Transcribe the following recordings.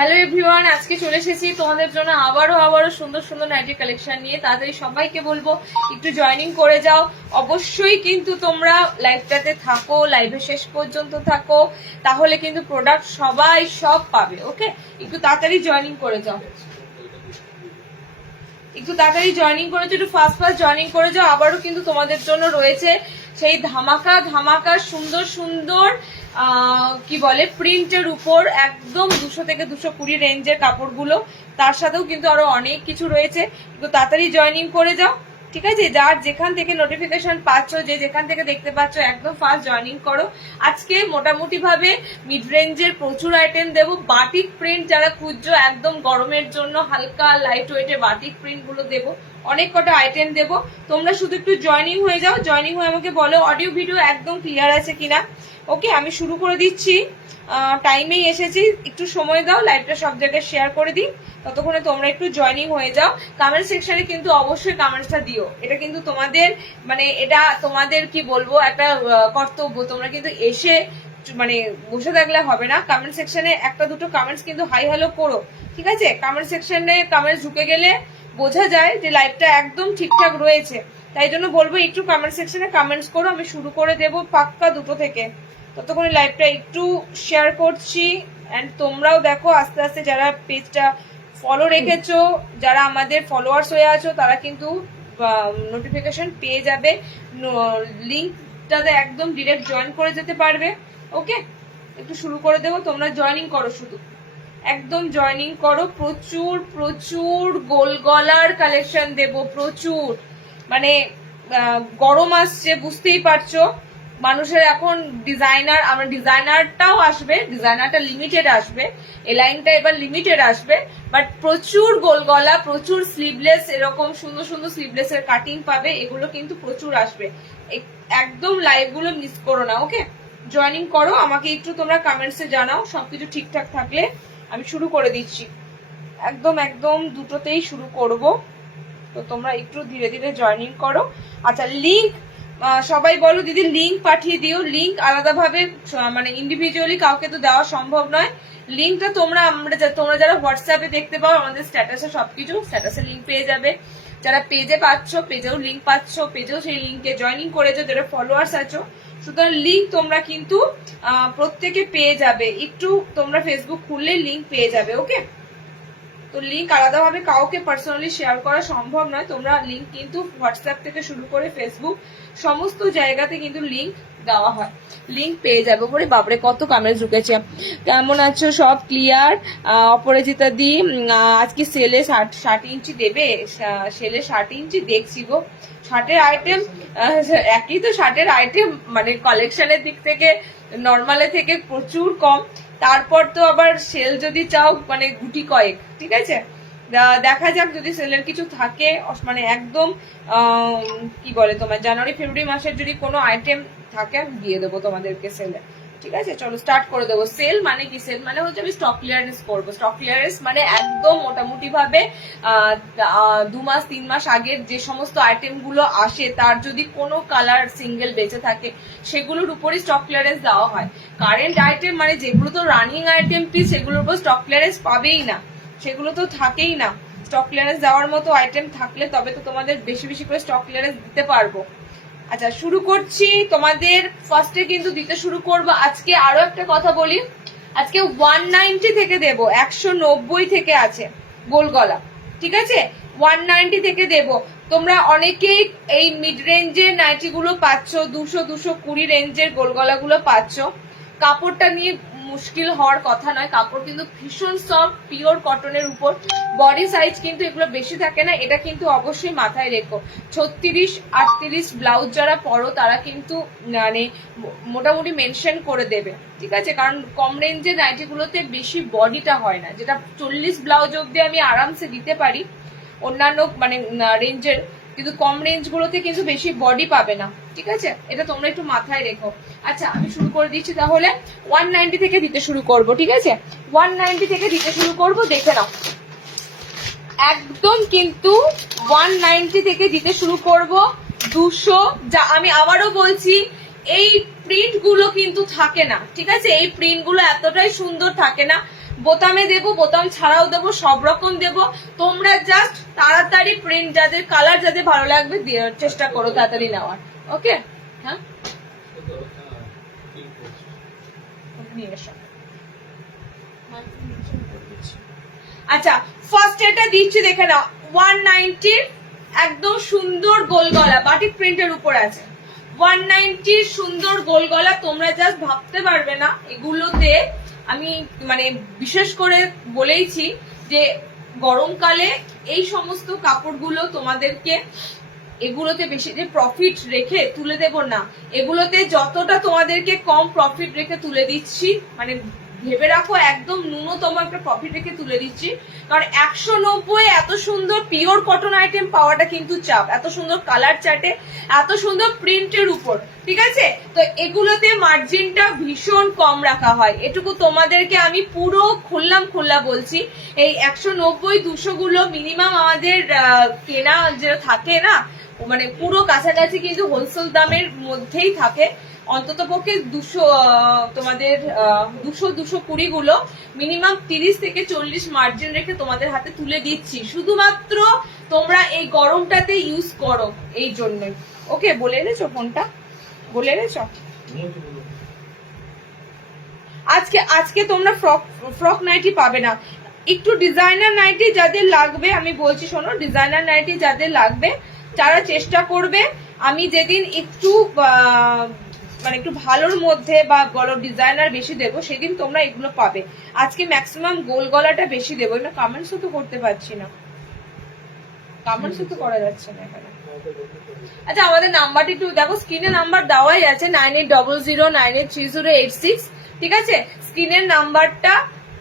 Hello everyone, আজকে চলে এসেছি তোমাদের জন্য আবারও সুন্দর সুন্দর নাইটি কালেকশন নিয়ে। তাড়াতাড়ি সবাইকে বলবো একটু জয়েনিং করে যাও। অবশ্যই কিন্তু তোমরা লাইভটাতে থাকো, লাইভে শেষ পর্যন্ত থাকো, তাহলে কিন্তু প্রোডাক্ট সবাই সব পাবে। ওকে, একটু তাড়াতাড়ি জয়েনিং করে যাও, একটু তাড়াতাড়ি জয়েনিং করে যাও, একটু ফাস্ট জয়েনিং করে যাও। আবারও কিন্তু তোমাদের জন্য রয়েছে সেই ধামাকা সুন্দর সুন্দর কি বলে প্রিন্টের উপর একদম 200 থেকে 220 রেঞ্জের কাপড়গুলো। তার সাথেও কিন্তু আরো অনেক কিছু রয়েছে। একটু তাড়াতাড়ি জয়েনিং করে যাও, ঠিক আছে? যার যেখান থেকে নোটিফিকেশন পাচ্ছ, যে যেখান থেকে দেখতে পাচ্ছ, একদম ফার্স্ট জয়েনিং করো। আজকে মোটামুটি ভাবে মিড রেঞ্জের প্রচুর আইটেম দেবো। বাটিক প্রিন্ট যারা খুঁজছো একদম গরমের জন্য হালকা লাইট ওয়েটের বাটিক প্রিন্ট গুলো দেবো। অনেক কটা আইটেম দেবো, তোমরা শুধু একটু জয়েনিং হয়ে যাও। জয়েনিং হয়ে আমাকে বলো অডিও ভিডিও একদম ক্লিয়ার আছে কিনা। ওকে, আমি শুরু করে দিচ্ছি। টাইমেই এসেছি, একটু সময় দাও, লাইভটা সব জায়গায় শেয়ার করে দিই। ততক্ষণে তোমরা একটু জয়েনিং হয়ে যাও। কমেন্ট সেকশনে কিন্তু অবশ্যই কমেন্টসটা দিও। এটা কিন্তু তোমাদের মানে এটা তোমাদের কি বলবো একটা কর্তব্য। তোমরা কিন্তু এসে মানে বসে থাকলে হবে না। কমেন্ট সেকশনে একটা দুটো কমেন্টস কিন্তু হাই হ্যালো করো, ঠিক আছে? কমেন্ট সেকশনে কমেন্টস ঢুকে গেলে বোঝা যায় যে লাইভটা একদম ঠিকঠাক রয়েছে। তাই জন্য বলবো একটু কমেন্ট সেকশনে কমেন্টস করো। আমি শুরু করে দেবো পাক্কা 2টো থেকে। ততক্ষণে লাইভটা একটু শেয়ার করছি। অ্যান্ড তোমরাও দেখো আস্তে আস্তে, যারা পেজটা ফলো রেখেছো, যারা আমাদের ফলোয়ার্স হয়ে আছো, তারা কিন্তু নোটিফিকেশন পেয়ে যাবে। লিঙ্কটাতে একদম ডিরেক্ট জয়েন করে যেতে পারবে। ওকে, একটু শুরু করে দেবো, তোমরা জয়েনিং করো, শুধু একদম জয়েনিং করো। প্রচুর প্রচুর গোল গলার কালেকশন দেবো, প্রচুর। মানে গরম আসছে, বুঝতেই পারছো। মানুষের এখন ডিজাইনার, আমরা ডিজাইনারটাও আসবে, ডিজাইনারটা লিমিটেড আসবে, এই লাইনটা এবার লিমিটেড আসবে। বাট প্রচুর গোল গলা, প্রচুর স্লিভলেস, এরকম সুন্দর সুন্দর স্লিভলেস এর কাটিং পাবে। এগুলো কিন্তু প্রচুর আসবে। একদম লাইভ গুলো মিস করো না। ওকে, জয়েনিং করো, আমাকে একটু তোমরা কমেন্টসে জানাও সবকিছু ঠিকঠাক থাকলে। আমি শুরু করে দিচ্ছি, একদম একদম 2টোতেই শুরু করব। তো তোমরা একটু ধীরে ধীরে জয়েনিং করো। আচ্ছা, লিঙ্ক সবাই বলো দিদি লিঙ্ক পাঠিয়ে দিও। লিঙ্ক আলাদাভাবে মানে ইন্ডিভিজুয়ালি কাউকে তো দেওয়া সম্ভব নয়। লিঙ্কটা তোমরা যারা হোয়াটসঅ্যাপে দেখতে পাও, আমাদের স্ট্যাটাসে সবকিছু স্ট্যাটাসে লিঙ্ক পেয়ে যাবে। যারা পেজে পাচ্ছ, পেজেও লিঙ্ক পাচ্ছ, পেজেও সেই লিঙ্কে জয়েনিং করেছো, যারা ফলোয়ার্স আছো। সুতরাং লিঙ্ক তোমরা কিন্তু প্রত্যেকে পেয়ে যাবে। একটু তোমরা ফেসবুক খুললে লিঙ্ক পেয়ে যাবে। ওকে, তো লিঙ্ক আলাদাভাবে কাউকে পার্সোনালি শেয়ার করা সম্ভব নয়। তোমরা লিঙ্ক কিন্তু হোয়াটসঅ্যাপ থেকে শুরু করে ফেসবুক সমস্ত জায়গাতে কিন্তু লিঙ্ক দেওয়া হয়, লিঙ্ক পেয়ে যাবে। বলে বাপরে কত কমেন্টস ঢুকেছে। কেমন আছো? সব ক্লিয়ার। অপরাজিতা দি, আজকে সেলে 60 ইঞ্চি দেবে? সেলে 60 ইঞ্চি দেখছি গো। 60-এর আইটেম একই তো, 60-এর আইটেম মানে কালেকশনের দিক থেকে নর্মালে থেকে প্রচুর কম। তারপর তো আবার সেল যদি চাও মানে গুটি কয়েক, ঠিক আছে? দেখা যাক যদি সেলের কিছু থাকে, মানে একদম কি বলে তোমার জানুয়ারি ফেব্রুয়ারি মাসের যদি কোনো আইটেম থাকে আমি দিয়ে দেবো তোমাদেরকে সেলে, ঠিক আছে? চলো স্টার্ট করে দেবো। সেল মানে কি? সেল মানে হচ্ছে আমি স্টক ক্লিয়ারেন্স করবো। স্টক ক্লিয়ারেন্স মানে একদম মোটামুটি ভাবে 2 মাস 3 মাস আগের যে সমস্ত আইটেম গুলো আসে, তার যদি কোনো কালার সিঙ্গেল বেঁচে থাকে, সেগুলোর উপরই স্টক ক্লিয়ারেন্স দেওয়া হয়। কারেন্ট আইটেম মানে যেগুলো তো রানিং আইটেম পিস, সেগুলোর উপর স্টক ক্লিয়ারেন্স পাবেই না, সেগুলো তো থাকেই না। স্টক ক্লিয়ারেন্স দেওয়ার মতো আইটেম থাকলে তবে তো তোমাদের বেশি বেশি করে স্টক ক্লিয়ারেন্স দিতে পারবো। আচ্ছা, শুরু করছি। তোমাদের ফার্স্টে কিন্তু দিতে শুরু করবো। আজকে আরো একটা কথা বলি, আজকে 190 থেকে দেবো, 190 থেকে আছে গোল গলা, ঠিক আছে? 190 থেকে দেবো। তোমরা অনেকেই এই মিড রেঞ্জের নাইটি গুলো পাচ্ছ, 200-220 রেঞ্জের গোল গলা গুলো পাচ্ছ। কাপড়টা নিয়ে মুশকিল হওয়ার কথা নয়, কাপড় কিন্তু ভীষণ সফট, পিওর কটনের উপর। বডি সাইজ কিন্তু এগুলো বেশি থাকে না, এটা কিন্তু অবশ্যই মাথায় রেখো। 36-38 ব্লাউজ যারা পরো তারা কিন্তু মানে মোটামুটি মেনশন করে দেবে, ঠিক আছে? কারণ কম রেঞ্জের নাইটি গুলোতে বেশি বডিটা হয় না, যেটা 40 ব্লাউজ অব্দি আমি আরামসে দিতে পারি অন্যান্য মানে রেঞ্জের, কিন্তু কম রেঞ্জ গুলোতে কিন্তু বেশি বডি পাবে না, ঠিক আছে? এটা তোমরা একটু মাথায় রেখো। আচ্ছা, আমি শুরু করে দিচ্ছি তাহলে। 190 থেকে দিতে শুরু করব, ঠিক আছে? 190 থেকে দিতে শুরু করব, দেখে নাও। একদম কিন্তু 190 থেকে দিতে শুরু করব। 200, যা আমি আবারও বলছি, এই প্রিন্ট গুলো কিন্তু থাকে না, ঠিক আছে? এই প্রিন্ট গুলো এতটাই সুন্দর থাকে না। বোতামে দেবো, বোতাম ছাড়াও দেবো, সব রকম দেবো। তোমরা জাস্ট তাড়াতাড়ি প্রিন্ট যাদের কালার যাদের ভালো লাগবে চেষ্টা করো তাড়াতাড়ি নেওয়ার। ওকে, হ্যাঁ আচ্ছা, ফার্স্ট এটা দিচ্ছি দেখে নাও, 190 একদম সুন্দর গোল গলা বাটিক প্রিন্টের উপর আছে। 190 সুন্দর গোল গলা, তোমরা জাস্ট ভাবতে পারবে না এগুলোতে। আমি মানে বিশেষ করে বলেইছি যে গরমকালে এই সমস্ত কাপড়গুলো তোমাদেরকে এগুলোতে বেশি যে প্রফিট রেখে তুলে দেব না, এগুলোতে যতটা তোমাদেরকে কম প্রফিট রেখে তুলে দিচ্ছি, মানে ভেবে রাখো একদম ন্যূনতম একটা প্রফিট রেখে তুলে দিচ্ছি। কারণ 190 এত সুন্দর পিওর কটন আইটেম পাওয়াটা কিন্তু চাপ, এত সুন্দর কালার চার্টে, এত সুন্দর প্রিন্টের উপর, ঠিক আছে? তো এগুলোতে মার্জিনটা ভীষণ কম রাখা হয়, এটুকু তোমাদেরকে আমি পুরো খোলা বলছি। এই 190-200 গুলো মিনিমাম আমাদের কেনা যেটা থাকে না, মানে পুরো কাছাকাছি কিন্তু হোলসেল দামের মধ্যেই থাকে। অন্তত পক্ষে 200 তোমাদের 200-220 গুলো মিনিমাম 30 থেকে 40 মার্জিন রেখে তোমাদের হাতে তুলে দিচ্ছি, শুধুমাত্র তোমরা এই গরমটাতে ইউজ করো এই জন্যই। ওকে, বলে এনেছো ফোনটা, বলে এনেছো? আজকে তোমরা ফ্রক নাইটি পাবে না, একটু ডিজাইনার নাইটি যাদের লাগবে, আমি বলছি শোনো, ডিজাইনার নাইটি যাদের লাগবে তারা চেষ্টা করবে আমি যেদিন একটু মানে একটু ভালোর মধ্যে বা বলো ডিজাইনার বেশি দেবো সেদিন তোমরা এগুলো পাবে। আজকে ম্যাক্সিমাম গোল গলাটা বেশি দেবো। এটা কমেন্টসও তো করতে পারছি না, কমেন্টসও তো করা যাচ্ছে না এখানে। আচ্ছা, আমাদের নাম্বারটি একটু দেখো, স্ক্রিনে নাম্বার দেওয়াই আছে 9800983086, ঠিক আছে? স্ক্রিনের নাম্বারটা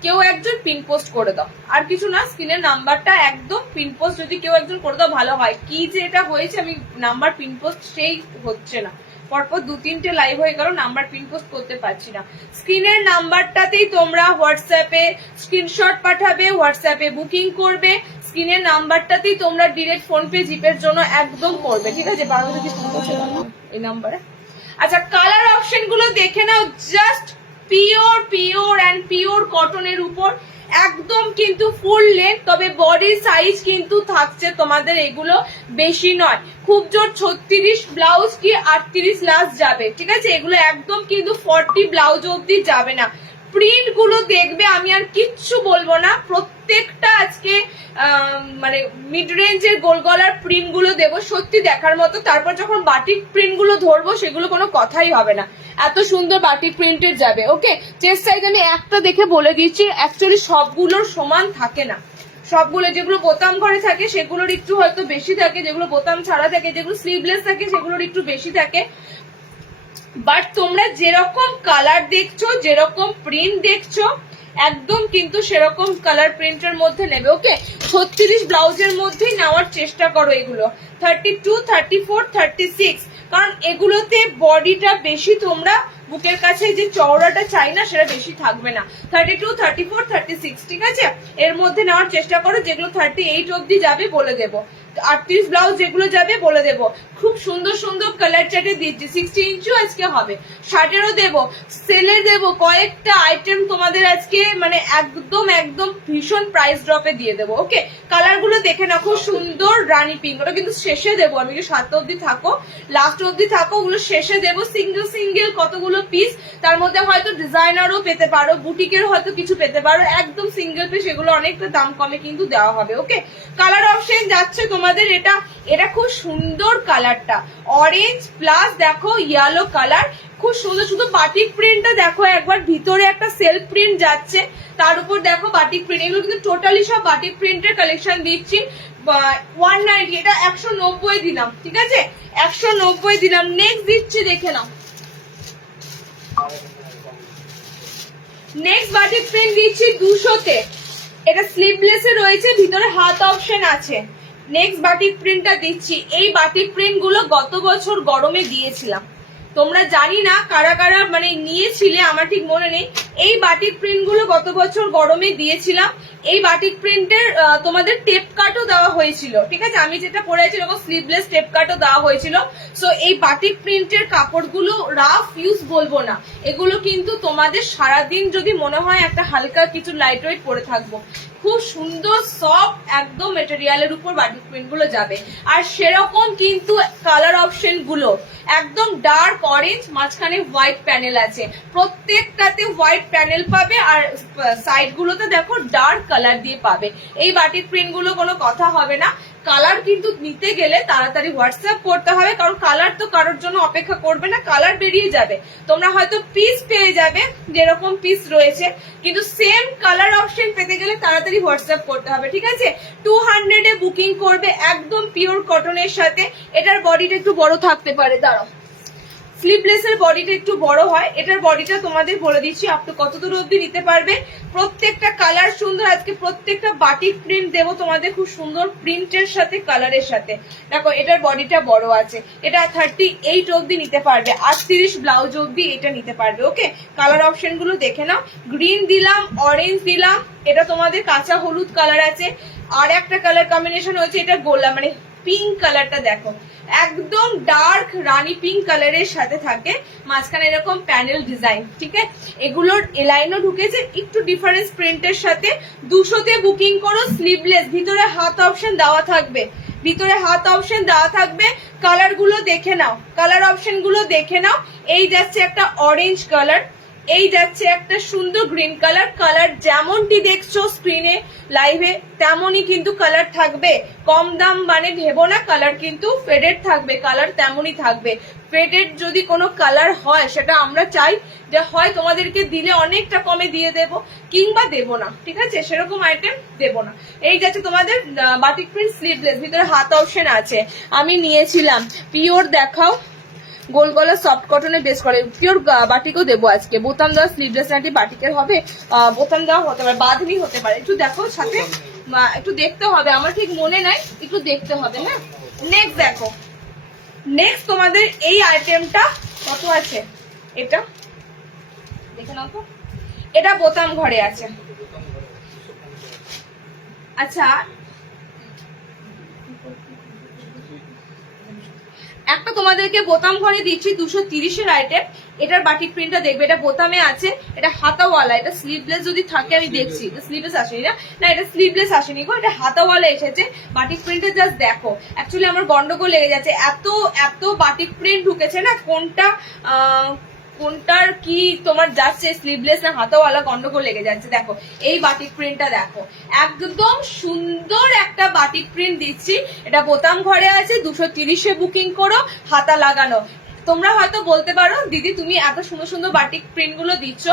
কেউ একজন পিন পোস্ট করে দাও, আর কিছু না, স্ক্রিনের নাম্বারটা একদম পিন পোস্ট যদি কেউ একজন করে দাও ভালো হয়। কি যে এটা হয়েছে, আমি নাম্বার পিন পোস্ট সেই হচ্ছে না, পরপর 2-3টে লাইভ হয়ে গেল, নাম্বার পিন পোস্ট করতে পারছি না। স্ক্রিনের নাম্বারটাতেই তোমরা হোয়াটসঅ্যাপে স্ক্রিনশট পাঠাবে, হোয়াটসঅ্যাপে বুকিং করবে, স্ক্রিনের নাম্বারটাতেই তোমরা ডিরেক্ট ফোন পে জিপের জন্য একদম করবে, ঠিক আছে? বারো থেকে ফোন করছে এই নাম্বারে। আচ্ছা, কালার অপশন গুলো দেখে নাও, জাস্ট পিওর অ্যান্ড পিওর কটনের উপর, একদম কিন্তু ফুল লেন্থ, তবে বডি সাইজ কিন্তু থাকছে তোমাদের এগুলো বেশি নয়, খুব জোর 36 ব্লাউজ কি 38 লাস্ট যাবে, ঠিক আছে? এগুলো একদম কিন্তু 40 ব্লাউজ অব্দি যাবে না। প্রিন্ট গুলো দেখবে, আমি আর কিচ্ছু বলবো না, প্রত্যেকটা আজকে মানে মিড রেঞ্জের গোল গলার প্রিন্ট গুলো দেবো, সত্যি দেখার মতো। তারপর যখন বাটিক প্রিন্ট গুলো ধরবো সেগুলো কোনো কথাই হবে না, এত সুন্দর বাটিক প্রিন্টের যাবে। ওকে, চেস্ট সাইজ আমি একটা দেখে বলে দিচ্ছি, অ্যাকচুয়ালি সবগুলোর সমান থাকে না, সবগুলো যেগুলো বোতাম ঘরে থাকে সেগুলোর একটু হয়তো বেশি থাকে, যেগুলো বোতাম ছাড়া থাকে, যেগুলো স্লিভলেস থাকে সেগুলোর একটু বেশি থাকে। বাট তোমরা যেরকম কালার দেখছো, যেরকম প্রিন্ট দেখছো, একদম কিন্তু সেরকম কালার প্রিন্টের মধ্যে নেবে। ওকে, 36 ব্লাউজের মধ্যেই নেওয়ার চেষ্টা করো এগুলো, 32, 34, 36, কারণ এগুলোতে বডিটা বেশি, তোমরা বুকের কাছে যে চওড়াটা চাই না সেটা বেশি থাকবে না। 32, 34, 36, ঠিক আছে? এর মধ্যে নেওয়ার চেষ্টা করো, যেগুলো 38 অব্দি যাবে বলে দেবো, 38 ব্লাউজ যেগুলো যাবে বলে দেবো। খুব সুন্দর সুন্দর কালার চার্টে দিচ্ছি, 60 ইঞ্চিও আজকে হবে, শার্টেরও দেবো, সেলে দেবো, কয়েকটা আইটেম তোমাদের আজকে মানে একদম ভীষণ প্রাইস ড্রপে দিয়ে দেবো। ওকে, কালার গুলো দেখে না, খুব সুন্দর রানী পিঙ্ক, ওটা কিন্তু শেষে দেবো আমি, 7 অব্দি থাকো, লাস্ট অব্দি থাকো, ওগুলো শেষে দেবো। সিঙ্গেল কতগুলো পিস, তার মধ্যে হয়তো ডিজাইনারও পেতে পারো, বুটিকের হয়তো কিছু পেতে পারো, একদম সিঙ্গেল পিস, এগুলো অনেকটা দাম কমে কিন্তু দেওয়া হবে। ওকে, কালার অপশন যাচ্ছে তোমাদের, এটা খুব সুন্দর কালারটা, অরেঞ্জ প্লাস দেখো ইয়েলো কালার, খুব সুন্দর। শুধু বাটিক প্রিন্টটা দেখো একবার, ভিতরে একটা সেলফ প্রিন্ট যাচ্ছে, তার উপর দেখো বাটিক প্রিন্ট, এগুলো কিন্তু টোটালি সব বাটিক প্রিন্টের কালেকশন দিচ্ছি। 190, এটা 190 দিলাম, ঠিক আছে? 190 দিলাম। নেক্সট দিচ্ছি, দেখে নাও, নেক্সট বাটিক প্রিন্ট দিচ্ছি 200-তে, এটা স্লিভলেসে রয়েছে, ভিতরে হাত অপশন আছে। নেক্সট বাটিক প্রিন্টটা দিচ্ছি, এই বাটিক প্রিন্ট গুলো গত বছর গরমে দিয়েছিলাম, তোমরা জানি না কারা কারা মানে নিয়েছিলে, আমার ঠিক মনে নেই। এই বাটিক প্রিন্ট গুলো গত বছর গরমে দিয়েছিলাম। এই বাটিক প্রিন্টের তোমাদের টেপ কাটও দেওয়া হয়েছিল, ঠিক আছে? আমি যেটা পরে আছি এরকম স্লিভলেস টেপ কাটও দেওয়া হয়েছিল। সো এই বাটিক প্রিন্টের কাপড়গুলো রাফ ইউজ বলবো না, এগুলো কিন্তু তোমাদের সারাদিন যদি মনে হয় একটা হালকা কিছু লাইট ওয়েট পরে থাকবো, খুব সুন্দর সফট একদম মেটেরিয়ালের উপর বাটিক প্রিন্ট গুলো যাবে। আর সেরকম কিন্তু কালার অপশন গুলো একদম ডার্ক অরেঞ্জ, মাঝখানে হোয়াইট প্যানেল আছে, প্রত্যেকটাতে হোয়াইট প্যানেল পাবে, আর সাইড গুলোতে দেখো ডার্ক কালার দিয়ে পাবে। এই বাটিক প্রিন্ট গুলো কোনো কথা হবে না। কালার কিন্তু নিতে গেলে তাড়াতাড়ি হোয়াটসঅ্যাপ করতে হবে, কারণ কালার তো কারোর জন্য অপেক্ষা করবে না, কালার বেরিয়ে যাবে। তোমরা হয়তো পিস পেয়ে যাবে যেরকম পিস রয়েছে, কিন্তু সেম কালার অপশন পেতে গেলে তাড়াতাড়ি হোয়াটসঅ্যাপ করতে হবে, ঠিক আছে? 200 এ বুকিং করবে, একদম পিওর কটনের সাথে। এটার বডিটা একটু বড় থাকতে পারে, দাঁড়াও। স্লিভলেসের বডিটা একটু বড় হয়, এটার বডিটা তোমাদের বলে দিচ্ছি আপনি কত দূর অব্দি নিতে পারবে। প্রত্যেকটা কালার সুন্দর, আজকে প্রত্যেকটা বাটিক প্রিন্ট দেবো তোমাদের খুব সুন্দর প্রিন্টের সাথে কালারের সাথে। দেখো এটার বডিটা বড় আছে, এটা 38 অব্দি নিতে পারবে, 38 ব্লাউজ অব্দি এটা নিতে পারবে। ওকে, কালার অপশন গুলো দেখে নাও। গ্রিন দিলাম, অরেঞ্জ দিলাম, এটা তোমাদের কাঁচা হলুদ কালার আছে, আর একটা কালার কম্বিনেশন হয়েছে এটা গোলা মানে পিঙ্ক কালারটা, দেখো একদম ডার্ক রানী পিঙ্ক কালারের সাথে থাকে, মাঝখানে এরকম প্যানেল ডিজাইন, ঠিক আছে? এগুলোর এলাইনও ঢুকেছে একটু ডিফারেন্স প্রিন্টের সাথে। 200-তে বুকিং করো। স্লিভলেস, ভিতরে হাত অপশন দেওয়া থাকবে, ভিতরে হাত অপশন দেওয়া থাকবে। কালার গুলো দেখে নাও, কালার অপশন গুলো দেখে নাও। এই যাচ্ছে একটা অরেঞ্জ কালার, এই যাচ্ছে একটা সুন্দর গ্রিন কালার। কালার যেমনটি দেখছো স্ক্রিনে লাইভে তেমনই কিন্তু কালার থাকবে। কম দাম মানে ভেবো না, কালার কিন্তু ফেডেড থাকবে, কালার তেমনই থাকবে। ফেডেড যদি কোনো কালার হয় সেটা আমরা চাই যে হয় তোমাদেরকে দিলে অনেকটা কমে দিয়ে দেব, কিংবা দেব না, ঠিক আছে? সেরকম আইটেম দেব না। এই যাচ্ছে তোমাদের বাটিক প্রিন্ট স্লিভলেস, ভিতরে হাত অপশন আছে। আমি নিয়েছিলাম পিওর, দেখাও গোল গলা সফট কটনে বেস করে, পিওর বাটিকও দেবো আজকে। বোতাম দেওয়া স্লিভলেস নাটি বাটিকের হবে, বোতাম দেওয়া হতে পারে, বাঁধনি হতে পারে। একটু দেখো সাথে, একটু দেখতে হবে, আমার ঠিক মনে নাই, একটু দেখতে হবে। হ্যাঁ, নেক্সট দেখো, নেক্সট তোমাদের এই আইটেমটা কত আছে, এটা দেখে নাও তো, এটা বোতাম ঘরে আছে। আচ্ছা, একটা তোমাদেরকে বোতাম ঘরে দিচ্ছি 230-এর আইটেম। এটার বাটিক প্রিন্টটা দেখবে, এটা বোতামে আছে, এটা হাতাওয়ালা। এটা স্লিভলেস যদি থাকে আমি দেখছি, এটা স্লিভলেস আসেনি না, না এটা স্লিভলেস আসেনি গো, এটা হাতাওয়ালা এসেছে। বাটিক প্রিন্টে জাস্ট দেখো, অ্যাকচুয়ালি আমার গন্ডগোল লেগে যাচ্ছে, এত এত বাটিক প্রিন্ট ঢুকেছে না, কোনটার কি তোমার যাচ্ছে, স্লিভলেস না হাতাওয়ালা, গন্ডগোল লেগে যাচ্ছে। দেখো এই বাটিক প্রিন্টটা দেখো, একদম সুন্দর একটা বাটিক প্রিন্ট দিচ্ছি। এটা বোতাম ঘরে আছে, 230-এ বুকিং করো, হাতা লাগানো। তোমরা হয়তো বলতে পারো দিদি তুমি এত সুন্দর সুন্দর বাটিক প্রিন্ট গুলো দিচ্ছ,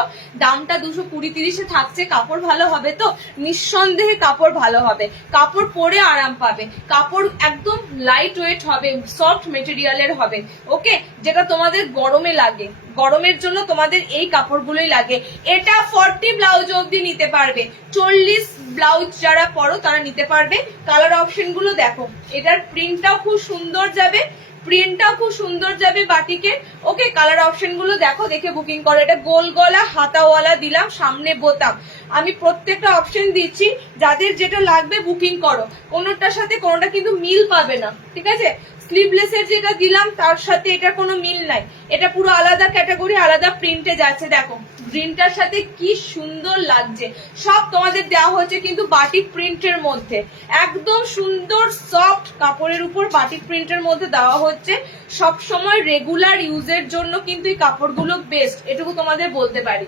দামটা 220-30-এ থাকছে, কাপড় ভালো হবে তো? নিঃসন্দেহে কাপড় ভালো হবে, কাপড় পরে আরাম পাবে, কাপড় একদম লাইট ওয়েট হবে, সফট মেটেরিয়ালের হবে। ওকে, যেটা তোমাদের গরমে লাগে, গরমের জন্য তোমাদের এই কাপড়গুলোই লাগে। এটা 40 ব্লাউজ অবধি নিতে পারবে, 40 ব্লাউজ যারা পরো তারা নিতে পারবে। কালার অপশন গুলো দেখো, এটার প্রিন্টটাও খুব সুন্দর যাবে, প্রিন্টটাও খুব সুন্দর যাবে বাটিকে। ওকে, কালার অপশন গুলো দেখো, দেখে বুকিং করো। এটা গোল গলা হাতাওয়ালা দিলাম, সামনে বোতাম। আমি প্রত্যেকটা অপশন দিচ্ছি, যাদের যেটা লাগবে বুকিং করো। কোনোটার সাথে কোনোটা কিন্তু মিল পাবে না, ঠিক আছে? স্লিভলেসের যেটা দিলাম তার সাথে এটা কোনো মিল নাই, এটা পুরো আলাদা ক্যাটাগরি, আলাদা প্রিন্টে যাচ্ছে। দেখো গ্রিনটার সাথে কি সুন্দর লাগছে, সব তোমাদের দেওয়া হচ্ছে কিন্তু বাটিক প্রিন্টের মধ্যে, একদম সুন্দর সফট কাপড়ের উপর বাটিক প্রিন্টের মধ্যে দেওয়া হচ্ছে। সব সময় রেগুলার ইউজের জন্য কিন্তু এই কাপড়গুলো বেস্ট, এটুকু তোমাদের বলতে পারি।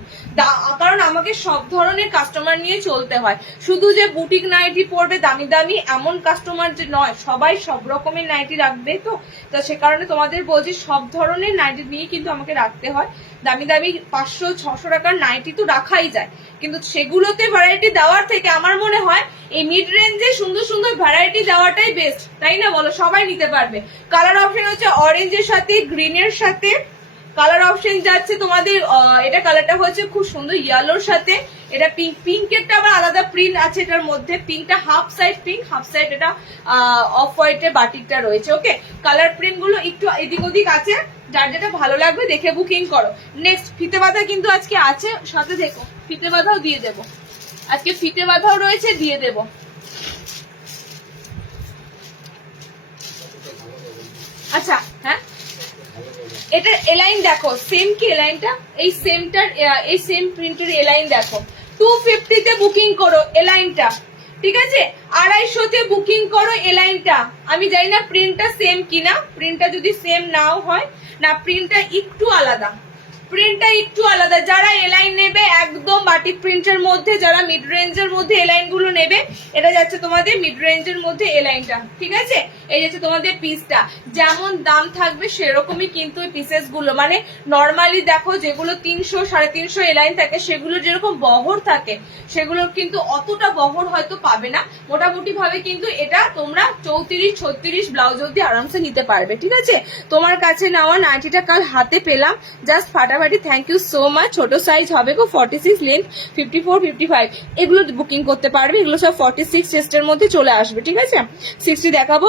কারণ আমাকে সব ধরনের কাস্টমার নিয়ে চলতে হয়, শুধু যে বুটিক নাইটি পরবে দামি দামি এমন কাস্টমার যে নয়, সবাই সব রকমের নাইটি রাখবে। তো সে কারণে তোমাদের বলছি সব ধরনের নাইটি নিয়ে কিন্তু আমাকে রাখতে হয়। দামি দামি 500-600 টাকার নাইটি তো রাখাই যায়, কিন্তু সেগুলোতে ভ্যারাইটি দেওয়ার থেকে আমার মনে হয় এই মিড রেঞ্জে সুন্দর সুন্দর ভ্যারাইটি দেওয়াটাই বেস্ট, তাই না বলো? সবাই নিতে পারবে। কালার অপশন হচ্ছে অরেঞ্জের সাথে গ্রিনের সাথে, কালার অপশন যাচ্ছে তোমাদের, এটা কালারটা হচ্ছে খুব সুন্দর ইয়েলোর সাথে, এটা পিঙ্ক, পিঙ্কেরটা আবার আলাদা প্রিন্ট আছে এটার মধ্যে। পিঙ্কটা half side pink, half side এটা অফ হোয়াইটের বাটিকটা রয়েছে। ওকে, কালার প্রিন্ট গুলো একটু এদিক ওদিক আছে, যার যেটা ভালো লাগবে দেখে বুকিং করো। নেক্সট ফিতে বাঁধা কিন্তু আজকে আছে, সাথে দেখো ফিতে বাঁধাও দিয়ে দেবো, আজকে ফিতে বাঁধাও রয়েছে, দিয়ে দেবো। আচ্ছা হ্যাঁ, এটার এলাইন দেখো, সেম কি এলাইনটা, এই সেমটার এই সেম প্রিন্টের এলাইন দেখো। 250 তে বুকিং করো এলাইনটা, ঠিক আছে? 250 বুকিং করো এলাইনটা। আমি জানি না প্রিন্টটা সেম কিনা, প্রিন্টটা যদি সেম নাও হয় না, প্রিন্টটা একটু আলাদা, প্রিন্টটা একটু আলাদা। যারা এলাইন নেবে একদম বাটিক প্রিন্টের মধ্যে, যারা মিড রেঞ্জের মধ্যে এলাইন গুলো নেবে, এটা যাচ্ছে তোমাদের মিড রেঞ্জের মধ্যে এলাইনটা, ঠিক আছে? এই যাচ্ছে তোমাদের পিসটা, যেমন দাম থাকবে সেরকমই কিন্তু এই পিসেস গুলো, মানে নর্মালি দেখো যেগুলো 300 350 এলাইন থাকে সেগুলো যেরকম বহর থাকে, সেগুলোর কিন্তু অতটা বহর হয়তো পাবে না। মোটামুটি ভাবে কিন্তু এটা তোমরা 34 36 ব্লাউজ অব্দি আরামসে নিতে পারবে, ঠিক আছে? তোমার কাছে নেওয়া নাইটিটা কাল হাতে পেলাম, জাস্ট ফাটাফাটি, থ্যাংক ইউ সো মাচ। ছোট সাইজ হবে গো, 46 লেন্থ, 54 55 এগুলো বুকিং করতে পারবে, এগুলো সব 46 চেস্টের মধ্যে চলে আসবে, ঠিক আছে? 60 দেখাবো।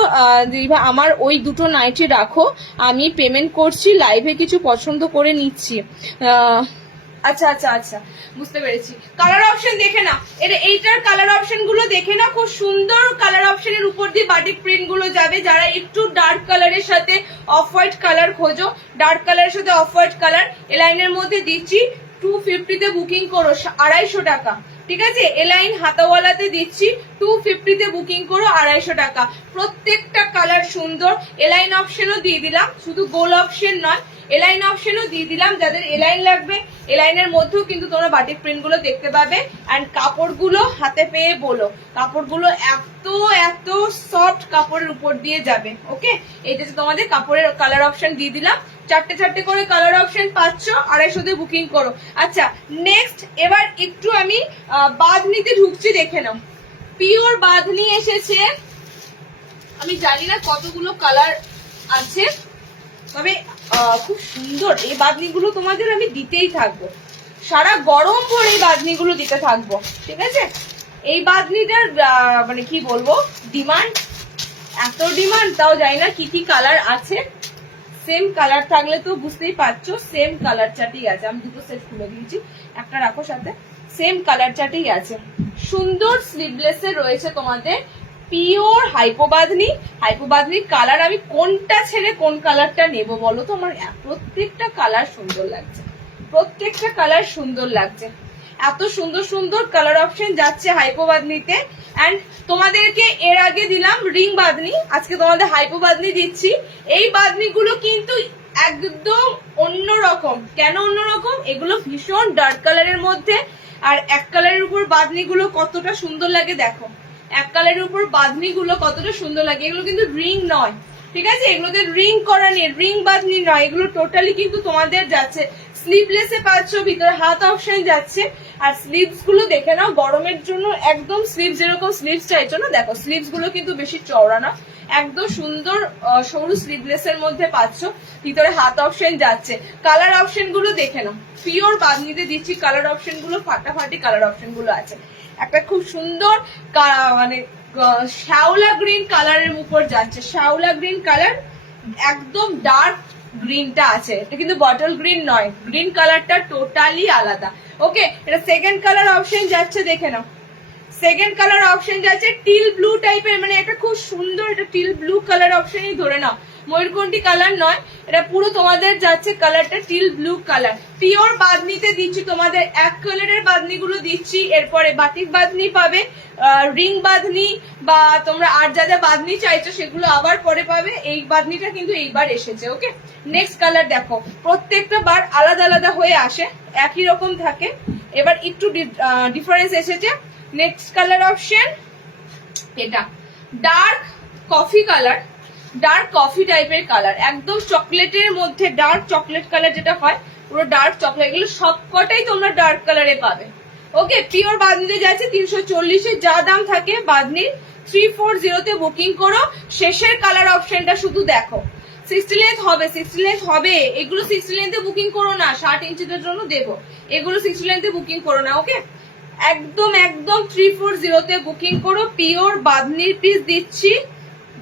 দিদিভাই আমার ওই দুটো নাইটি রাখো, আমি পেমেন্ট করছি, লাইভে কিছু পছন্দ করে নিচ্ছি। আচ্ছা আচ্ছা আচ্ছা, বুঝতে পেরেছি। কালার অপশন দেখে না, এইটার কালার অপশন গুলো দেখে না, খুব সুন্দর কালার অপশনের উপর দিয়ে বাটিক প্রিন্ট গুলো যাবে। যারা একটু ডার্ক কালারের সাথে অফ হোয়াইট কালার খোঁজো, ডার্ক কালারের সাথে অফ হোয়াইট কালার এলাইনের মধ্যে দিচ্ছি 250 তে বুকিং করো, 250 টাকা, ঠিক আছে? এলাইন হাতাওয়ালাতে দিচ্ছি 250 তে বুকিং করো, 250 টাকা। প্রত্যেকটা কালার সুন্দর। এলাইন অপশনও দিয়ে দিলাম, শুধু গোল অপশন নয়, এলাইন অপশনও দিয়ে দিলাম। যাদের এলাইন লাগবে এলাইনের মধ্যেও কিন্তু তোমরা বাটিক প্রিন্ট গুলো দেখতে পাবে। এন্ড কাপড়গুলো হাতে পেয়ে বলো, কাপড়গুলো এত এত সফট কাপড়ের উপর দিয়ে যাবে। ওকে, এইটা তোমাদের কাপড়ের কালার অপশন দিয়ে দিলাম, চারটে চারটে করে কালার অপশন পাচ্ছ, 250 তে বুকিং করো। আচ্ছা নেক্সট, এবার একটু আমি বাঁধনিতে ঢুকছি, দেখে নাও। পিওর বাঁধনি এসেছে, আমি জানি না কতগুলো কালার আছে, তবে খুব সুন্দর এই বাঁধনিগুলো তোমাদের আমি দিতেই থাকবো, সারা গরম ভর এই বাঁধনিগুলো দিতে থাকবো, ঠিক আছে? এই বাঁধনিটার মানে কি বলবো, ডিমান্ড, এত ডিমান্ড, তাও জানি না কি কি কালার আছে। সেম কালার থাকলে তো বুঝতেই পারছো, সেম কালার চার্টই আছে। আমি দুটো সেট খুলে দিয়েছি, একটা রাখো সাথে, সেম কালার চার্টই আছে। সুন্দর স্লিভলেসে রয়েছে তোমাদের পিওর হাইপো বাঁধনি। হাইপো বাঁধনির কালার আমি কোনটা ছেড়ে কোন কালারটা নেব বলো তো? আমার প্রত্যেকটা কালার সুন্দর লাগছে, প্রত্যেকটা কালার সুন্দর লাগছে। এত সুন্দর সুন্দর কালার অপশন যাচ্ছে হাইপো বাঁধনিতে। এন্ড তোমাদেরকে এর আগে দিলাম রিং বাঁধনি, আজকে তোমাদের হাইপো বাঁধনি দিচ্ছি। এই বাঁধনিগুলো কিন্তু একদম অন্যরকম। কেন অন্যরকম? এগুলো ভীষণ ডার্ক কালারের মধ্যে, আর এক কালারের উপর বাঁধনিগুলো কতটা সুন্দর লাগে দেখো, এক কালারের উপর বাঁধনিগুলো কতটা সুন্দর লাগে। এগুলো কিন্তু রিং নয়, ঠিক আছে? এগুলোতে রিং করা নেই, রিং বাঁধনি নয়, এগুলো টোটালি কিন্তু তোমাদের যাচ্ছে স্লিভলেসে পাচ্ছ, ভিতরে হাত অপশন যাচ্ছে। আর স্লিভস গুলো দেখে নাও, গরমের জন্য একদম স্লিভ যেরকম স্লিভস চাইছো না, দেখো স্লিভস গুলো কিন্তু বেশি চওড়া না, একদম সুন্দর সরু স্লিভলেসের মধ্যে পাচ্ছ, ভিতরে হাত অপশন যাচ্ছে। কালার অপশন গুলো দেখে নাও, পিওর বাঁধনিতে দিচ্ছি, কালার অপশন গুলো ফাটাফাটি কালার অপশন গুলো আছে। একটা খুব সুন্দর মানে শ্যাওলা গ্রিন কালারের উপর যাচ্ছে, শ্যাওলা গ্রিন কালার, একদম ডার্ক গ্রিনটা আছে, এটা কিন্তু বটল গ্রিন নয়, গ্রিন কালারটা টোটালি আলাদা। ওকে, এটা সেকেন্ড কালার অপশন যাচ্ছে, দেখে নাও। সেকেন্ড কালার অপশন যাচ্ছে টিল ব্লু টাইপের, মানে একটা খুব সুন্দর, এটা টিল ব্লু কালার অপশনই ধরে নাও, ময়ূরকণ্ঠী কালার নয়, এটা পুরো তোমাদের যাচ্ছে কালারটা টিল ব্লু কালার। পিওর বাঁধনিতে দিচ্ছি তোমাদের, এক কালারের বাঁধনি গুলো দিচ্ছি। এরপরে বাটিক বাঁধনি পাবে, রিং বাঁধনি, বা তোমরা আর যা যা বাঁধনি চাইছো সেগুলো আবার পরে পাবে। এই বাঁধনিটা কিন্তু এইবার এসেছে। ওকে, নেক্সট কালার দেখো, প্রত্যেকটা বার আলাদা আলাদা হয়ে আসে, একই রকম থাকে, এবার একটু ডিফারেন্স এসেছে। নেক্সট কালার অপশন এটা dark coffee colour, dark coffee টাইপের কালার, একদম চকলেটের মধ্যে ডার্ক চকলেট কালার যেটা হয়, পুরো ডার্ক চকলেট, এগুলো সবকটাই তোমরা ডার্ক কালারে পাবে। ওকে, পিওর বাঁধনিতে যাচ্ছে 340 যা দাম থাকে বাঁধনির, 340 তে বুকিং করো। শেষের কালার অপশনটা শুধু দেখো, 60 লেন্থ হবে, 60 লেন্থ হবে, এগুলো 60 লেন্থে বুকিং করো না, 60 ইঞ্চিদের জন্য দেবো, এগুলো 60 লেন্থে বুকিং করো না। ওকে, একদম একদম 340 তে বুকিং করো। পিওর বাঁধনির পিস দিচ্ছি,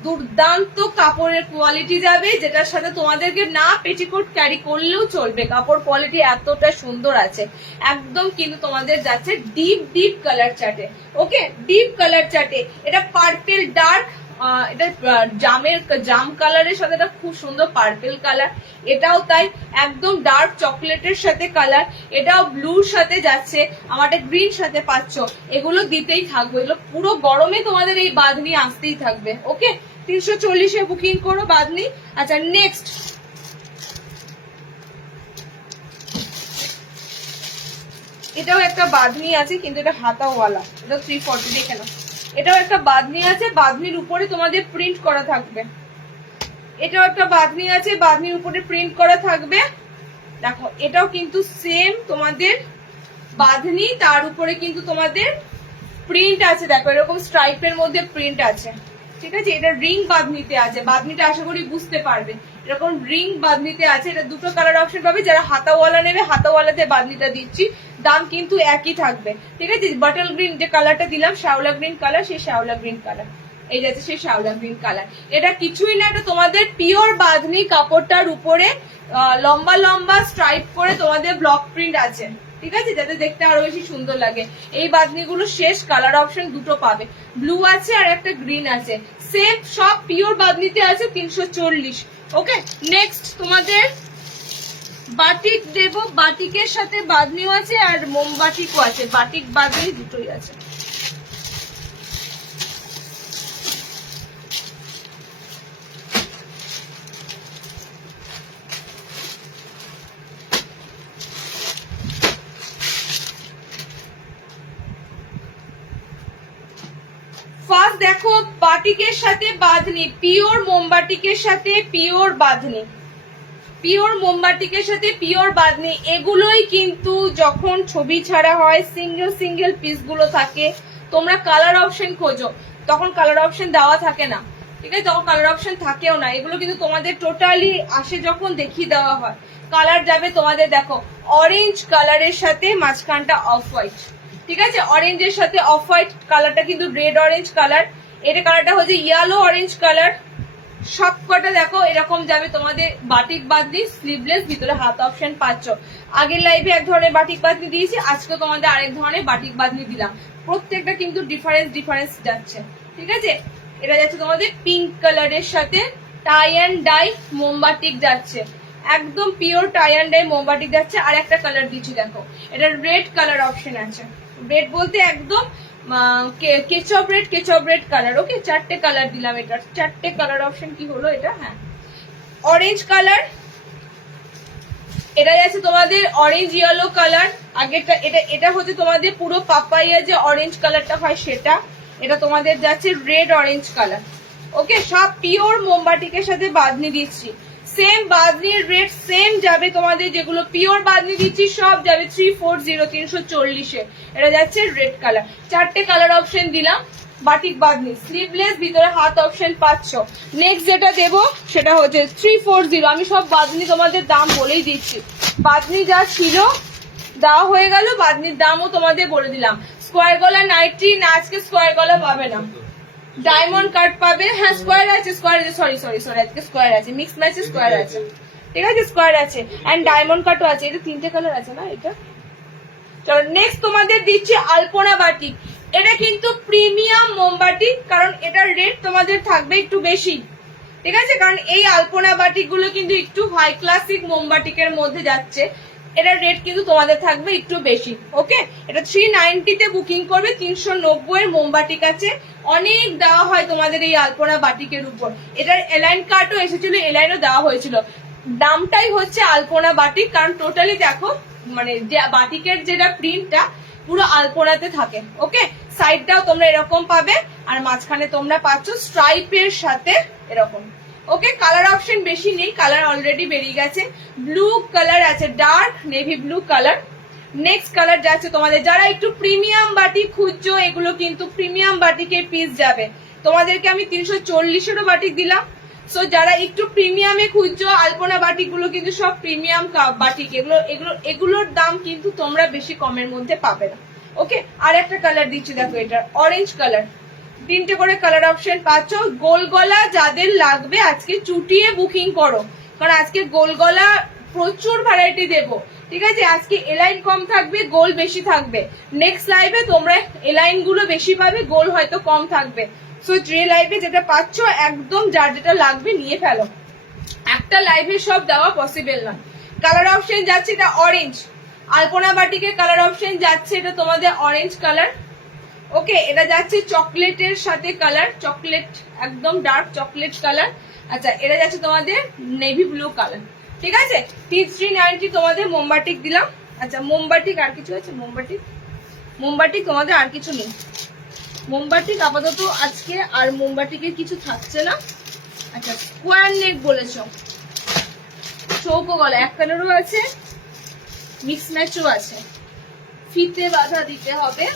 দুর্দান্ত কাপড়ের কোয়ালিটি যাবে, যেটার সাথে তোমাদেরকে না পেটিকোট ক্যারি করলেও চলবে। কাপড় কোয়ালিটি এতটা সুন্দর আছে, একদম কিন্তু তোমাদের যাচ্ছে ডিপ ডিপ কালার চার্টে। ওকে, ডিপ কালার চার্টে এটা পার্পেল ডার্ক, এটা জাম কালারের সাথে এটা খুব সুন্দর পার্পেল কালার, এটাও তাই একদম ডার্ক চকলেটের সাথে কালার, এটাও ব্লুর সাথে যাচ্ছে, আমাদের গ্রিন সাথে পাচ্ছ। এগুলো দিতেই থাকবে, এগুলো পুরো গরমে তোমাদের এই বাঁধনি আসতেই থাকবে। ওকে, 340-এ বুকিং করো বাঁধনি। আচ্ছা, নেক্সট এটাও একটা বাঁধনি আছে, কিন্তু এটা হাতাওয়ালা, এটা 340 দেখে নাও। এটাও একটা বাঁধনি আছে, বাঁধনির উপরে তোমাদের প্রিন্ট করা থাকবে। এটাও একটা বাঁধনি আছে, বাঁধনির উপরে প্রিন্ট করা থাকবে। দেখো, এটাও কিন্তু সেম তোমাদের বাঁধনি, তার উপরে কিন্তু তোমাদের প্রিন্ট আছে। দেখো, এরকম স্ট্রাইপের মধ্যে প্রিন্ট আছে, ঠিক আছে। এটা রিং বাঁধনিতে আছে, বাঁধনিটা আশা করি বুঝতে পারবে। এরকম রিং বাঁধনিতে আছে, এটা দুটো কালার অপশন পাবে। যারা হাতাওয়ালা নেবে, হাতাওয়ালাতে বাঁধনিটা দিচ্ছি, দাম কিন্তু একই থাকবে, ঠিক আছে। বাটল গ্রিন যে কালারটা দিলাম, শ্যাওলা গ্রিন কালার, সেই শ্যাওলা গ্রিন কালার, এই যাচ্ছে সেই শ্যাওলা গ্রিন কালার। এটা কিছুই না, এটা তোমাদের পিওর বাঁধনি কাপড়টার উপরে লম্বা লম্বা স্ট্রাইপ করে তোমাদের ব্লক প্রিন্ট আছে, ঠিক আছে, যাতে দেখতে আরো বেশি সুন্দর লাগে। এই বাঁধনিগুলো শেষ, কালার অপশন দুটো পাবে, ব্লু আছে আর একটা গ্রিন আছে, সেম সব পিওর বাঁধনিতে আছে, 340। ওকে, নেক্সট তোমাদের বাটিক দেব, বাটিকের সাথে বাঁধনিও আছে আর মোমবাটিকও আছে, বাটিক বাঁধনি দুটোই আছে। ফার্স্ট দেখো, বাটিকের সাথে বাঁধনি, পিওর মোমবাটিকের সাথে পিওর বাঁধনি, পিওর মোমবাটিকের সাথে পিওর বাঁধনি। এগুলোই কিন্তু যখন ছবি ছাড়া হয়, সিঙ্গেল সিঙ্গেল পিস গুলো থাকে, তোমরা কালার অপশন খোঁজো, তখন কালার অপশন দেওয়া থাকে না, ঠিক আছে, তখন কালার অপশন থাকেও না। এগুলো কিন্তু তোমাদের টোটালি আসে যখন দেখিয়ে দেওয়া হয়। কালার যাবে তোমাদের, দেখো, অরেঞ্জ কালারের সাথে মাঝখানটা অফ হোয়াইট, ঠিক আছে, অরেঞ্জের সাথে অফ হোয়াইট কালারটা কিন্তু রেড অরেঞ্জ কালার, এটা কালারটা হচ্ছে ইয়েলো অরেঞ্জ কালার। সবকটা দেখো এরকম যাবে তোমাদের বাটিক বাঁধনি, স্লিভলেস, ভিতরে হাত অপশন পাচ্ছ। আগের লাইভে এক ধরনের বাটিক বাঁধনি দিয়েছি, আজকে তোমাদের আরেক ধরনের বাটিক বাঁধনি দিলাম। প্রত্যেকটা কিন্তু ডিফারেন্স যাচ্ছে, ঠিক আছে। এটা যাচ্ছে তোমাদের পিঙ্ক কালারের সাথে টাই অ্যান্ড ডাই মোমবাটিক যাচ্ছে, একদম পিওর টাই অ্যান্ড ডাই মোমবাটিক যাচ্ছে। আর একটা কালার দিচ্ছি, দেখো, এটা রেড কালার অপশন আছে, রেড বলতে একদম কেচপ রেড কালার। ওকে, চারটে কালার দিলাম, এটা চারটে কালার অপশন কি হলো এটা, হ্যাঁ, অরেঞ্জ কালার, এটা যাচ্ছে তোমাদের অরেঞ্জ ইয়েলো কালার। আগেরটা এটা হচ্ছে তোমাদের পুরো পাপাইয়া যে অরেঞ্জ কালারটা হয় সেটা, এটা তোমাদের যাচ্ছে রেড অরেঞ্জ কালার। ওকে, সব পিওর মোমবাটিকের সাথে বাঁধনি দিচ্ছি, সেম বাঁধনির রেট সেম যাবে তোমাদের, যেগুলো পিওর বাঁধনি দিচ্ছি সব যাবে 340, 340-এ। এটা যাচ্ছে রেড কালার, চারটে কালার অপশন দিলাম। বাটিক বাঁধনি, স্লিভলেস, ভিতরে হাত অপশন পাচ্ছ। নেক্সট যেটা দেবো সেটা হচ্ছে 340। আমি সব বাঁধনি তোমাদের দাম বলেই দিচ্ছি, বাঁধনি যা ছিল দেওয়া হয়ে গেল, বাঁধনির দামও তোমাদের বলে দিলাম। স্কোয়ার গলা নাইটি না, আজকে স্কোয়ার গলা পাবে না, ডায়মন্ড কাট পাবে। হ্যাঁ, স্কোয়ার আছে, সরি আজকে স্কোয়ার আছে, মিক্স ম্যাচে স্কোয়ার আছে, ঠিক আছে, স্কোয়ার আছে এন্ড ডায়মন্ড কাটও আছে। এটা তিনটে কালার আছে না এটা। চলো নেক্সট তোমাদের দিচ্ছি আলপনা বাটিক। এটা কিন্তু প্রিমিয়াম মোমবাটিক, কারণ এটার রেট তোমাদের থাকবে একটু বেশি, ঠিক আছে, কারণ এই আলপনা বাটিক গুলো কিন্তু একটু হাই ক্লাসিক মোমবাটিকের মধ্যে যাচ্ছে, এটার রেট কিন্তু তোমাদের থাকবে একটু বেশি। ওকে, এটা 390-তে বুকিং করবে, 390-এর মোমবাটিক আছে, অনেক দেওয়া হয় তোমাদের এই আলপনা বাটিকের উপর। এটার এলাইন কাটও এসেছিল, এলাইনও দেওয়া হয়েছিল, দামটাই হচ্ছে আলপনা বাটিক, কারণ টোটালি দেখো মানে যে বাটিকের যেটা প্রিন্টটা পুরো আলপনাতে থাকে। ওকে, সাইডটাও তোমরা এরকম পাবে, আর মাঝখানে তোমরা পাচ্ছ স্ট্রাইপের সাথে এরকম। ওকে, কালার অপশন বেশি নেই, কালার অলরেডি বেরিয়ে গেছে। ব্লু কালার আছে, dark navy blue colour. Next colour যাচ্ছে তোমাদের, যারা একটু প্রিমিয়াম বাটিক খুঁজছো, এগুলো কিন্তু প্রিমিয়াম বাটিকের পিস যাবে তোমাদেরকে। আমি 340-এরও বাটিক দিলাম, সো যারা একটু প্রিমিয়ামে খুঁজছো, আলপনা বাটিক গুলো কিন্তু সব প্রিমিয়াম বাটিক, এগুলোর দাম কিন্তু তোমরা বেশি কমের মধ্যে পাবে না। ওকে, আর একটা কালার দিচ্ছি, দেখো, এটা অরেঞ্জ কালার, তিনটে করে কালার অপশন পাচ্ছ। গোল গলা যাদের লাগবে আজকে চুটিয়ে বুকিং করো, কারণ আজকে গোল গলা প্রচুর ভ্যারাইটি দেবো, ঠিক আছে। আজকে এলাইন কম থাকবে, গোল বেশি থাকবে। নেক্সট লাইভে তোমরা এলাইন গুলো বেশি পাবে, গোল হয়তো কম থাকবে। সো যে লাইভে যেটা পাচ্ছ একদম যার যেটা লাগবে নিয়ে ফেলো, একটা লাইভে সব দেওয়া পসিবল নয়। কালার অপশন যাচ্ছে এটা অরেঞ্জ, আলপনা বাটিকের কালার অপশন যাচ্ছে এটা তোমাদের অরেঞ্জ কালার। ওকে, এটা যাচ্ছে চকলেটের সাথে কালার, চকলেট একদম ডার্ক চকলেট কালার। আচ্ছা, এটা যাচ্ছে তোমাদের নেভি ব্লু কালার, ঠিক আছে। 390 তোমাদের মোমবাটিক দিলাম। আচ্ছা, মোমবাটিক আর কিছু আছে? মোমবাটিক তোমাদের আর কিছু নেই। মোমবাটিক আপাতত আজকে আর মোমবাটিকের কিছু থাকছে না। আচ্ছা, স্কোয়ার নেক বলেছ, চৌকো গলা এক কালারও আছে, মিক্স ম্যাচও আছে, ফিতে বাঁধা দিতে হবে।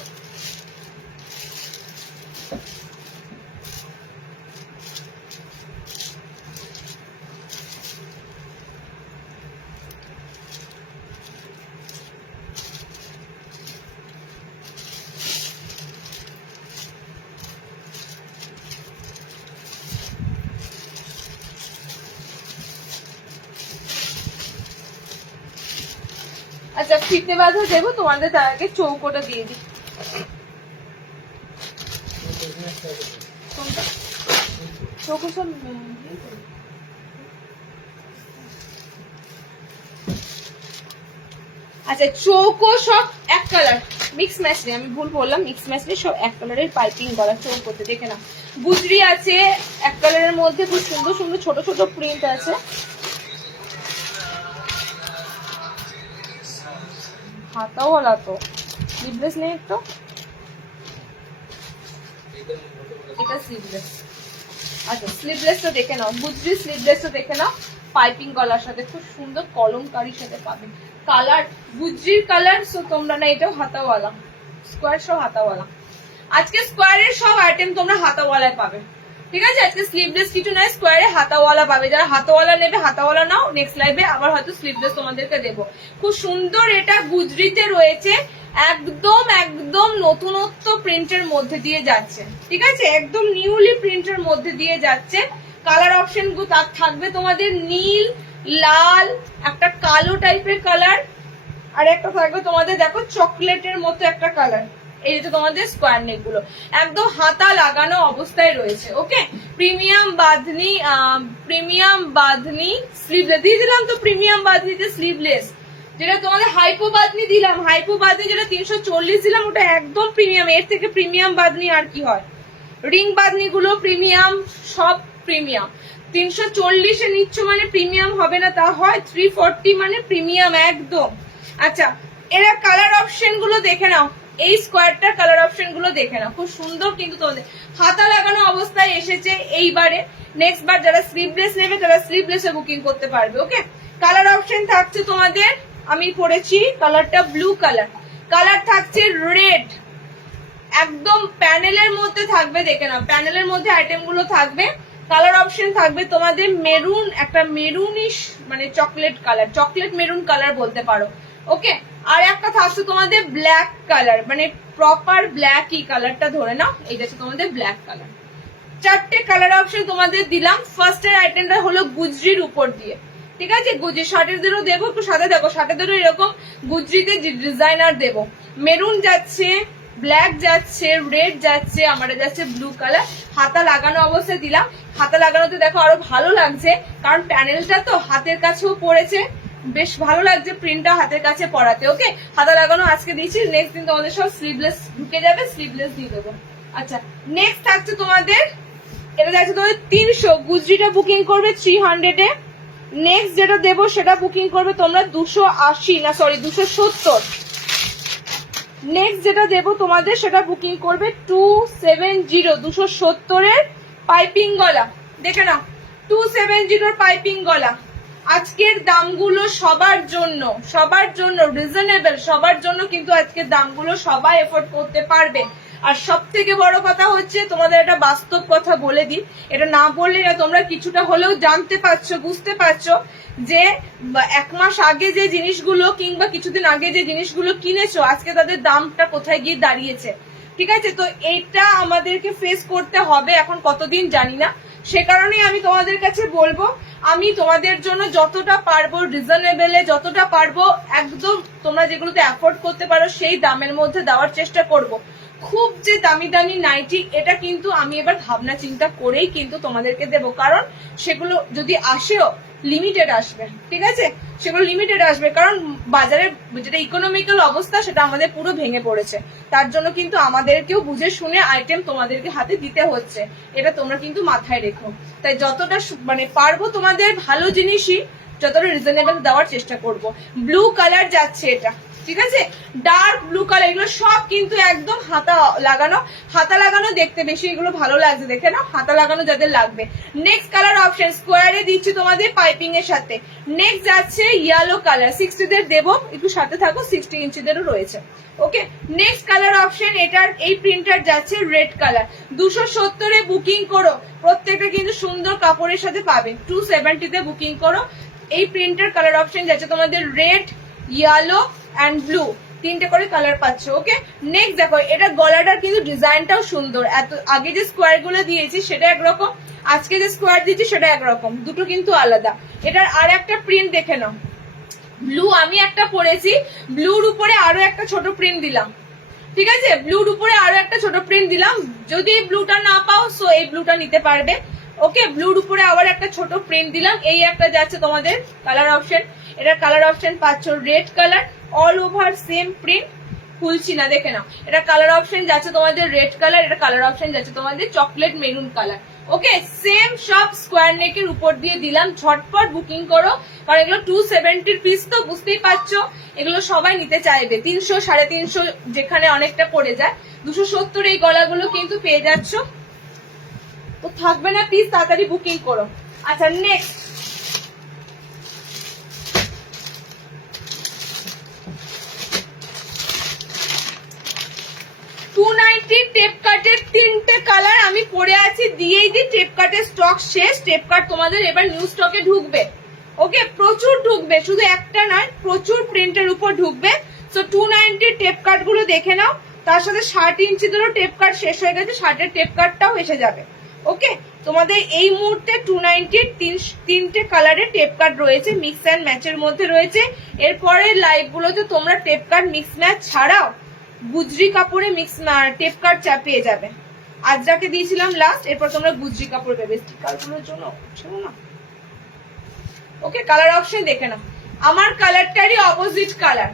আচ্ছা, ফিতে বাঁধা দেবো তোমাদের, তার আগে চৌকোটা দিয়ে দিই। চৌকো সব আচ্ছা, চৌকো সব এক কালার, মিক্স ম্যাচ নেই, আমি ভুল বললাম, মিক্স ম্যাচ নেই, সব এক কালারের পাইপিং করা চৌকোতে। দেখে না, গুজরি আছে এক কালারের মধ্যে, খুব সুন্দর সুন্দর ছোট ছোট প্রিন্ট আছে। হাতাও হলা তো স্লিভলেস নেই একটু, এটা স্লিভলেস। আচ্ছা, স্লিভলেসটা দেখে নাও, গুজরি স্লিভলেসটা দেখে নাও, পাইপিং গলার সাথে খুব সুন্দর কলমকারীর সাথে পাবে। কালার গুজরির কালার, সো তোমরা না এটাও হাতাওয়ালা, স্কোয়ার সব হাতাওয়ালা। আজকে স্কোয়ারের সব আইটেম তোমরা হাতাওয়ালায় পাবে, ঠিক আছে। আজকে স্লিভলেস কিছু নয়, স্কোয়ারে হাতাওয়ালা পাবে। যারা হাতাওয়ালা নেবে হাতাওয়ালা নাও, নেক্সট লাইভে আবার হয়তো স্লিভলেস তোমাদেরকে দেবো। খুব সুন্দর, এটা গুজরিতে রয়েছে, একদম একদম নতুনত্ব প্রিন্টের মধ্যে দিয়ে যাচ্ছে, ঠিক আছে, একদম নিউলি প্রিন্টের মধ্যে দিয়ে যাচ্ছে। কালার অপশন গুলো তার থাকবে তোমাদের নীল, লাল, একটা কালো টাইপের কালার, আর একটা থাকবে তোমাদের দেখো চকলেটের মতো একটা কালার। এই যে তোমাদের স্কোয়ার নেক গুলো একদম হাতা লাগানো অবস্থায় রয়েছে। ওকে, প্রিমিয়াম বাঁধনি স্লিভলেস দিয়ে দিলাম তো, প্রিমিয়াম বাঁধনিতে স্লিভলেস। যেটা তোমাদের হাইপো বাঁধনি দিলাম, হাইপো বাঁধনি যেটা 340 দিলাম, ওটা একদম প্রিমিয়াম। এর থেকে প্রিমিয়াম বাঁধনি আর কি হয়? রিং বাঁধনি গুলো প্রিমিয়াম, সব প্রিমিয়াম। 340 এ নিচ্ছ মানে প্রিমিয়াম হবে না তা হয়, 340 মানে প্রিমিয়াম একদম। আচ্ছা, এরা কালার অপশন গুলো দেখে নাও, এই স্কোয়ারটার কালার অপশন গুলো দেখে নাও, খুব সুন্দর কিন্তু তোমাদের হাতা লাগানো অবস্থায় এসেছে এইবারে। নেক্সট বার যারা স্লিভলেস নেবে তারা স্লিভলেসে বুকিং করতে পারবে। ওকে, কালার অপশন থাকছে তোমাদের, আমি পরেছি কালারটা ব্লু কালার, কালার থাকছে রেড, একদম প্যানেলের মধ্যে থাকবে, দেখে নাও প্যানেলের মধ্যে আইটেম গুলো থাকবে। কালার অপশন থাকবে তোমাদের মেরুন, একটা মেরুনিশ মানে chocolate colour, chocolate maroon colour বলতে পারো। ওকে, আর একটা থাকছে তোমাদের ব্ল্যাক কালার, মানে প্রপার ব্ল্যাকই কালারটা ধরে নাও, এইটা হচ্ছে তোমাদের ব্ল্যাক কালার। চারটে কালার অপশন তোমাদের দিলাম। ফার্স্টের আইটেমটা হলো গুজরির উপর দিয়ে, ঠিক আছে, গুজরি শার্টেরদেরও দেবো, একটু সাথে দেখো শার্টেরদেরও এরকম গুজরিতে ডিজাইনার দেবো। মেরুন যাচ্ছে, ব্ল্যাক যাচ্ছে, রেড যাচ্ছে, আমার যাচ্ছে ব্লু কালার। হাতা লাগানো অবস্থায় দিলাম, হাতা লাগানোতে দেখো আরো ভালো লাগছে, কারণ প্যানেলটা তো হাতের কাছেও পড়েছে, বেশ ভালো লাগছে প্রিন্টটা হাতের কাছে পরাতে। ওকে, হাতা লাগানো আজকে দিয়েছি, নেক্সট দিন তোমাদের সব স্লিভলেস ঢুকে যাবে, স্লিভলেস দিয়ে দেবো। আচ্ছা, নেক্সট থাকছে তোমাদের, এটা যাচ্ছে তোমাদের 300, গুজরিটা বুকিং করবে 300 এ। নেক্সট যেটা দেবো সেটা বুকিং করবে তোমরা 280, না সরি 270। নেক্সট যেটা দেবো তোমাদের সেটা বুকিং করবে 270, 270 এর পাইপিং গলা, দেখে নাও 270 এর পাইপিং গলা। আজকের দামগুলো সবার জন্য রিজনেবল, সবার জন্য কিন্তু আজকের দামগুলো সবাই এফোর্ড করতে পারবে। আর সব থেকে বড় কথা হচ্ছে তোমাদের একটা বাস্তব কথা বলে দিই, এটা না বললে না তোমরা কিছুটা হলেও জানতে পারছো, বুঝতে পারছো যে 1 মাস আগে যে জিনিসগুলো কিংবা কিছুদিন আগে যে জিনিসগুলো কিনেছো আজকে তাদের দামটা কোথায় গিয়ে দাঁড়িয়েছে। ঠিক আছে? তো এইটা আমাদেরকে ফেস করতে হবে, এখন কতদিন জানি না, সে কারণেই আমি তোমাদের কাছে বলবো, আমি তোমাদের জন্য যতটা পারবো রিজনেবলে, যতটা পারবো একদম তোমরা যেগুলোতে অ্যাফোর্ড করতে পারো সেই দামের মধ্যে দেওয়ার চেষ্টা করব। খুব যে দামি দামি নাইটি, এটা কিন্তু আমি এবার ভাবনা চিন্তা করেই কিন্তু তোমাদেরকে দেব, কারণ সেগুলো যদি আসেও লিমিটেড আসবে, ঠিক আছে? সেগুলো লিমিটেড আসবে, কারণ বাজারের যেটা ইকোনমিক্যাল অবস্থা সেটা আমাদের পুরো ভেঙে পড়েছে। তার জন্য কিন্তু আমাদেরকেও বুঝে শুনে আইটেম তোমাদেরকে হাতে দিতে হচ্ছে, এটা তোমরা কিন্তু মাথায় রেখো। তাই যতটা মানে পারবো তোমাদের ভালো জিনিসই যতটা রিজনেবল দেওয়ার চেষ্টা করব। ব্লু কালার যাচ্ছে এটা, ঠিক আছে? ডার্ক ব্লু কালার, এগুলো সব কিন্তু একদম হাতা লাগানো, হাতা লাগানো দেখতে বেশি এগুলো ভালো লাগছে, দেখে না? হাতা লাগানো যাদের লাগবে। নেক্সট কালার অপশন স্কোয়ারে দিচ্ছি তোমাদের পাইপিং এর সাথে। নেক্সট যাচ্ছে ইয়েলো কালার, 60 দের দেবো, একটু সাথে থাকো, 60 ইঞ্চিদেরও রয়েছে। ওকে, নেক্সট কালার অপশন এটার এই প্রিন্টার যাচ্ছে রেড কালার, 270 বুকিং করো, প্রত্যেকটা কিন্তু সুন্দর কাপড়ের সাথে পাবে। 270 বুকিং করো। এই প্রিন্টার কালার অপশন যাচ্ছে তোমাদের রেড, ইয়েলো অ্যান্ড ব্লু, তিনটে করে কালার পাচ্ছ। ওকে, নেক্সট দেখো, এটা গলাটার কিন্তু ডিজাইনটাও সুন্দর। এত আগে যে স্কোয়ার গুলো দিয়েছি সেটা একরকম, আজকে যে স্কোয়ার দিয়েছি সেটা একরকম, দুটো কিন্তু আলাদা। এটার আর একটা প্রিন্ট দেখে নাও, ব্লু আমি একটা পরেছি, ব্লুর উপরে আরো একটা ছোট প্রিন্ট দিলাম, ঠিক আছে? ব্লুর উপরে আরো একটা ছোট প্রিন্ট দিলাম, যদি ব্লুটা না পাও সো এই ব্লুটা নিতে পারবে। ওকে, ব্লুর উপরে আবার একটা ছোট প্রিন্ট দিলাম। এই একটা যাচ্ছে তোমাদের কালার অপশন, এটা কালার অপশন পাচ্ছ red colour, all over same print, খুলছি না, দেখে নাও। এটা কালার অপশন যাচ্ছে তোমাদের রেড কালার, এটা কালার অপশন যাচ্ছে তোমাদের চকলেট মেরুন কালার। ওকে, সেম সব স্কোয়ার নেকের উপর দিয়ে দিলাম। ঝটপট বুকিং করো, কারণ এগুলো 270 পিস, তো বুঝতেই পারছো এগুলো সবাই নিতে চাইবে। 300 350 যেখানে অনেকটা পড়ে যায়, 270 এই গলাগুলো কিন্তু পেয়ে যাচ্ছ, তো থাকবে না পিস, তাড়াতাড়ি বুকিং করো। আচ্ছা, নেক্সট টেপ কাটের তিনটে কালার আমি পরে আছি, দিয়েই দিই। টেপ কাটের স্টক শেষ, টেপ কাট তোমাদের এবার নিউ স্টকে ঢুকবে। ওকে, প্রচুর ঢুকবে, শুধু একটা নয়, প্রচুর প্রিন্টের উপর ঢুকবে। তো 290 টেপ কাট গুলো দেখে নাও, তার সাথে 60 ইঞ্চিদেরও টেপ কাট শেষ হয়ে গেছে, 60-এর টেপ কাটটাও এসে যাবে। ওকে, তোমাদের এই মুহূর্তে 290 তিনটে কালারের টেপ কাট রয়েছে, মিক্স অ্যান্ড ম্যাচের মধ্যে রয়েছে। এরপরে লাইভ গুলোতে তোমরা টেপ কাট মিক্স ম্যাচ ছাড়াও গুজরি কাপড়ে মিক্স টেপ কাট চাপিয়ে যাবে। আজরাকে দিয়েছিলাম লাস্ট, এরপর তোমরা গুজরি কাপড় পাবে স্টিকার গুলোর জন্য, না? ওকে, কালার অপশন দেখে নাও। আমার কালারটারই অপোজিট কালার,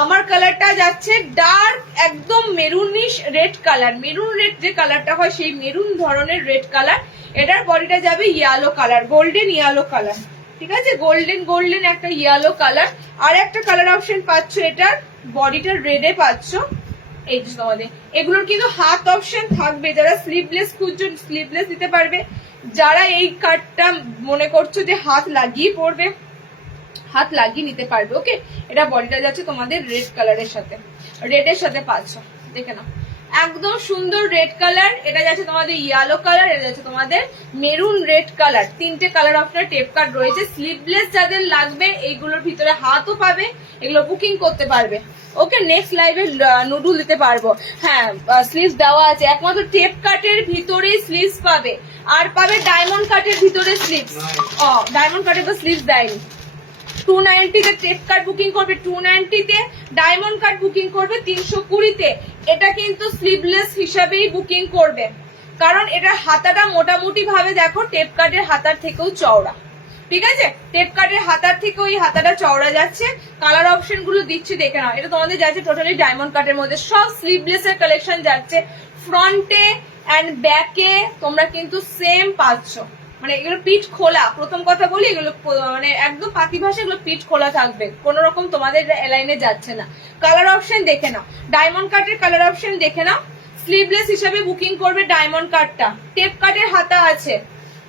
আমার কালারটা যাচ্ছে ডার্ক একদম maroonish red colour, maroon red যে কালারটা হয় সেই মেরুন ধরনের রেড কালার। এটার বডিটা যাবে yellow colour, golden yellow colour, ঠিক আছে? গোল্ডেন গোল্ডেন একটা ইয়েলো কালার। আর একটা কালার অপশন পাচ্ছ, এটার বডিটা রেডে পাচ্ছ। এই যে তোমাদের এগুলোর কিন্তু হাত অপশন থাকবে, যারা স্লিভলেস খুঁজছো স্লিভলেস দিতে পারবে, যারা এই কাটটা মনে করছো যে হাত লাগিয়ে পড়বে হাত লাগিয়ে নিতে পারবে। ওকে, এটা বডিটা যাচ্ছে তোমাদের রেড কালারের সাথে, রেডের সাথে পাচ্ছ, দেখে নাও, একদম সুন্দর রেড কালার। এটা যাচ্ছে তোমাদের ইয়েলো কালার, এটা যাচ্ছে তোমাদের মেরুন রেড কালার। তিনটে কালার অপশন টেপ কাট রয়েছে। স্লিভলেস যাদের লাগবে এইগুলোর ভিতরে হাতও পাবে, এগুলো বুকিং করতে পারবে। ওকে, নেক্সট লাইভে নুডুল দিতে পারবো। হ্যাঁ, স্লিভস দেওয়া আছে, একমাত্র টেপ কাটের ভিতরে স্লিভস পাবে, আর পাবে ডায়মন্ড কাটের ভিতরে স্লিভস। ডায়মন্ড কাটে তো স্লিভস দেয়নি। 290 তে টেপ কাট বুকিং করবে, 290 তে ডায়মন্ড কাট বুকিং করবে, 320 তে এটা কিন্তু স্লিভলেস হিসাবেই বুকিং করবে, কারণ এটার হাতাটা মোটামুটি ভাবে দেখো টেপ কাটের হাতার থেকেও চওড়া, ঠিক আছে? টেপ কাটের হাতার থেকেও এই হাতাটা চওড়া যাচ্ছে। কালার অপশন গুলো দিচ্ছি, দেখে নাও। এটা তোমাদের যাচ্ছে টোটালি ডায়মন্ড কাটের মধ্যে, সব স্লিভলেস এর কালেকশন যাচ্ছে। ফ্রন্টে অ্যান্ড ব্যাকে তোমরা কিন্তু সেম পাচ্ছ, মানে এগুলো পিঠ খোলা। প্রথম কথা বলি, এগুলো মানে একদম পাতি ভাষা, এগুলো পিঠ খোলা থাকবে, কোন রকম তোমাদের এলাইনে যাচ্ছে না। কালার অপশন দেখে নাও, ডায়মন্ড কাটের কালার অপশন দেখে নাও। স্লিভলেস হিসাবে বুকিং করবে ডায়মন্ড কাটটা। টেপ কাটের হাতা আছে,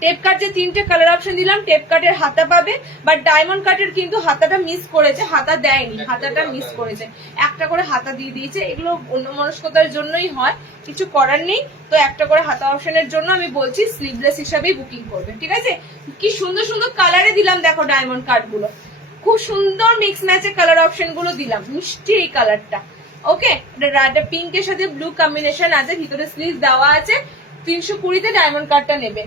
টেপ কাট যে তিনটে কালার অপশন দিলাম, টেপ কাটের হাতা পাবে, বাট ডায়মন্ড কাটের কিন্তু হাতাটা মিস করেছে, হাতা দেয়নি, হাতাটা মিস করেছে, একটা করে হাতা দিয়ে দিয়েছে। এগুলো অন্য মনস্কতার জন্যই হয়, কিছু করার নেই। তো একটা করে হাতা অপশনের জন্য আমি বলছি স্লিভলেস হিসাবেই বুকিং করবে, ঠিক আছে? কি সুন্দর সুন্দর কালারে দিলাম দেখো ডায়মন্ড কাট গুলো, খুব সুন্দর মিক্স ম্যাচের কালার অপশন গুলো দিলাম, মিষ্টি এই কালারটা, ওকে, এটা পিঙ্কের সাথে ব্লু কম্বিনেশন আছে, ভিতরে স্লিভ দেওয়া আছে। 320-তে ডায়মন্ড কাটটা নেবে।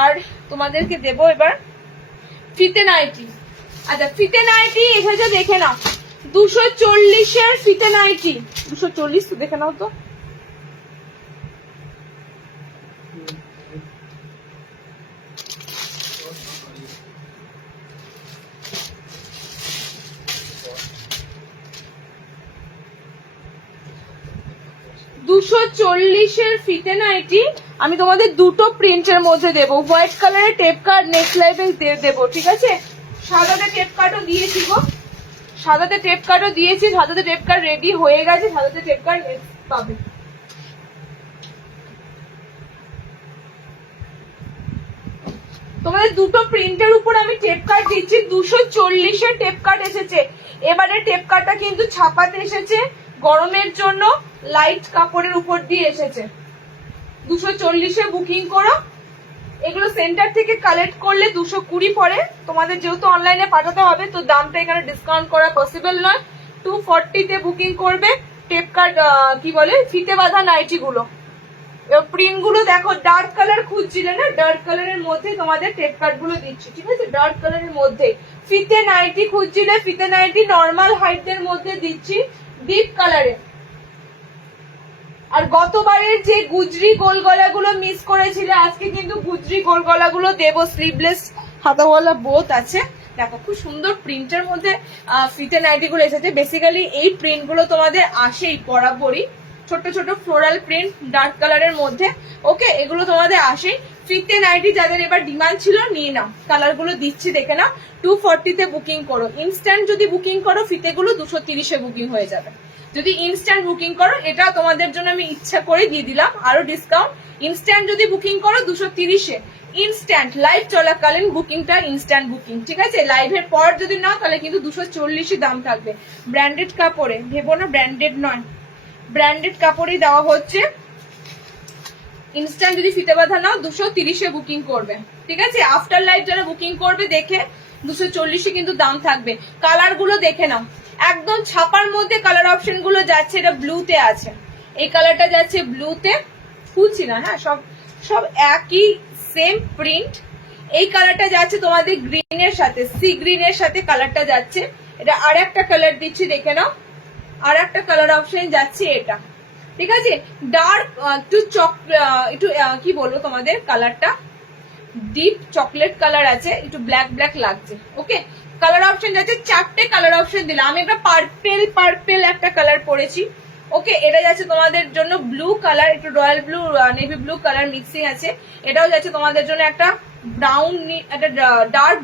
আর তোমাদেরকে দেবো এবার ফিতে নাইটি। আচ্ছা, ফিতে নাইটি এসেছে, দেখে নাও 240-এর ফিতে নাইটি। 240 তো দেখে নাও তো। $240-এর ফিতে নাইটি আমি তোমাদের দুটো প্রিন্টের মধ্যে দেবো। হোয়াইট কালারের টেপ কার্ড নেক্সট লাইভে দেবো, ঠিক আছে? সাদাতে টেপ কার্ডও দিয়েছি গো, সাদাতে টেপ কার্ডও দিয়েছি, সাদাতে টেপ কার্ড রেডি হয়ে গেছে, সাদাতে টেপ কার্ড পাবে। তোমাদের দুটো প্রিন্টের উপর আমি টেপ কার্ড দিচ্ছি। 240-এর টেপ কার্ড এসেছে। এবারে টেপ কার্ডটা কিন্তু ছাপাতে এসেছে, গরমের জন্য লাইট কাপড়ের উপর দিয়ে এসেছে। 240-এ বুকিং করো। এগুলো সেন্টার থেকে কালেক্ট করলে 220 পড়ে। তোমাদের যেহেতু অনলাইনে পাঠাতে হবে তো দামটা এখানে ডিসকাউন্ট করা পসিবল নয়। 240-তে বুকিং করবে। টেপ কার্ড কি বলে, ফিতে বাঁধা নাইটি গুলো, প্রিন্ট গুলো দেখো। ডার্ক কালার খুঁজছিলে না, ডার্ক কালারের মধ্যে তোমাদের টেপ কার্ড গুলো দিচ্ছি, ঠিক আছে? ডার্ক কালারের মধ্যে ফিতে নাইটি খুঁজছিলে, ফিতে নাইটি নর্মাল হাইটের মধ্যে দিচ্ছি ডিপ কালারে। আর গতবারের যে গুজরি গোল গলা গুলো মিস করেছিলে, আজকে কিন্তু গুজরি গোল গলা গুলো দেবো। স্লিভলেস হাতাওয়ালা বোথ আছে। দেখো খুব সুন্দর প্রিন্টের মধ্যে ফিতে নাইটি গুলো এসেছে। বেসিক্যালি এই প্রিন্ট গুলো তোমাদের আসেই বরাবরই, ছোট ছোট ফ্লোরাল প্রিন্ট ডার্ক কালারের মধ্যে। ওকে, এগুলো তোমাদের আসেই। ফিতে নাইটি যাদের এবার ডিমান্ড ছিল নিয়ে নাও, কালার গুলো দিচ্ছি দেখে নাও। 240-তে বুকিং করো। ইনস্ট্যান্ট যদি বুকিং করো ফিতেগুলো 230-এ বুকিং হয়ে যাবে। যদি ইনস্ট্যান্ট বুকিং করো, এটা তোমাদের জন্য আমি ইচ্ছা করে দিয়ে দিলাম আরো ডিসকাউন্ট। ইনস্ট্যান্ট যদি বুকিং করো 230-এ, ইনস্ট্যান্ট লাইভ চলাকালীন বুকিংটা ইনস্ট্যান্ট বুকিং, ঠিক আছে? লাইভের পর যদি নাও তাহলে কিন্তু 240-ই দাম থাকবে। ব্র্যান্ডেড কাপড়ে ভেবো না, ব্র্যান্ডেড নয়, ব্র্যান্ডেড কাপড়ই দেওয়া হচ্ছে। ইনস্ট্যান্ট যদি ফিতে বাঁধা নাও 230-এ বুকিং করবে, ঠিক আছে? আফটার লাইভ যারা বুকিং করবে দেখে 240-এ কিন্তু দাম থাকবে। কালার গুলো দেখে নাও, একদম ছাপার মধ্যে কালার অপশন গুলো যাচ্ছে। এটা ব্লুতে আছে, এই কালারটা যাচ্ছে ব্লুতে, খুলছি না, হ্যাঁ সব সব একই সেম প্রিন্ট। এই কালারটা যাচ্ছে তোমাদের গ্রিনের সাথে, সি গ্রিনের সাথে কালারটা যাচ্ছে। এটা আর একটা কালার দিচ্ছি, দেখে নাও। আর একটা কালার অপশন যাচ্ছে এটা, ঠিক আছে? ডার্ক একটু একটু কি বলবো তোমাদের, কালারটা ডিপ চকলেট কালার আছে, একটু ব্ল্যাক ব্ল্যাক লাগছে। ওকে, কালার অপশন যাচ্ছে, 4টে কালার অপশন দিলাম। আমি একটা পার্পেল একটা কালার পরেছি। ওকে, এটা যাচ্ছে তোমাদের জন্য ব্লু কালার, একটু royal blue navy blue colour mixing আছে। এটাও যাচ্ছে তোমাদের জন্য একটা ব্রাউন, একটা ডার্ক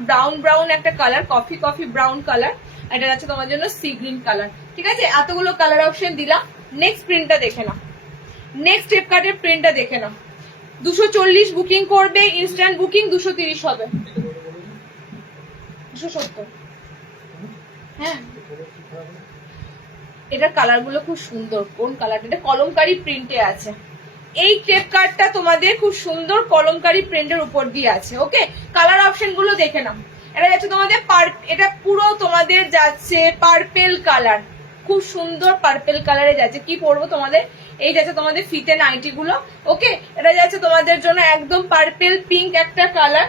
ব্রাউন একটা কালার, কফি ব্রাউন কালার। এটা যাচ্ছে তোমার জন্য সি গ্রিন কালার, ঠিক আছে? এতগুলো কালার অপশন দিলাম। নেক্সট প্রিন্টটা দেখে নাও, নেক্সট টেপ কার্ডের প্রিন্টটা দেখে নাও। 240 বুকিং করবে, ইনস্ট্যান্ট বুকিং 230 হবে। 270, হ্যাঁ। এটার কালার গুলো খুব সুন্দর। কোন কালারটা? এটা কলমকারি প্রিন্টে আছে। এই টেপ কার্ডটা তোমাদের খুব সুন্দর কলমকারি প্রিন্টের উপর দিয়ে আছে। ওকে, কালার অপশন গুলো দেখে নাও। এটা যাচ্ছে তোমাদের এটা পুরো তোমাদের যাচ্ছে পার্পেল কালার, খুব সুন্দর পার্পেল কালারে যাচ্ছে। কি পরবো তোমাদের? এই যাচ্ছে তোমাদের ফিতে নাইটি গুলো। ওকে, এটা যাচ্ছে তোমাদের জন্য একদম পার্পেল পিঙ্ক একটা কালার।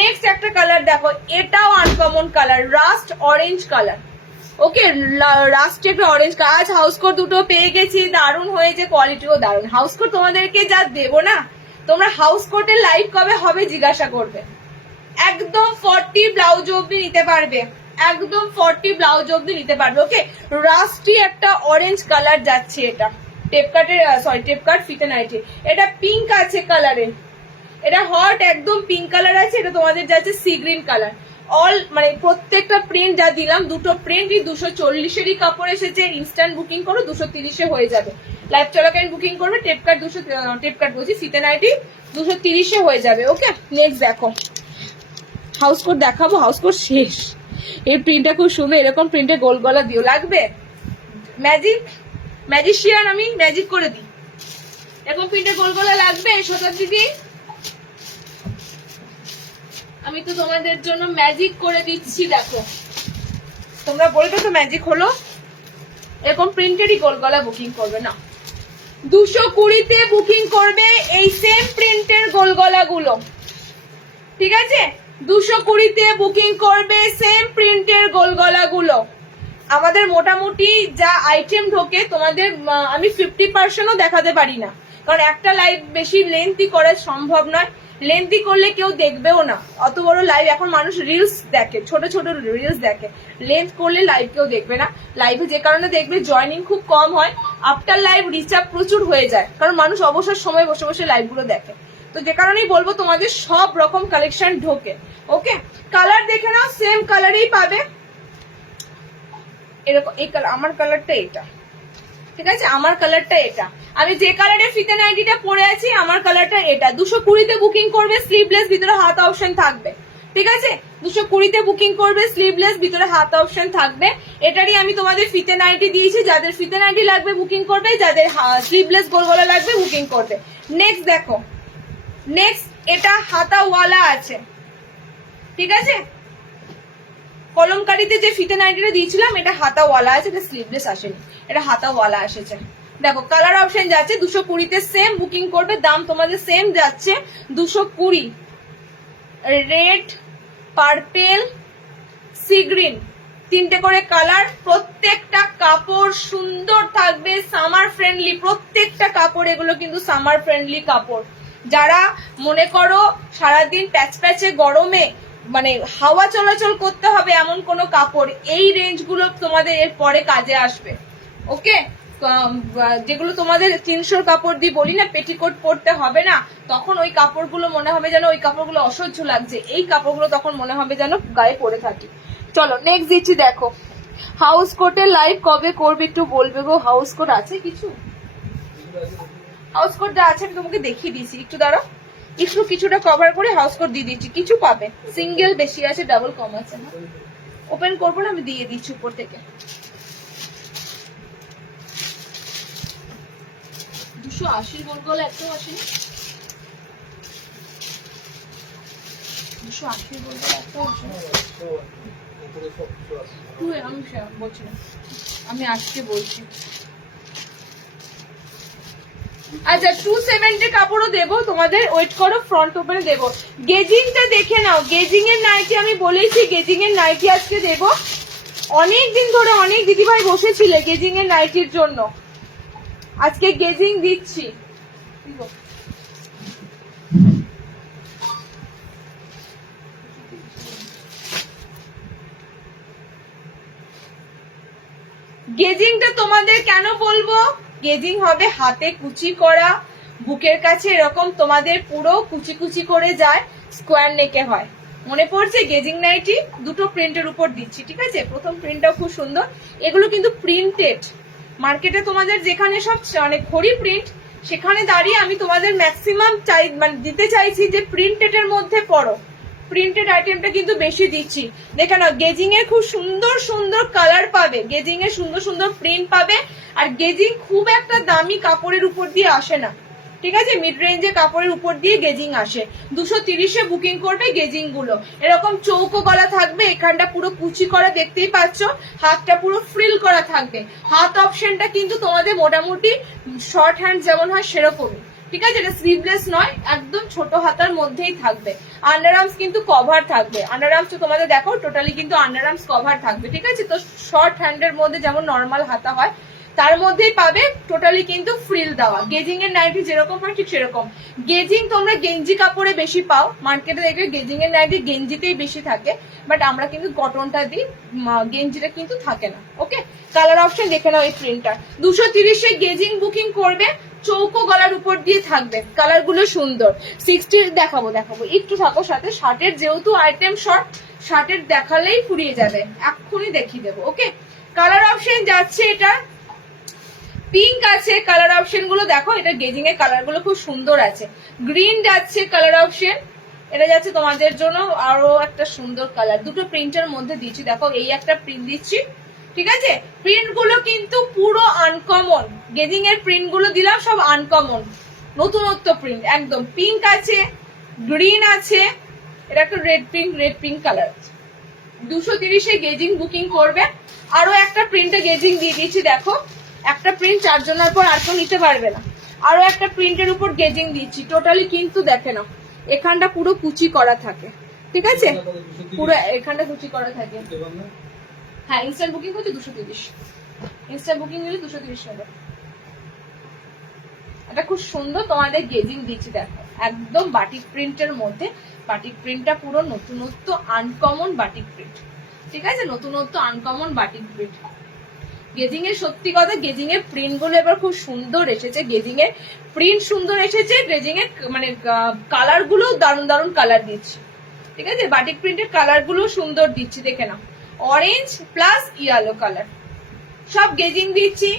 নেক্সট একটা কালার দেখো, এটাও uncommon colour, rust orange colour. Okay, rust একটা অরেঞ্জ কালার। আজ হাউস কোট দুটো পেয়ে গেছি, দারুণ হয়েছে, কোয়ালিটিও দারুণ। হাউস কোট তোমাদেরকে যা দেবো না, তোমরা হাউস কোটের লাইভ কবে হবে জিজ্ঞাসা করবে। একদম 40 ব্লাউজ অব্দি নিতে পারবে, একদম 40 ব্লাউজ অব্দি নিতে পারবে। ওকে, রাস্টি একটা অরেঞ্জ কালার যাচ্ছে। এটা টেপ কাট ফিতে নাইটি। এটা পিঙ্ক আছে কালারে, এটা হট একদম পিঙ্ক কালার আছে। এটা তোমাদের যাচ্ছে সি গ্রিন কালার। অল মানে প্রত্যেকটা প্রিন্ট যা দিলাম, দুটো প্রিন্টই 240-এরই কাপড় এসেছে। ইনস্ট্যান্ট বুকিং করো 230-এ হয়ে যাবে। লাইভ চলাকালীন বুকিং করবে টেপ কাট বলছি ফিতে নাইটি 230-এ হয়ে যাবে। ওকে, নেক্সট দেখো, হাউস কোট দেখাবো। হাউস কোট শেষ। এই প্রিন্টটা খুব সুন্দর, এরকম প্রিন্টে গোল গলা দিও, লাগবে ম্যাজিশিয়ান, আমি ম্যাজিক করে দিই। এরকম প্রিন্টে গোল গলা লাগবে শতাব্দী, আমি তো তোমাদের জন্য ম্যাজিক করে দিচ্ছি। দেখো, তোমরা বলবে তো ম্যাজিক হলো। এরকম প্রিন্টেরই গোল গলা বুকিং করবে না। 220-তে বুকিং করবে এই সেম প্রিন্টের গোল গলাগুলো, ঠিক আছে? 220-তে বুকিং করবে সেম প্রিন্টের গোল গলাগুলো। আমাদের মোটামুটি যা আইটেম ঢোকে তোমাদের আমি 50%ও দেখাতে পারি না, কারণ একটা লাইভ বেশি লেন্থি করা সম্ভব নয়। লেন্থি করলে কেউ দেখবেও না, অত বড় লাইভ এখন মানুষ রিলস দেখে, ছোট ছোট রিলস দেখে। লেন্থ করলে লাইভ কেউ দেখবে না। লাইভে যে কারণে দেখবে জয়নিং খুব কম হয়, আফটার লাইভ রিচার্জ প্রচুর হয়ে যায়, কারণ মানুষ অবসর সময় বসে বসে লাইভগুলো দেখে। তো যে কারণেই বলবো তোমাদের সব রকম কালেকশন ঢোকে। ওকে, কালার দেখে নাও, সেম কালারেই পাবে এরকম। এই কালার, আমার কালারটা এটা, ঠিক আছে? আমার কালারটা এটা, আমি যে কালারের ফিতে নাইটিটা পরে আছি আমার কালারটা এটা। 220-তে বুকিং করবে, স্লিভলেস, ভিতরে হাত অপশন থাকবে, ঠিক আছে? 220-তে বুকিং করবে, স্লিভলেস, ভিতরে হাত অপশন থাকবে। এটারই আমি তোমাদের ফিতে নাইটি দিয়েছি, যাদের ফিতে নাইটি লাগবে বুকিং করবে, যাদের স্লিভলেস গোল গলা লাগবে বুকিং করবে। নেক্সট দেখো, নেক্সট এটা হাতাওয়ালা আছে, ঠিক আছে? কলমকারিতে যে ফিতে নাইটিটা দিয়েছিলাম এটা হাতাওয়ালা আছে, এটা স্লিভলেস আসেনি, এটা হাতাওয়ালা এসেছে। দেখো কালার অপশন যাচ্ছে 220-তে সেম বুকিং করবে, দাম তোমাদের সেম যাচ্ছে 220। রেড, পার্পেল, সি গ্রিন, তিনটে করে কালার। প্রত্যেকটা কাপড় সুন্দর থাকবে, সামার ফ্রেন্ডলি, প্রত্যেকটা কাপড় এগুলো কিন্তু সামার ফ্রেন্ডলি কাপড়। যারা মনে করো সারাদিন প্যাচ প্যাচে গরমে মানে হাওয়া চলাচল করতে হবে এমন কোন কাপড়, এই রেঞ্জগুলো তোমাদের এর পরে কাজে আসবে। ওকে, যেগুলো তোমাদের 300 কাপড় দিয়ে বলি না পেটিকোট পরতে হবে না, তখন ওই কাপড়গুলো মনে হবে যেন ওই কাপড়গুলো অসহ্য লাগছে, এই কাপড়গুলো তখন মনে হবে যেন গায়ে পরে থাকি। চলো নেক্সট দিচ্ছি, দেখো হাউস কোটের লাইভ কবে করবে একটু বলবে গো। হাউস কোট আছে কিছু? হাউস কোট যা আছে আমি তোমাকে দেখিয়ে দিয়েছি, একটু দাঁড়াও, একটু কিছুটা কভার করে হাউস কোট দিয়ে দিচ্ছি। কিছু পাবে, সিঙ্গেল বেশি আছে, ডাবল কম আছে না। ওপেন করবো না, আমি দিয়ে দিচ্ছি উপর থেকে। 280 গোল গলা একটাও আসেনি, 280 গোল গলা একটাও আসেনি। আমি বলছি না, আমি আজকে বলছি। আচ্ছা 270 কাপড়ও দেবো তোমাদের, ওয়েট করো, ফ্রন্ট ওপেনে দেবো। গেজিংটা দেখে নাও, গেজিং এর নাইটি আমি বলেছি, গেজিং এর নাইটি আজকে দেবো। অনেক দিন ধরে অনেক দিদিভাই বসেছিলে গেজিং এর নাইটির জন্য, আজকে গেজিং দিচ্ছি। গেজিংটা তোমাদের কেন বলবো, গেজিং হবে হাতে কুচি করা, বুকের কাছে এরকম তোমাদের পুরো কুচি কুচি করে যায়, স্কোয়ার নেকে হয়। মনে পড়ছে গেজিং নাইটি দুটো প্রিন্টের উপর দিচ্ছি, ঠিক আছে? প্রথম প্রিন্টটাও খুব সুন্দর, এগুলো কিন্তু প্রিন্টেড। মার্কেটে তোমাদের যেখানে সব মানে খড়ি প্রিন্ট, সেখানে দাঁড়িয়ে আমি তোমাদের ম্যাক্সিমাম মানে দিতে চাইছি যে প্রিন্টেড এর মধ্যে পড়ো। প্রিন্টেড আইটেমটা কিন্তু বেশি দিচ্ছি। দেখে নাও, গেজিং এর খুব সুন্দর সুন্দর কালার পাবে, গেজিং এর সুন্দর সুন্দর প্রিন্ট পাবে। আর গেজিং খুব একটা দামি কাপড়ের উপর দিয়ে আসে না, ঠিক আছে? মিড রেঞ্জের কাপড়ের উপর দিয়ে গেজিং আসে। 230-এ বুকিং করবে গেজিং গুলো। এরকম চৌকো গলা থাকবে, এখানটা পুরো কুচি করা দেখতেই পাচ্ছ, হাতটা পুরো ফ্রিল করা থাকবে। হাত অপশনটা কিন্তু তোমাদের মোটামুটি শর্ট হ্যান্ড যেমন হয় সেরকমই, ঠিক আছে? এটা স্লিভলেস নয়, একদম ছোট হাতার মধ্যেই থাকবে। আন্ডার আর্মস কিন্তু কভার থাকবে, আন্ডার আর্মস তো তোমাদের দেখো টোটালি কিন্তু আন্ডার আর্মস কভার থাকবে, ঠিক আছে? তো শর্ট হ্যান্ডের মধ্যে যেমন নর্মাল হাতা হয় তার মধ্যেই পাবে, টোটালি কিন্তু ফ্রিল দেওয়া। গেজিং এর নাইটি যেরকম হয় ঠিক সেরকম। গেজিং তোমরা গেঞ্জি কাপড়ে বেশি পাও, মার্কেটে দেখবে গেজিং এর নাইটি গেঞ্জিতেই বেশি থাকে, বাট আমরা কিন্তু কটনটা দিই, গেঞ্জিটা কিন্তু থাকে না। ওকে, কালার অপশন দেখে নাও এই প্রিন্টটা। 230-এ গেজিং বুকিং করবে, চৌকো গলার উপর দিয়ে থাকবে, কালার গুলো সুন্দর। 60 দেখাবো একটু থাকো সাথে, শার্টের যেহেতু আইটেম শর্ট, শার্টের দেখালেই ফুরিয়ে যাবে, এক্ষুনি দেখিয়ে দেবো। ওকে, কালার অপশন যাচ্ছে, এটা পিঙ্ক আছে, কালার অপশন গুলো দেখো, এটা গেজিং এর কালার গুলো খুব সুন্দর আছে। গ্রিন যাচ্ছে কালার অপশন, এটা যাচ্ছে তোমাদের জন্য আরো একটা সুন্দর কালার। দুটো প্রিন্টের মধ্যে দিচ্ছি, দেখো এই একটা প্রিন্ট দিচ্ছি, ঠিক আছে? প্রিন্ট গুলো কিন্তু পুরো আনকমন, গেজিং এর প্রিন্ট গুলো দিলাম সব আনকমন, নতুনত্ব প্রিন্ট একদম। পিঙ্ক আছে, গ্রিন আছে, এটা একটা রেড পিঙ্ক কালার আছে, 230-এ গেজিং বুকিং করবে। আরো একটা প্রিন্টে গেজিং দিয়ে দিয়েছি, দেখো একটা প্রিন্ট 4 জনের পর আর কেউ নিতে পারবে না। আরো একটা প্রিন্টের উপর গেজিং দিচ্ছি, টোটালি কিন্তু দেখে নাও এখানটা পুরো কুচি করা থাকে, ঠিক আছে, পুরো এখানটা কুচি করা থাকে। হ্যাঁ ইনস্ট্যান্ট বুকিং হচ্ছে 230, ইনস্ট্যান্ট বুকিং নিলে 230 হবে। এটা খুব সুন্দর তোমাদের গেজিং দিচ্ছি, দেখো একদম বাটিক প্রিন্টের মধ্যে। বাটিক প্রিন্টটা পুরো নতুনত্ব আনকমন বাটিক প্রিন্ট, ঠিক আছে, নতুনত্ব আনকমন বাটিক প্রিন্ট। গেজিং এর সত্যি কথা, গেজিং এর প্রিন্ট গুলো এবার খুব সুন্দর এসেছে, গেজিং এর প্রিন্ট সুন্দর এসেছে, গেজিং এর মানে কালার গুলো দারুণ দারুণ কালার দিচ্ছি, ঠিক আছে, বাটিক প্রিন্টের কালার গুলো সুন্দর দিচ্ছি, দেখে নাও অরেঞ্জ প্লাস ইয়েলো কালার সব গেজিং দিচ্ছি।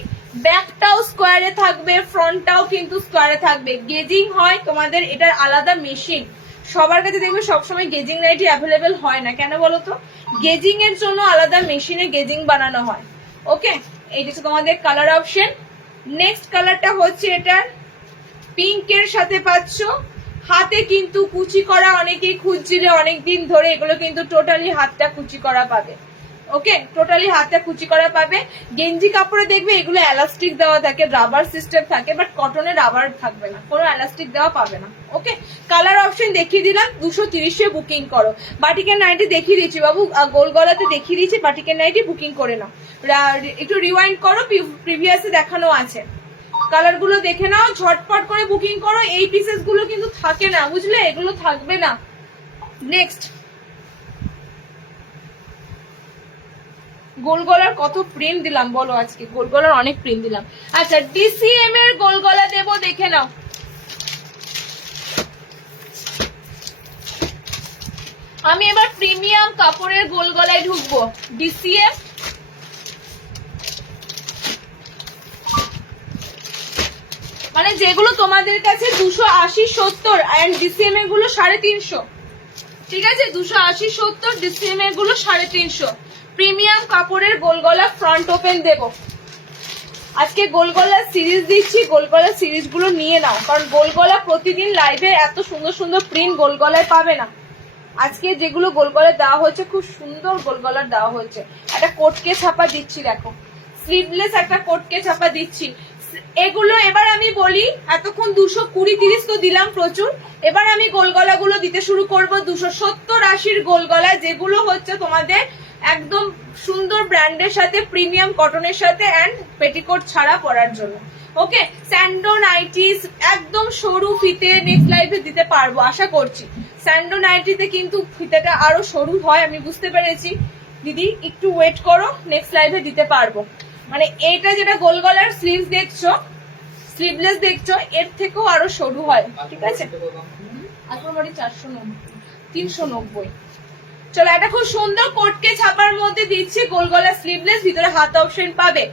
ব্যাকটাও স্কোয়ারে থাকবে, ফ্রন্টটাও কিন্তু স্কোয়ারে থাকবে। গেজিং হয় তোমাদের এটার আলাদা মেশিন, সবার কাছে দেখবে সবসময় গেজিং নাইটি অ্যাভেলেবেল হয় না, কেন বলো তো, গেজিং এর জন্য আলাদা মেশিনে গেজিং বানানো হয়। ওকে, এইটা হচ্ছে তোমাদের কালার অপশন। নেক্সট কালারটা হচ্ছে এটার পিঙ্কের সাথে পাচ্ছ, হাতে কিন্তু কুচি করা, অনেকেই খুঁজছিলে অনেকদিন ধরে, এগুলো কিন্তু টোটালি হাতটা কুচি করা পাবে। ওকে, টোটালি হাতে কুচি করা পাবে। গেঞ্জি কাপড়ে দেখবে এগুলো এলাস্টিক দেওয়া থাকে, রাবার সিস্টেম থাকে, বাট কটনে রাবার থাকবে না, কোনো এলাস্টিক দেওয়া পাবে না। ওকে, কালার অপশন দেখিয়ে দিলাম, 230-এ বুকিং করো। বাটিকের নাইটি দেখিয়ে দিচ্ছি বাবু, গোল গলাতে দেখিয়ে দিচ্ছি, বাটিকের নাইটি বুকিং করে নাও। একটু রিওয়াইন্ড করো, প্রিভিয়াসে দেখানো আছে, কালার গুলো দেখে নাও, ঝটপট করে বুকিং করো। এই পিসেস গুলো কিন্তু থাকে না, বুঝলে, এগুলো থাকবে না। নেক্সট গোল গলার কত প্রিন্ট দিলাম বলো আজকে, গোল গলার অনেক প্রিন্ট দিলাম। আচ্ছা ডিসিএম এর গোল গলা দেবো, দেখে নাও, আমি এবার প্রিমিয়াম কাপড়ের গোল গলায় ঢুকবো। ডিসিএম মানে যেগুলো তোমাদের কাছে 280-70 এন্ড ডিসিএম এর গুলো 350, ঠিক আছে, 280-70 ডিসিএম এর গুলো 350। প্রিমিয়াম কাপড়ের গোল গলা ফ্রন্ট ওপেন দেব আজকে, গোল গলার সিরিজ দিচ্ছি, গোল গলার সিরিজ গুলো নিয়ে নাও, কারণ গোল গলা প্রতিদিন লাইভে এত সুন্দর সুন্দর প্রিন্ট গোল গলায় পাবে না। আজকে যেগুলো গোল গলায় দেওয়া হচ্ছে খুব সুন্দর গোল গলার দেওয়া হচ্ছে। একটা কোটকে ছাপা দিচ্ছি, দেখো স্লিভলেস একটা কোটকে ছাপা দিচ্ছি। এগুলো এবার আমি বলি, এতক্ষণ 220-30 তো দিলাম প্রচুর, এবার আমি গোল গলা গুলো দিতে শুরু করবো 270-80 গোল গলা, যেগুলো হচ্ছে তোমাদের একদম সুন্দর ব্র্যান্ডের সাথে, প্রিমিয়াম কটনের সাথে এন্ড পেটিকোট ছাড়া পরার জন্য। ওকে, স্যান্ডো নাইটিস একদম সরু ফিতে নেক্সট লাইভে দিতে পারবো আশা করছি। স্যান্ডো নাইটিতে কিন্তু ফিতেটা আরো সরু হয়, আমি বুঝতে পেরেছি দিদি, একটু ওয়েট করো, নেক্সট লাইভে দিতে পারবো। মানে এইটা যেটা গোল গলার স্লিভস দেখছো, স্লিভলেস দেখছো, এর থেকেও আরো সরু হয়, ঠিক আছে, এখন 390। চলো, এটা খুব সুন্দর কোটকে ছাপার মধ্যে দিচ্ছি, গোল গলা স্লিভলেস, ভিতরে হাত অপশন পাবে।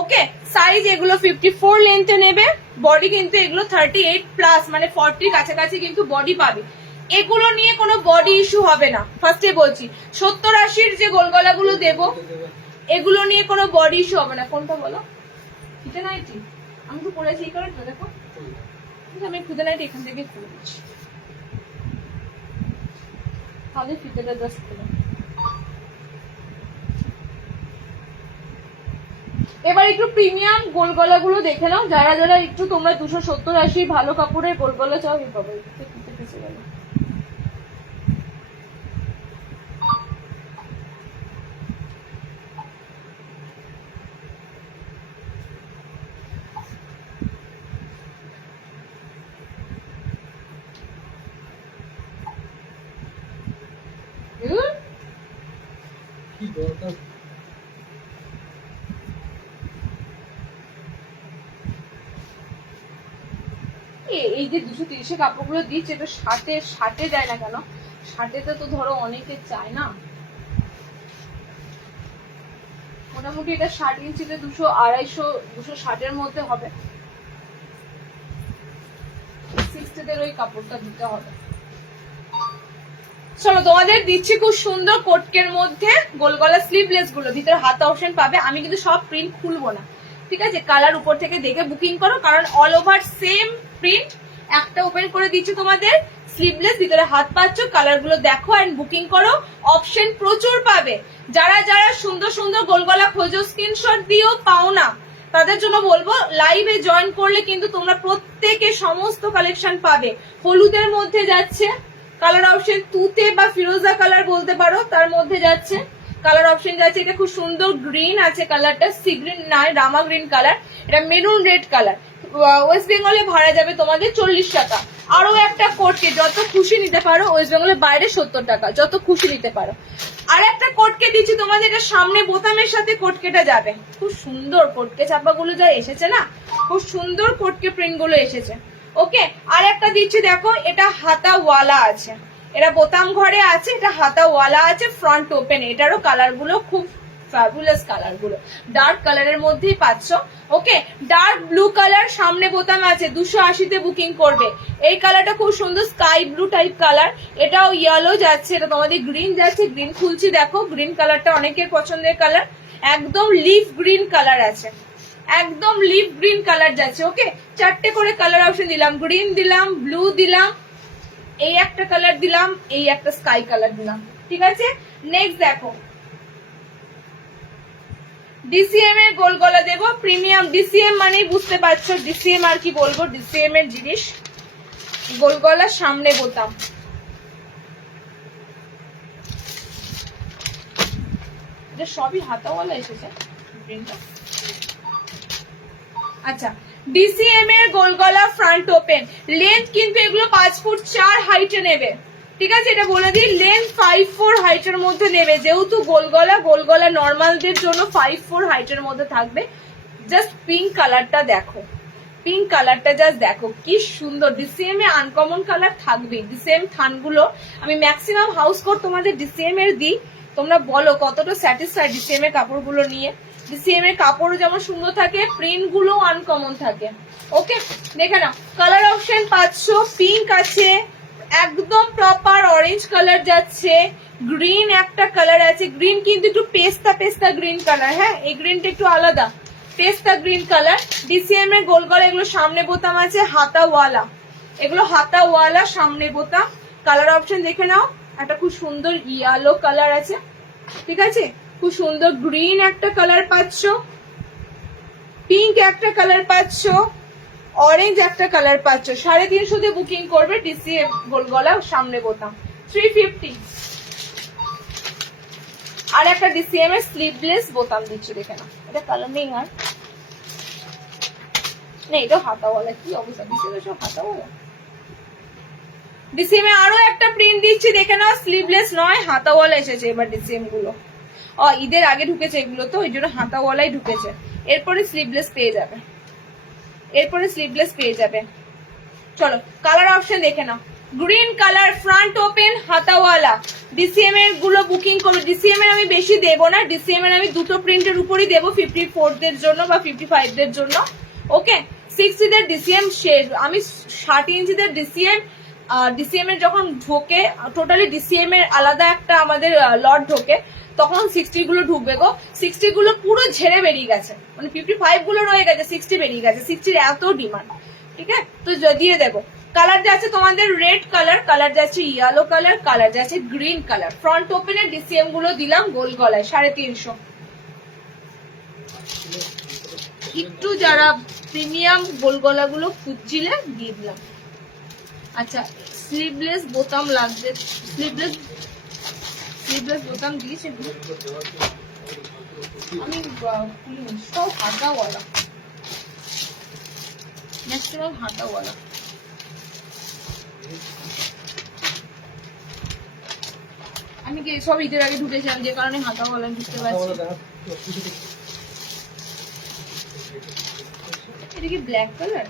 ওকে, সাইজ এগুলো 54 লেন্থে নেবে, বডি কিন্তু এগুলো 38+ মানে 40 কাছাকাছি কিন্তু বডি পাবে। এগুলো নিয়ে কোনো বডি ইস্যু হবে না, ফার্স্টে বলছি। 70-80 যে গোল গলা গুলো দেবো, এগুলো নিয়ে কোনো বডি ইস্যু হবে না। কোনটা বলো, ফিতে নাইটি আমি তো পড়েছি, এই কারণটা দেখো, আমি ফিতে নাইটি এখান থেকে খুলে দিচ্ছি, তাহলে ফিতেটা জাস্ট খুলে। এবার একটু প্রিমিয়াম গোল গলা গুলো দেখে নাও, যারা যারা একটু তোমরা 270-80 ভালো কাপড়ের গোল গলা চাও, এই পাবে। এই যে 230-এ কাপড়গুলো দিচ্ছে, এটা ষাটে দেয় না কেন? ষাটেতে তো ধরো অনেকে চায় না, মোটামুটি এটা 60 ইঞ্চিতে 200-250-260-এর মধ্যে হবে, 60-দের ওই কাপড়টা দিতে হবে। চলো তোমাদের দিচ্ছি খুব সুন্দর কোটকের মধ্যে গোল গলা স্লিভলেস গুলো, ভিতরে হাত অপশন পাবে। আমি কিন্তু সব প্রিন্ট খুলবো না, ঠিক আছে, কালার উপর থেকে দেখে বুকিং করো, কারণ অল ওভার সেম প্রিন্ট। একটা ওপেন করে দিচ্ছি তোমাদের স্লিভলেস, ভিতরে হাত পাচ্ছ। কালার গুলো দেখো এন্ড বুকিং করো, অপশন প্রচুর পাবে। যারা যারা সুন্দর সুন্দর গোলগলা খোঁজো, স্ক্রিনশট দিও, পাও না, তাদের জন্য বলবো লাইভে জয়েন করলে কিন্তু তোমরা প্রত্যেকে সমস্ত কালেকশন পাবে। হলুদের মধ্যে যাচ্ছে কালার অপশন, তুতে বা ফিরোজা কালার বলতে পারো, তার মধ্যে যাচ্ছে কালার অপশন যাচ্ছে। এটা খুব সুন্দর গ্রিন আছে কালারটা, সি গ্রিন নয়, রামা গ্রিন কালার। এটা মেরুন রেড কালার। ওয়েস্ট বেঙ্গলে ভাড়া যাবে তোমাদের 40 টাকা। আরো একটা কোটকে যত খুশি নিতে পারো, ওয়েস্ট বেঙ্গলের বাইরে 70 টাকা, যত খুশি নিতে পারো। আর একটা কোটকে দিচ্ছি তোমাদের, এটা সামনে বোতামের সাথে কোটকেটা যাবে। খুব সুন্দর কোটকে চাপা গুলো যা এসেছে না, খুব সুন্দর কোটকে প্রিন্ট গুলো এসেছে। ওকে, আর একটা দিচ্ছি দেখো, এটা হাতাওয়ালা আছে, এটা বোতাম ঘরে আছে, এটা হাতাওয়ালা আছে, ফ্রন্ট ওপেন। এটারও কালার গুলো খুব ফ্যাবুলাস, কালার গুলো ডার্ক কালারের মধ্যেই পাচ্ছ। ওকে, ডার্ক ব্লু কালার, সামনে বোতাম আছে, 280 বুকিং করবে। এই কালারটা খুব সুন্দর, স্কাই ব্লু টাইপ কালার। এটাও ইয়েলো যাচ্ছে, এটা তোমাদের গ্রিন যাচ্ছে। গ্রিন খুলছি দেখো, গ্রিন কালারটা অনেকের পছন্দের কালার, একদম লিফ গ্রিন কালার আছে, একদম লিফ গ্রিন কালার যাচ্ছে। ওকে, 4টে করে কালার অপশন দিলাম, গ্রিন দিলাম, ব্লু দিলাম, এই একটা কালার দিলাম, এই একটা স্কাই কালার দিলাম। ঠিক আছে, নেক্সট দেখো, ডিসিএম এর গোল গলা দেবো, প্রিমিয়াম। ডিসিএম মানেই বুঝতে পারছো, ডিসিএম আর কি বলবো, ডিসিএম এর জিনিস। গোল গলা, সামনে বোতাম, এটা সবই হাতাওয়ালা এসেছে প্রিন্টটা। আচ্ছা, ডিসিএম এর গোল গলা, ফ্রন্ট ওপেন। লেন্থ কিন্তু এগুলো 5 ফুট 4 হাইটে নেবে। ঠিক আছে, এটা বলে দিই, লেন্থ 5'4" হাইটের মধ্যে নেবে। যেহেতু গোলগলা নর্মালদের জন্য 5'4" হাইটের মধ্যে থাকবে। জাস্ট পিঙ্ক কালারটা দেখো, পিঙ্ক কালারটা জাস্ট দেখো কি সুন্দর। ডিসিএম এ আনকমন কালার থাকবে। ডিসিএম থানগুলো আমি ম্যাক্সিমাম হাউস কোট তোমাদের ডিসিএম এর দিই, তোমরা বলো কতটা স্যাটিসফাইড ডিসিএম এর কাপড়গুলো নিয়ে। ডিসিএম এর কাপড়ও যেমন সুন্দর থাকে, প্রিন্ট গুলো আনকমন থাকে। ওকে, দেখে নাও, কালার অপশন পাচ্ছ, পিঙ্ক আছে, একদম প্রপার অরেঞ্জ কালার যাচ্ছে, গ্রিন একটা কালার আছে। গ্রিন কিন্তু একটু পেস্তা গ্রিন কালার, হ্যাঁ এই গ্রিনটা একটু আলাদা, পেস্তা গ্রিন কালার। ডিসিএম এর গোল গলা, এগুলো সামনে বোতাম আছে, হাতাওয়ালা, এগুলো হাতাওয়ালা, সামনে বোতাম। কালার অপশন দেখে নাও, একটা খুব সুন্দর ইয়েলো কালার আছে। ঠিক আছে, খুব সুন্দর গ্রিন একটা কালার পাচ্ছ, পিঙ্ক একটা কালার পাচ্ছ, অরেঞ্জ একটা কালার পাচ্ছ। 350 দিয়ে বুকিং করবে। ডিসিএম গোল গলা, সামনে বোতাম, 350। আর একটা ডিসিএম এর স্লিভলেস বোতাম দিচ্ছি, দেখে না, এটা কালার নেই আর নেই, এটা হাতাওয়ালা। কি অবস্থা, ডিসিএম এর সব হাতাওয়ালা। ডিসিএম এ আরো একটা প্রিন্ট দিচ্ছি, দেখে নাও, স্লিভলেস নয়, হাতাওয়ালা এসেছে এবার ডিসিএম গুলো। ঈদের আগে ঢুকেছে এগুলো, তো ওই জন্য হাতাওয়ালাই ঢুকেছে। এরপরে স্লিভলেস পেয়ে যাবে, এরপরে স্লিভলেস পেয়ে যাবে। চলো কালার অপশন দেখে নাও, গ্রিন কালার, ফ্রন্ট ওপেন, হাতাওয়ালা। ডিসিএম এর গুলো বুকিং করবে। ডিসিএম এর আমি বেশি দেবো না, ডিসিএম এর আমি দুটো প্রিন্টের উপরই দেবো, 54 দের জন্য বা 55 দের জন্য। ওকে, 60 দের ডিসিএম শেষ। আমি 60 ইঞ্চিদের ডিসিএম এর যখন ঢোকে, টোটালি ডিসিএম এর আলাদা একটা আমাদের লট ঢোকে, তখন 60 গুলো ঢুকবে গো। 60 গুলো পুরো ঝেড়ে বেরিয়ে গেছে, মানে 55 গুলো রয়ে গেছে, 60 বেরিয়ে গেছে। 60 এত ডিমান্ড। ঠিক আছে, তো দিয়ে দেবো। কালার যাচ্ছে তোমাদের রেড কালার, কালার যাচ্ছে ইয়েলো কালার, কালার যাচ্ছে গ্রিন কালার। ফ্রন্ট ওপেনের ডিসিএম গুলো দিলাম গোল গলায় 350। একটু যারা প্রিমিয়াম গোল গলা গুলো খুঁজছিলে দিয়ে দিলাম। আচ্ছা, স্লিভলেস বোতাম লাগবে, স্লিভলেস বোতাম দিয়েছে আমি, সব হাতাওয়ালা, ম্যাক্সিমাম হাতাওয়ালা। আমি কি সব ঈদের আগে ঢুকেছিলাম, যে কারণে হাতাওয়ালা বুঝতে পারছি। এটা কি ব্ল্যাক কালার,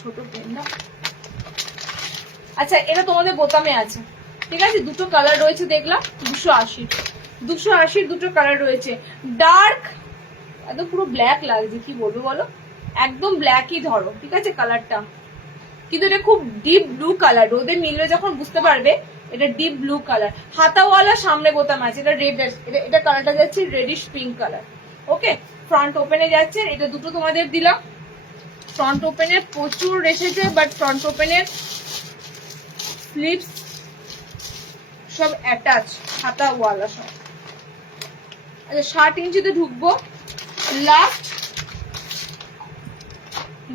ছোট পেন্ডা। আচ্ছা, এটা তোমাদের বোতামে আছে। ঠিক আছে, দুটো কালার রয়েছে দেখলাম, 280 দুটো কালার রয়েছে। ডার্ক একদম পুরো ব্ল্যাক লাগছে, কি বলবো বলো, একদম ব্ল্যাকই ধরো। ঠিক আছে কালারটা, কিন্তু এটা খুব ডিপ ব্লু কালার, রোদে মিললে যখন বুঝতে পারবে এটা ডিপ ব্লু কালার। হাতাওয়ালা, সামনে বোতাম আছে, এটা রেড, এটা কালারটা যাচ্ছে রেডিশ পিঙ্ক কালার। ওকে, ফ্রন্ট ওপেনে যাচ্ছে, এটা দুটো তোমাদের দিলাম। ফ্রন্ট ওপেনের প্রচুর এসেছে, বাট ফ্রন্ট ওপেনের স্লিভস সব অ্যাটাচ, হাতাওয়ালা সব। আচ্ছা 60 ইঞ্চিতে ঢুকবো। লাস্ট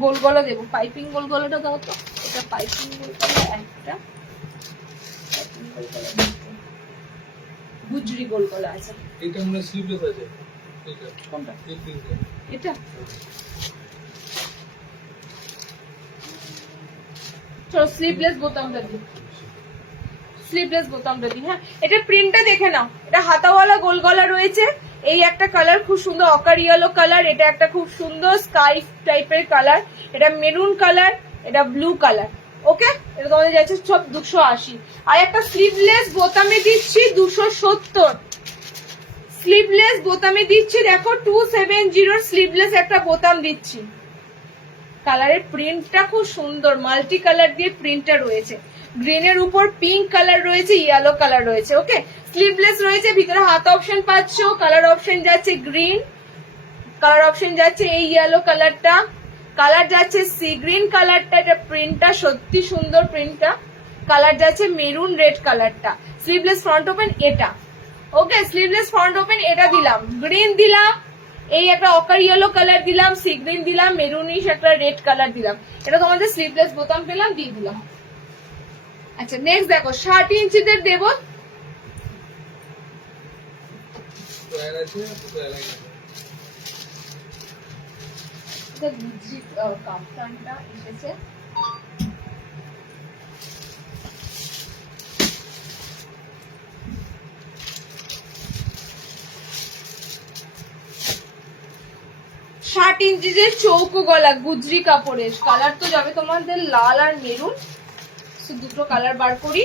গোল গলা দেবো, পাইপিং গোল গলাটা দাও তো। এটা পাইপিং গোল গলা একটা, পাইপিং গোল গলা গুজরি গোল গলা আছে। এটা আমরা স্লিভলেস আছে। এটা কোনটা? এই তিনটা। এটা চলো স্লিভলেস বোতামটা দিই, স্লিভলেস বোতামটা দিই। হ্যাঁ, এটা প্রিন্টটা দেখে নাও। এটা হাতাওয়ালা গোল গলা রয়েছে। এই একটা কালার খুব সুন্দর অকার ইয়েলো কালার, এটা একটা খুব সুন্দর স্কাই টাইপের কালার, এটা মেরুন কালার, এটা ব্লু কালার। ওকে, এটা তোমাদের যাচ্ছে সব 280। আর একটা স্লিভলেস বোতামে দিচ্ছি 270। স্লিভলেস বোতামে দিচ্ছি দেখো 270 স্লিভলেস একটা বোতাম দিচ্ছি। কালারের প্রিন্টটা খুব সুন্দর, মাল্টি কালার দিয়ে প্রিন্টটা রয়েছে। গ্রিনের উপর পিঙ্ক কালার রয়েছে, ইয়েলো কালার রয়েছে। ওকে, স্লিভলেস রয়েছে, ভিতরে হাত অপশন পাচ্ছ, কালার অপশন যাচ্ছে গ্রিন, কালার অপশন যাচ্ছে এই ইয়েলো কালারটা, কালার যাচ্ছে সি গ্রিন কালারটা, এটা প্রিন্টটা সত্যি সুন্দর প্রিন্টটা। কালার যাচ্ছে মেরুন রেড কালারটা। স্লিভলেস ফ্রন্ট ওপেন এটা। ওকে, স্লিভলেস ফ্রন্ট ওপেন এটা দিলাম, গ্রিন দিলাম, এই একটা অকার ইয়েলো কালার দিলাম, সি গ্রিন দিলাম, মেরুনিশ একটা রেড কালার দিলাম। এটা তোমাদের স্লিভলেস বোতাম পেলাম, দিয়ে দিলাম। আচ্ছা নেক্সট দেখো 60 ইঞ্চিতে দেব। কাফতানটা এসেছে, ষাট ইঞ্চিজের চৌকো গলা গুজরি কাপড়ের। কালার তো যাবে তোমাদের লাল আর মেরুন, দুটো কালার বার করি।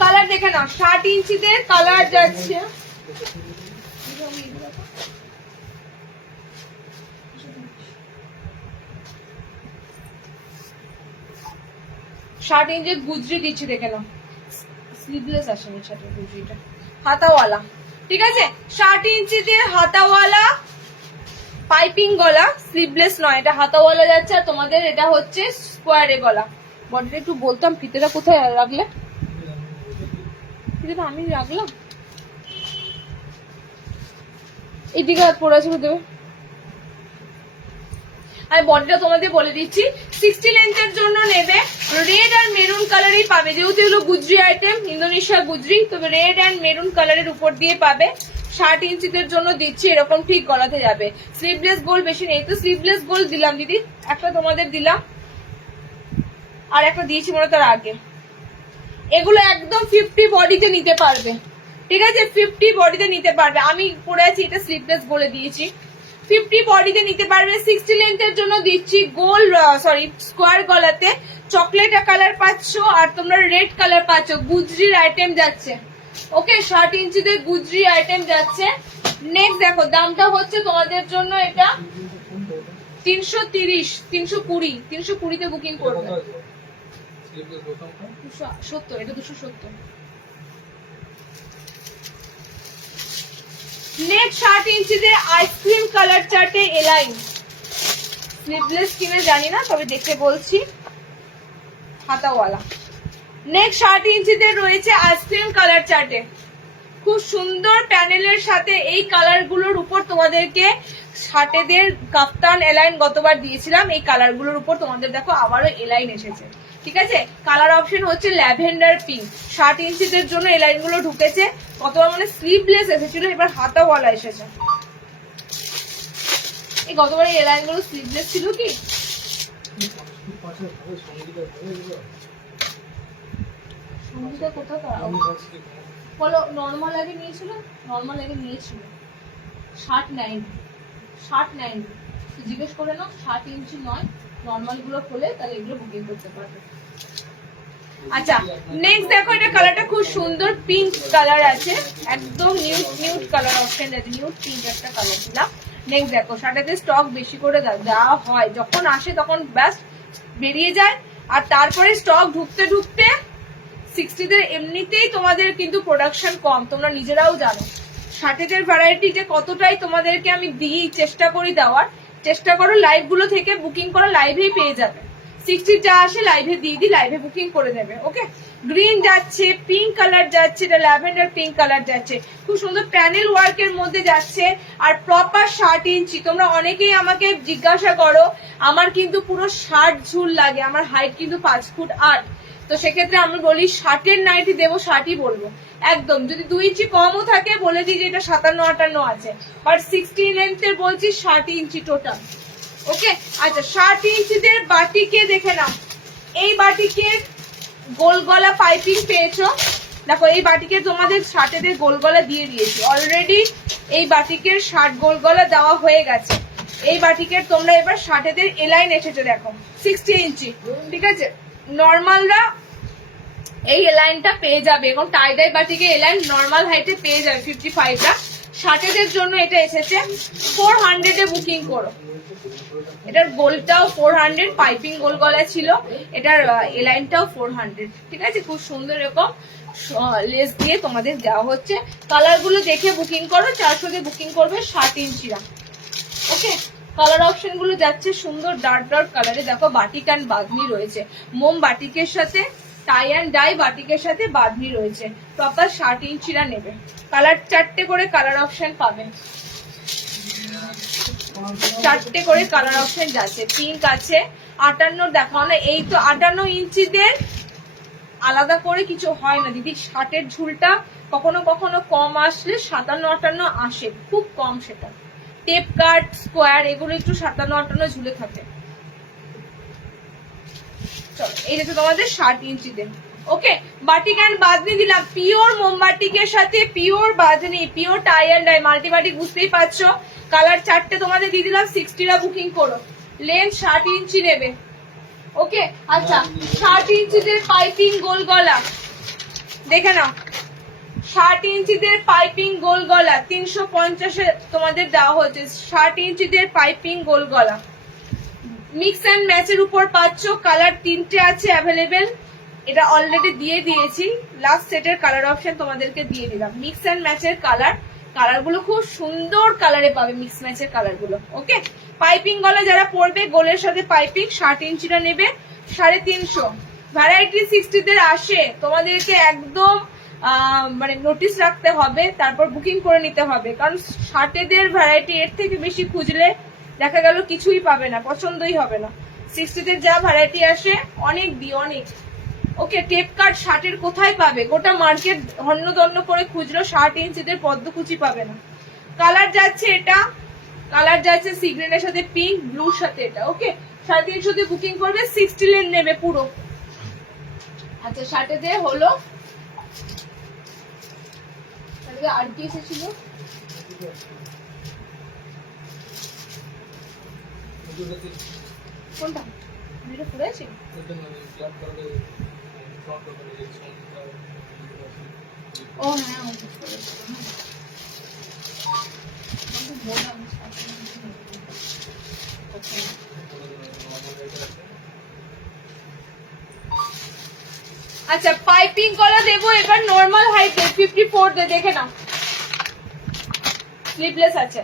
কালার দেখে নাও, 60 ইঞ্চিতে কালার যাচ্ছে 60 ইঞ্চের গুজরি দিচ্ছি, দেখে নাও। স্লিভলেস আসেনি 60 গুজরিটা, হাতাওয়ালা। ঠিক আছে, 60 ইঞ্চিতে হাতাওয়ালা পাইপিং গলা, স্লিভলেস নয়, এটা হাতাওয়ালা যাচ্ছে। আর তোমাদের এটা হচ্ছে স্কোয়ারে গলা। বডিটা একটু বলতাম, ফিতেটা কোথায় রাখলে? ফিতেটা আমি রাখলাম এইদিকে, হাত পড়ে আছে দেবে। আর বডিটা তোমাদের বলে দিচ্ছি, 60 লেন্থের জন্য নেবে রেড আর মেরুন কালারই পাবে, যেহেতু এগুলো গুজরি আইটেম, ইন্দোনেশিয়া গুজরি, তবে রেড অ্যান্ড মেরুন কালারের উপর দিয়ে পাবে। 60 ইঞ্চিদের জন্য দিচ্ছি, এরকম ঠিক গলাতে যাবে। স্লিভলেস গোল বেশি নেই, তো স্লিভলেস গোল দিলাম দিদি, একটা তোমাদের দিলাম, আর একটা দিয়েছি মনে তার আগে। এগুলো একদম 50 বডিতে নিতে পারবে, ঠিক আছে? 50 বডিতে নিতে পারবে। আমি পরে আছি, এটা স্লিভলেস বলে দিয়েছি, 50 বডিতে নিতে পারবে। 60 লেন্থের জন্য দিচ্ছি গোল স্কোয়ার গলাতে চকলেট কালার পাচ্ছ, আর তোমরা রেড কালার পাচ্ছ, গুজরির আইটেম যাচ্ছে। ওকে, 60 ইঞ্চিতে গুজরি আইটেম যাচ্ছে। নেক্সট দেখো, দামটা হচ্ছে তোমাদের জন্য এটা 330, 320, 320তে বুকিং করবে। 270, এটা 270। নেক্সট 60 ইঞ্চিতে আইসক্রিম কালার চার্টে এলাইন, স্লিভলেস কিনে জানি না, তবে দেখে বলছি, হাতাওয়ালা। নেক্সট 60 ইঞ্চিতে রয়েছে আইসক্রিম কালার চার্টে, খুব সুন্দর প্যানেলের সাথে। এই কালার গুলোর উপর তোমাদেরকে 60 কাফতান এলাইন গতবার দিয়েছিলাম, এই কালার গুলোর উপর তোমাদের দেখো আবারও এলাইন এসেছে। ঠিক আছে, কালার অপশন হচ্ছে ল্যাভেন্ডার পিঙ্ক। 60 ইঞ্চিদের জন্য এই লাইন গুলো ঢুকেছে। গতবার মানে স্লিভলেস এসেছিল, এবার হাতাওয়ালা এসেছে। এই গতবার এই লাইন গুলো স্লিভলেস ছিল কি? সঙ্গীতা কোথাও বলো, নর্মাল আগে নিয়েছিল, নর্মাল আগে নিয়েছিল 60 জিজ্ঞেস করে নাও। 60 ইঞ্চি নয়, নর্মাল গুলো খোলে, তাহলে এগুলো বুকিং করতে পারবে। আচ্ছা নেক্সট দেখো, এটা কালারটা খুব সুন্দর, পিঙ্ক কালার আছে, একদম নিউড কালার অপশন আছে, নিউড পিঙ্ক একটা কালার দিলাম। নেক্সট দেখো, সাটাতে স্টক বেশি করে দেওয়া হয়, যখন আসে তখন ব্যাস বেরিয়ে যায়, আর তারপরে স্টক ঢুকতে ঢুকতে 60দের এমনিতেই তোমাদের কিন্তু প্রোডাকশন কম, তোমরা নিজেরাও জানো। 60দের ভ্যারাইটি যে কতটাই তোমাদেরকে আমি দিই, চেষ্টা করি দেওয়ার, চেষ্টা করো লাইভ গুলো থেকে বুকিং করো, লাইভেই পেয়ে যাবে। 60 যা আসে লাইভে দিয়ে দিই, লাইভে বুকিং করে নেবে। ওকে, গ্রিন যাচ্ছে, পিঙ্ক কালার যাচ্ছে, এটা ল্যাভেন্ডার পিঙ্ক কালার যাচ্ছে, খুব সুন্দর প্যানেল ওয়ার্কের মধ্যে যাচ্ছে, আর প্রপার 60 ইঞ্চি। তোমরা অনেকেই আমাকে জিজ্ঞাসা করো, আমার কিন্তু পুরো 60 ঝুল লাগে, আমার হাইট কিন্তু 5 ফুট 8, তো সেক্ষেত্রে আমি বলি 60-এর নাইটি দেবো, 60ই বলবো একদম। যদি 2 ইঞ্চি কমও থাকে বলে দিই যে এটা 57-58 আছে, বাট 60 লেন্থের বলছি 60 ইঞ্চি টোটাল। ওকে, আচ্ছা 60 ইঞ্চিদের বাটিকে দেখে নাও। এই বাটিকের গোল গলা পাইপিং পেয়েছো, দেখো এই বাটিকে তোমাদের 60-দের গোল গলা দিয়ে দিয়েছি অলরেডি। এই বাটিকের 60 গোল গলা দেওয়া হয়ে গেছে। এই বাটিকের তোমরা এবার 60-দের এলাইন এসেছে, দেখো 60 ইঞ্চি, ঠিক আছে। নর্মালরা এই এলাইনটা পেয়ে যাবে, এবং টাইডাই বাটিকে এলাইন নর্মাল হাইটে পেয়ে যাবে 55টা। 60-দের জন্য এটা এসেছে 400-এ বুকিং করো। এটার গোলটাও 400, পাইপিং গোল গলা ছিল, এটার এলাইনটাও 400, ঠিক আছে। খুব সুন্দর এরকম লেস দিয়ে তোমাদের দেওয়া হচ্ছে। কালার গুলো দেখে বুকিং করো, 400-তে বুকিং করবে 60 ইঞ্চিরা। ওকে, কালার অপশন গুলো যাচ্ছে সুন্দর ডার্ক ডার্ক কালারে। দেখো বাটিক অ্যান্ড বাঁধনি রয়েছে, মোম বাটিকের সাথে টাই অ্যান্ড ডাই বাটিকের সাথে বাঁধনি রয়েছে। প্রপার 60 ইঞ্চিরা নেবে। কালার 4টে করে কালার অপশন পাবেন, 4টে করে কালার অপশন যাচ্ছে। পিঙ্ক আছে, 58 দেখাও না, এই তো 58 ইঞ্চিদের আলাদা করে কিছু হয় না দিদি। 60-এর ঝুলটা কখনো কখনো কম আসলে 57-58 আসে, খুব কম সেটা। টেপ কাট স্কোয়ার এগুলো একটু 57-58 ঝুলে থাকে। চলো, এই হচ্ছে তোমাদের 60 ইঞ্চিদের। ওকে, বাটিক অ্যান্ড বাঁধনি দিলাম, পিওর মোমবাটিকের সাথে pure bandhani, pure tie and dye, মাল্টিবাটিক বুঝতেই পারছো। কালার 4টে তোমাদের দিয়ে দিলাম, 60রা বুকিং করো। লেন্থ 60 ইঞ্চি নেবে। ওকে, আচ্ছা 60 ইঞ্চিদের পাইপিং গোল গলা দেখে নাও। 60 ইঞ্চিদের পাইপিং গোল গলা 350-এ তোমাদের দেওয়া হচ্ছে। 60 ইঞ্চিদের পাইপিং গোল গলা মিক্স অ্যান্ড ম্যাচের উপর পাচ্ছ। কালার 3টে আছে অ্যাভেলেবেল, এটা অলরেডি দিয়ে দিয়েছি। লাস্ট সেটের কালার অপশন তোমাদেরকে দিয়ে দিলাম। মিক্স অ্যান্ড ম্যাচের কালার গুলো খুব সুন্দর কালারে পাবে, মিক্স ম্যাচের কালার গুলো। ওকে, পাইপিং গলা যারা পরবে গোলের সাথে পাইপিং 60 ইঞ্চিটা নেবে 350। ভ্যারাইটি 60-দের আসে, তোমাদেরকে একদম মানে নোটিস রাখতে হবে, তারপর বুকিং করে নিতে হবে, কারণ 60-দের ভ্যারাইটি এর থেকে বেশি খুঁজলে দেখা গেল কিছুই পাবে না, পছন্দই হবে না। 60-দের যা ভ্যারাইটি আসে অনেক অনেক। ওকে, টেপ কাট 60-এর কোথায় পাবে? গোটা মার্কেট হন্য দন্য করে খুঁজলো, 60 ইঞ্চিদের পদ্মকুচি পাবে না। কালার যাচ্ছে এটা, কালার যাচ্ছে সি গ্রিনের সাথে পিঙ্ক, ব্লুর সাথে এটা। ওকে, 350-তে বুকিং করবে, 60 লেন নেবে পুরো। আচ্ছা 60-তে হলো, আর কি এসেছিল? কোনটা এটা পুরো আছে? ও হ্যাঁ, আচ্ছা পাইপিং গলা দেবো এবার নর্মাল হাইট 54 দেখে নাও, স্লিভলেস আছে।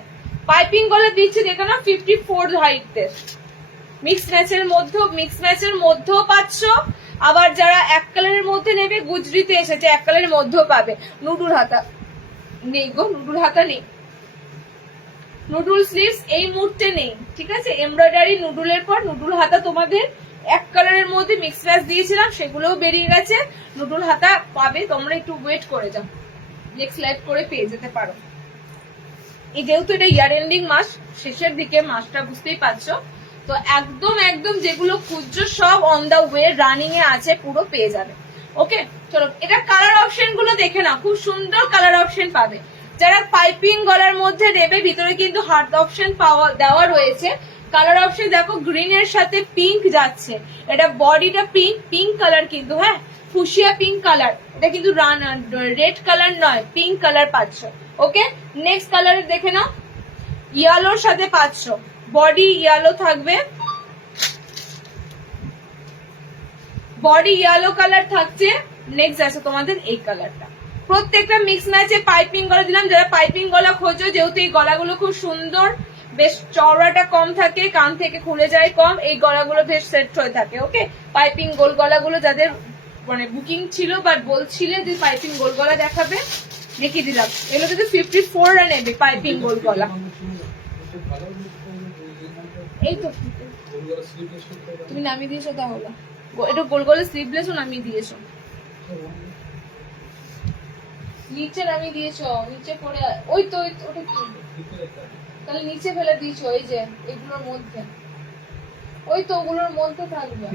পাইপিং গলা দিচ্ছি দেখে নাও 54 হাইটের। মিক্স ম্যাচের মধ্যেও পাচ্ছ, আবার যারা এক কালারের মধ্যে নেবে গুজরিতে এসেছে, এক কালারের মধ্যেও পাবে। নুডুল হাতা নেই গো, নুডুল হাতা নেই, নুডুল স্লিভস এই মুহূর্তে নেই, ঠিক আছে। এমব্রয়ডারি নুডুলের পর নুডুল হাতা তোমাদের এক কালারের মধ্যে মিক্স ম্যাচ দিয়েছিলাম, সেগুলোও বেরিয়ে গেছে। নুডুল হাতা পাবে, তোমরা একটু ওয়েট করে যাও, নেক্সট লাইভ করে পেয়ে যেতে পারো। এই যেহেতু এটা ইয়ার এন্ডিং মাস, শেষের দিকে মাসটা বুঝতেই পারছো, তো একদম যেগুলো খুঁজছো সব অন দা ওয়ে, রানিং এ আছে, পুরো পেয়ে যাবে। ওকে, চলো এটা কালার অপশন গুলো দেখে নাও, খুব সুন্দর কালার অপশন পাবে। যারা পাইপিং গলার মধ্যে নেবে, ভিতরে কিন্তু হার্ড অপশন দেওয়া রয়েছে। কালার অপশন দেখো, গ্রিন এর সাথে পিঙ্ক যাচ্ছে, এটা বডিটা পিঙ্ক কালার কিন্তু, হ্যাঁ ফুসিয়া পিঙ্ক কালার, এটা কিন্তু রেড কালার নয়, পিঙ্ক কালার পাচ্ছ। ওকে, নেক্সট কালার দেখে নাও, ইয়েলোর সাথে পাচ্ছ, বডি ইয়েলো থাকবে, বডি ইয়েলো কালার থাকছে, নেক্সট আছে তোমাদের এই কালারটা, প্রত্যেকটা মিক্স ম্যাচে পাইপিং গলা দিলাম। যারা পাইপিং গলা খোঁজো, যেহেতু এই গলাগুলো খুব সুন্দর, বেশ চওড়াটা কম থাকে, কান থেকে খুলে যায় কম, এই গলাগুলো বেশ সেট হয়ে থাকে। ওকে, পাইপিং গোল গলাগুলো যাদের মানে বুকিং ছিল বাট বলছিলে যে পাইপিং গোল গলা দেখাবে, দেখিয়ে দিলাম। এগুলো কিন্তু 54 রা নেবে পাইপিং গোল গলা। এই তো তুমি নামিয়ে দিয়েছো, তাহলে এটা গোল গলা স্লিভলেসও নামিয়ে দিয়েছো, নিচে নামিয়ে দিয়েছো, নিচে পড়ে ওই তো ওটা কি, তাহলে নিচে ফেলে দিয়েছো। এই যে এগুলোর মধ্যে, ওই তো ওগুলোর মধ্যে থাকবে।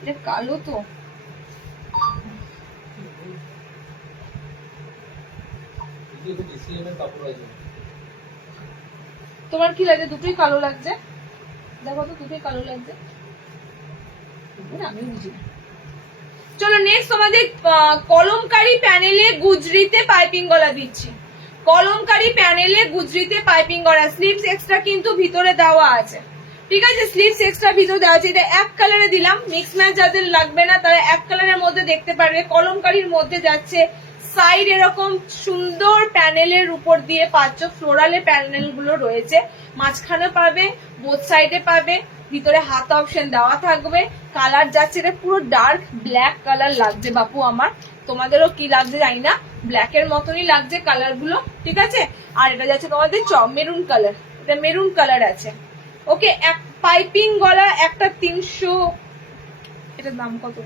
এটা কালো তো, তোমার কি লাগে? দুটোই কালো লাগছে, দেখো তো দুটোই কালো লাগছে, আমি বুঝি না। চলো নেক্সট তোমাদের কলমকারী প্যানেলে গুজরিতে পাইপিং গলা দিচ্ছি। কলমকারী প্যানেলে গুজরিতে পাইপিং গলা, স্লিভস এক্সট্রা কিন্তু ভিতরে দেওয়া আছে, ঠিক আছে? স্লিভস এক্সট্রা ভিতরে দেওয়া আছে। এটা এক কালারে দিলাম, মিক্স ম্যাচ যাদের লাগবে না তারা এক কালারের মধ্যে দেখতে পারবে। কলমকারীর মধ্যে যাচ্ছে, সাইড এরকম সুন্দর প্যানেলের উপর দিয়ে পাচ্ছ, ফ্লোরালের প্যানেল গুলো রয়েছে, মাঝখানে পাবে, বোথ সাইডে পাবে, ভিতরে হাত অপশন দেওয়া থাকবে। কালার যাচ্ছে, এটা পুরো ডার্ক ব্ল্যাক কালার লাগছে বাপু আমার, তোমাদেরও কি লাগছে জানি না, ব্ল্যাক এর মতনই লাগছে কালার গুলো, ঠিক আছে? আর এটা যাচ্ছে তোমাদের মেরুন কালার, এটা মেরুন কালার আছে। ওকে, এক পাইপিং গলা একটা 300, এটার দাম কত?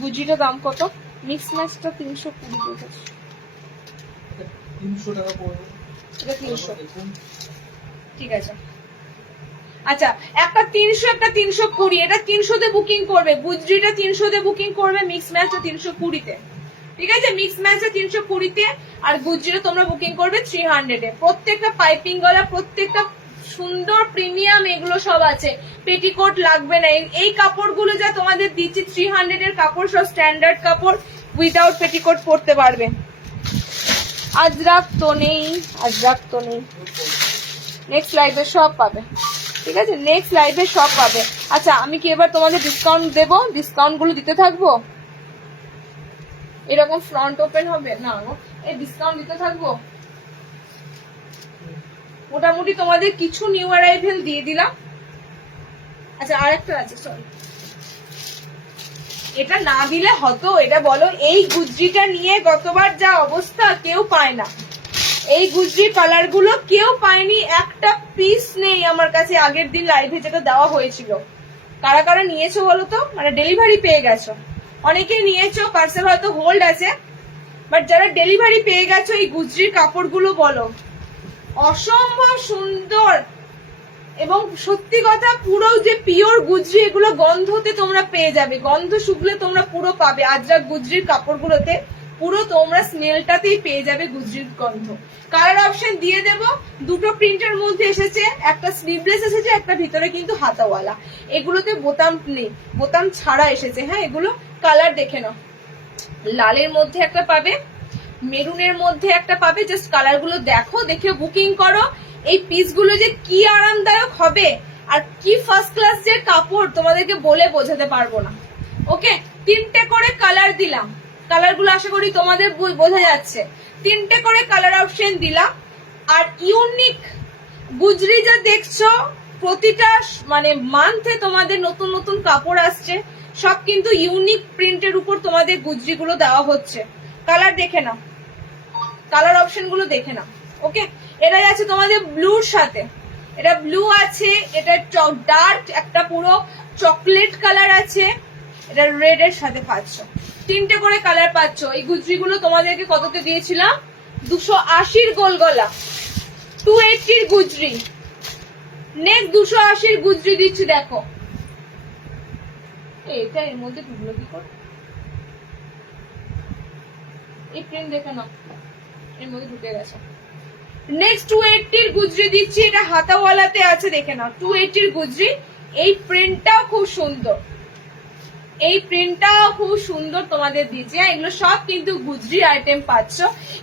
গুজিটার দাম কত? মিক্স ম্যাচটা 320 বলেছে, 300 টাকা পড়বে, এটা 300, ঠিক আছে। আচ্ছা, একটা 300 একটা 320, এটা 300 তে বুকিং করবে, গুজরিটা 300 তে বুকিং করবে, মিক্স ম্যাচটা 320 তে, ঠিক আছে? মিক্স ম্যাচটা 320 তে, আর গুজরিটা তোমরা বুকিং করবে 300 এ। প্রত্যেকটা পাইপিং গলা, প্রত্যেকটা সুন্দর প্রিমিয়াম, এগুলো সব আছে। পেটিকোট লাগবে না, এই কাপড়গুলো যা তোমাদের দিচ্ছি 300 এর কাপড়, সব স্ট্যান্ডার্ড কাপড়, উইদাউট পেটিকোট পরতে পারবে। আজরাক তো নেই, আজরাক তো নেই, নেক্সট লাইভে সব পাবে, ঠিক আছে? নেক্সট লাইভে সব পাবে। আচ্ছা, আমি কি এবার তোমাদের ডিসকাউন্ট দেবো? ডিসকাউন্ট গুলো দিতে থাকবো, এরকম ফ্রন্ট ওপেন হবে না, এই ডিসকাউন্ট দিতে থাকবো। মোটামুটি তোমাদের কিছু নিউ অ্যারাইভেল দিয়ে দিলাম। আচ্ছা, আরেকটা আছে, সরি, এটা না দিলে হতো, এটা বলো। এই গুজরিটা নিয়ে গতবার যা অবস্থা, কেউ পায় না। এই গুজরি কালার গুলো কেউ পায়নি, একটা পিস নেই আমার কাছে আগের দিন লাইভে যেটা দেওয়া হয়েছিল। কারা কারা নিয়েছো বলো তো, মানে ডেলিভারি পেয়ে গেছো? অনেকেই নিয়েছো, পার্সেল হয়তো হোল্ড আছে, বাট যারা ডেলিভারি পেয়ে গেছো এই গুজরির কাপড়গুলো বলো, অসম্ভব সুন্দর। এবং সত্যি কথা, পুরো যে পিওর গুজরি, এগুলো গন্ধতে তোমরা পেয়ে যাবে, গন্ধ শুকলে তোমরা পুরো পাবে। আজরাক গুজরির কাপড়গুলোতে পুরো তোমরা স্মেলটাতেই পেয়ে যাবে গুজরির গন্ধ। কালার অপশন দিয়ে দেব, দুটো প্রিন্টের মধ্যে এসেছে, একটা স্লিভলেস এসেছে, একটা ভিতরে কিন্তু হাতাওয়ালা। এগুলোতে বোতাম নেই, বোতাম ছাড়া এসেছে। হ্যাঁ, এগুলো কালার দেখে নাও, লালের মধ্যে একটা পাবে, মেরুনের মধ্যে একটা পাবে। জাস্ট কালার গুলো দেখো, দেখে বুকিং করো। এই পিসগুলো যে কি আরামদায়ক হবে আর কি ফার্স্ট ক্লাস এর কাপড়, তোমাদেরকে বলে বোঝাতে পারবো না। ওকে, 3টে করে কালার দিলাম, কালার গুলো আশা করি তোমাদের বোঝা যাচ্ছে। 3টে করে কালার অপশন দিলাম। আর ইউনিক গুজরি যা দেখছো, প্রতিটা মানে মান্থে তোমাদের নতুন নতুন কাপড় আসছে, সব কিন্তু ইউনিক প্রিন্টের উপর তোমাদের গুজরি গুলো দেওয়া হচ্ছে। কালার দেখে নাও, কালার অপশন গুলো দেখে নাও। ওকে, এটাই আছে তোমাদের ব্লুর সাথে, এটা ব্লু আছে, এটা ডার্ক একটা পুরো চকলেট কালার আছে, এটা রেড এর সাথে পাচ্ছ। 3টে করে কালার পাচ্ছ। এই গুজরি গুলো তোমাদেরকে কততে দিয়েছিলাম? 280 গোল গলা, 280 গুজরি। নেক্সট 280 গুজরি দিচ্ছি, দেখো এটা এর মধ্যে ঢুকলো কি করে? এই প্রিন্ট দেখে নাও, এর মধ্যে ঢুকে গেছে। নেক্সট 280 গুজরি দিচ্ছি, এটা হাতাওয়ালাতে আছে, দেখে নাও 280 গুজরি। এই প্রিন্টটাও খুব সুন্দর, এই প্রিন্টটাও খুব সুন্দর তোমাদের দিচ্ছি। এগুলো সব কিন্তু গুজরি আইটেম পাচ্ছ।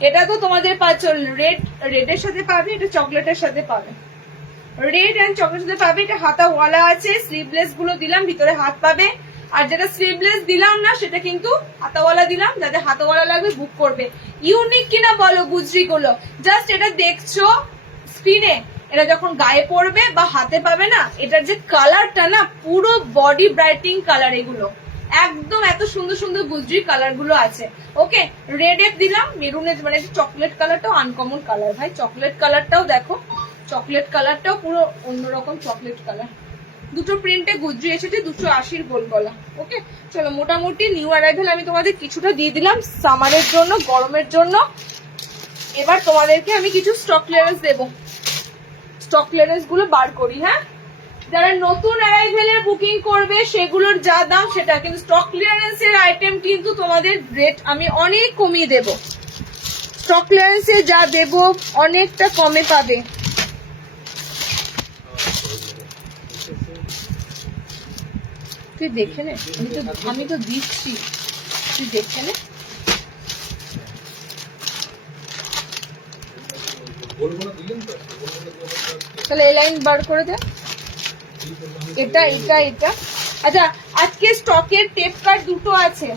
এটা তো তোমাদের পাচ্ছ রেড, রেডের সাথে পাবে, এটা চকলেটের সাথে পাবে। রেড এন্ড চকলেট সাথে পাবে। এটা হাতাওয়ালা আছে, স্লিভলেস গুলো দিলাম, ভিতরে হাত পাবে। আর যেটা স্লিভলেস দিলাম না সেটা কিন্তু হাতাওয়ালা দিলাম, যাদের হাতাওয়ালা লাগবে বুক করবে। ইউনিক কিনা বলো গুজরি গুলো, জাস্ট এটা দেখছো স্ক্রিনে, এটা যখন গায়ে পড়বে বা হাতে পাবে না, এটার যে কালারটা না পুরো বডি ব্রাইটিং কালার, এগুলো একদম এত সুন্দর সুন্দর গুজরি কালার গুলো আছে। ওকে, রেড এর দিলাম, মেরুনের মানে চকলেট কালারটাও আনকমন কালার ভাই, চকলেট কালারটাও দেখো, চকলেট কালারটাও পুরো অন্যরকম চকলেট কালার। দুটো প্রিন্টে গুজরি এসেছে, 280 গোল গলা। ওকে, চলো মোটামুটি নিউ অ্যারাইভেল আমি তোমাদের কিছুটা দিয়ে দিলাম সামারের জন্য, গরমের জন্য। এবার তোমাদেরকে আমি কিছু স্টক ক্লিয়ারেন্স দেবো, স্টক ক্লিয়ারেন্স গুলো বার করি। হ্যাঁ, যারা নতুন অ্যারাইভেলের বুকিং করবে সেগুলোর যা দাম সেটা, কিন্তু স্টক ক্লিয়ারেন্সের আইটেম কিন্তু তোমাদের রেট আমি অনেক কমিয়ে দেব, স্টক ক্লিয়ারেন্সে যা দেব অনেকটা কমে পাবে। তুই দেখে নে, আমি তো দিচ্ছি, তুই দেখে নে। তাহলে এই লাইন বার করে দে, এটা এটা এটা। আচ্ছা, আজকে স্টকের টেপ কার্ড দুটো আছে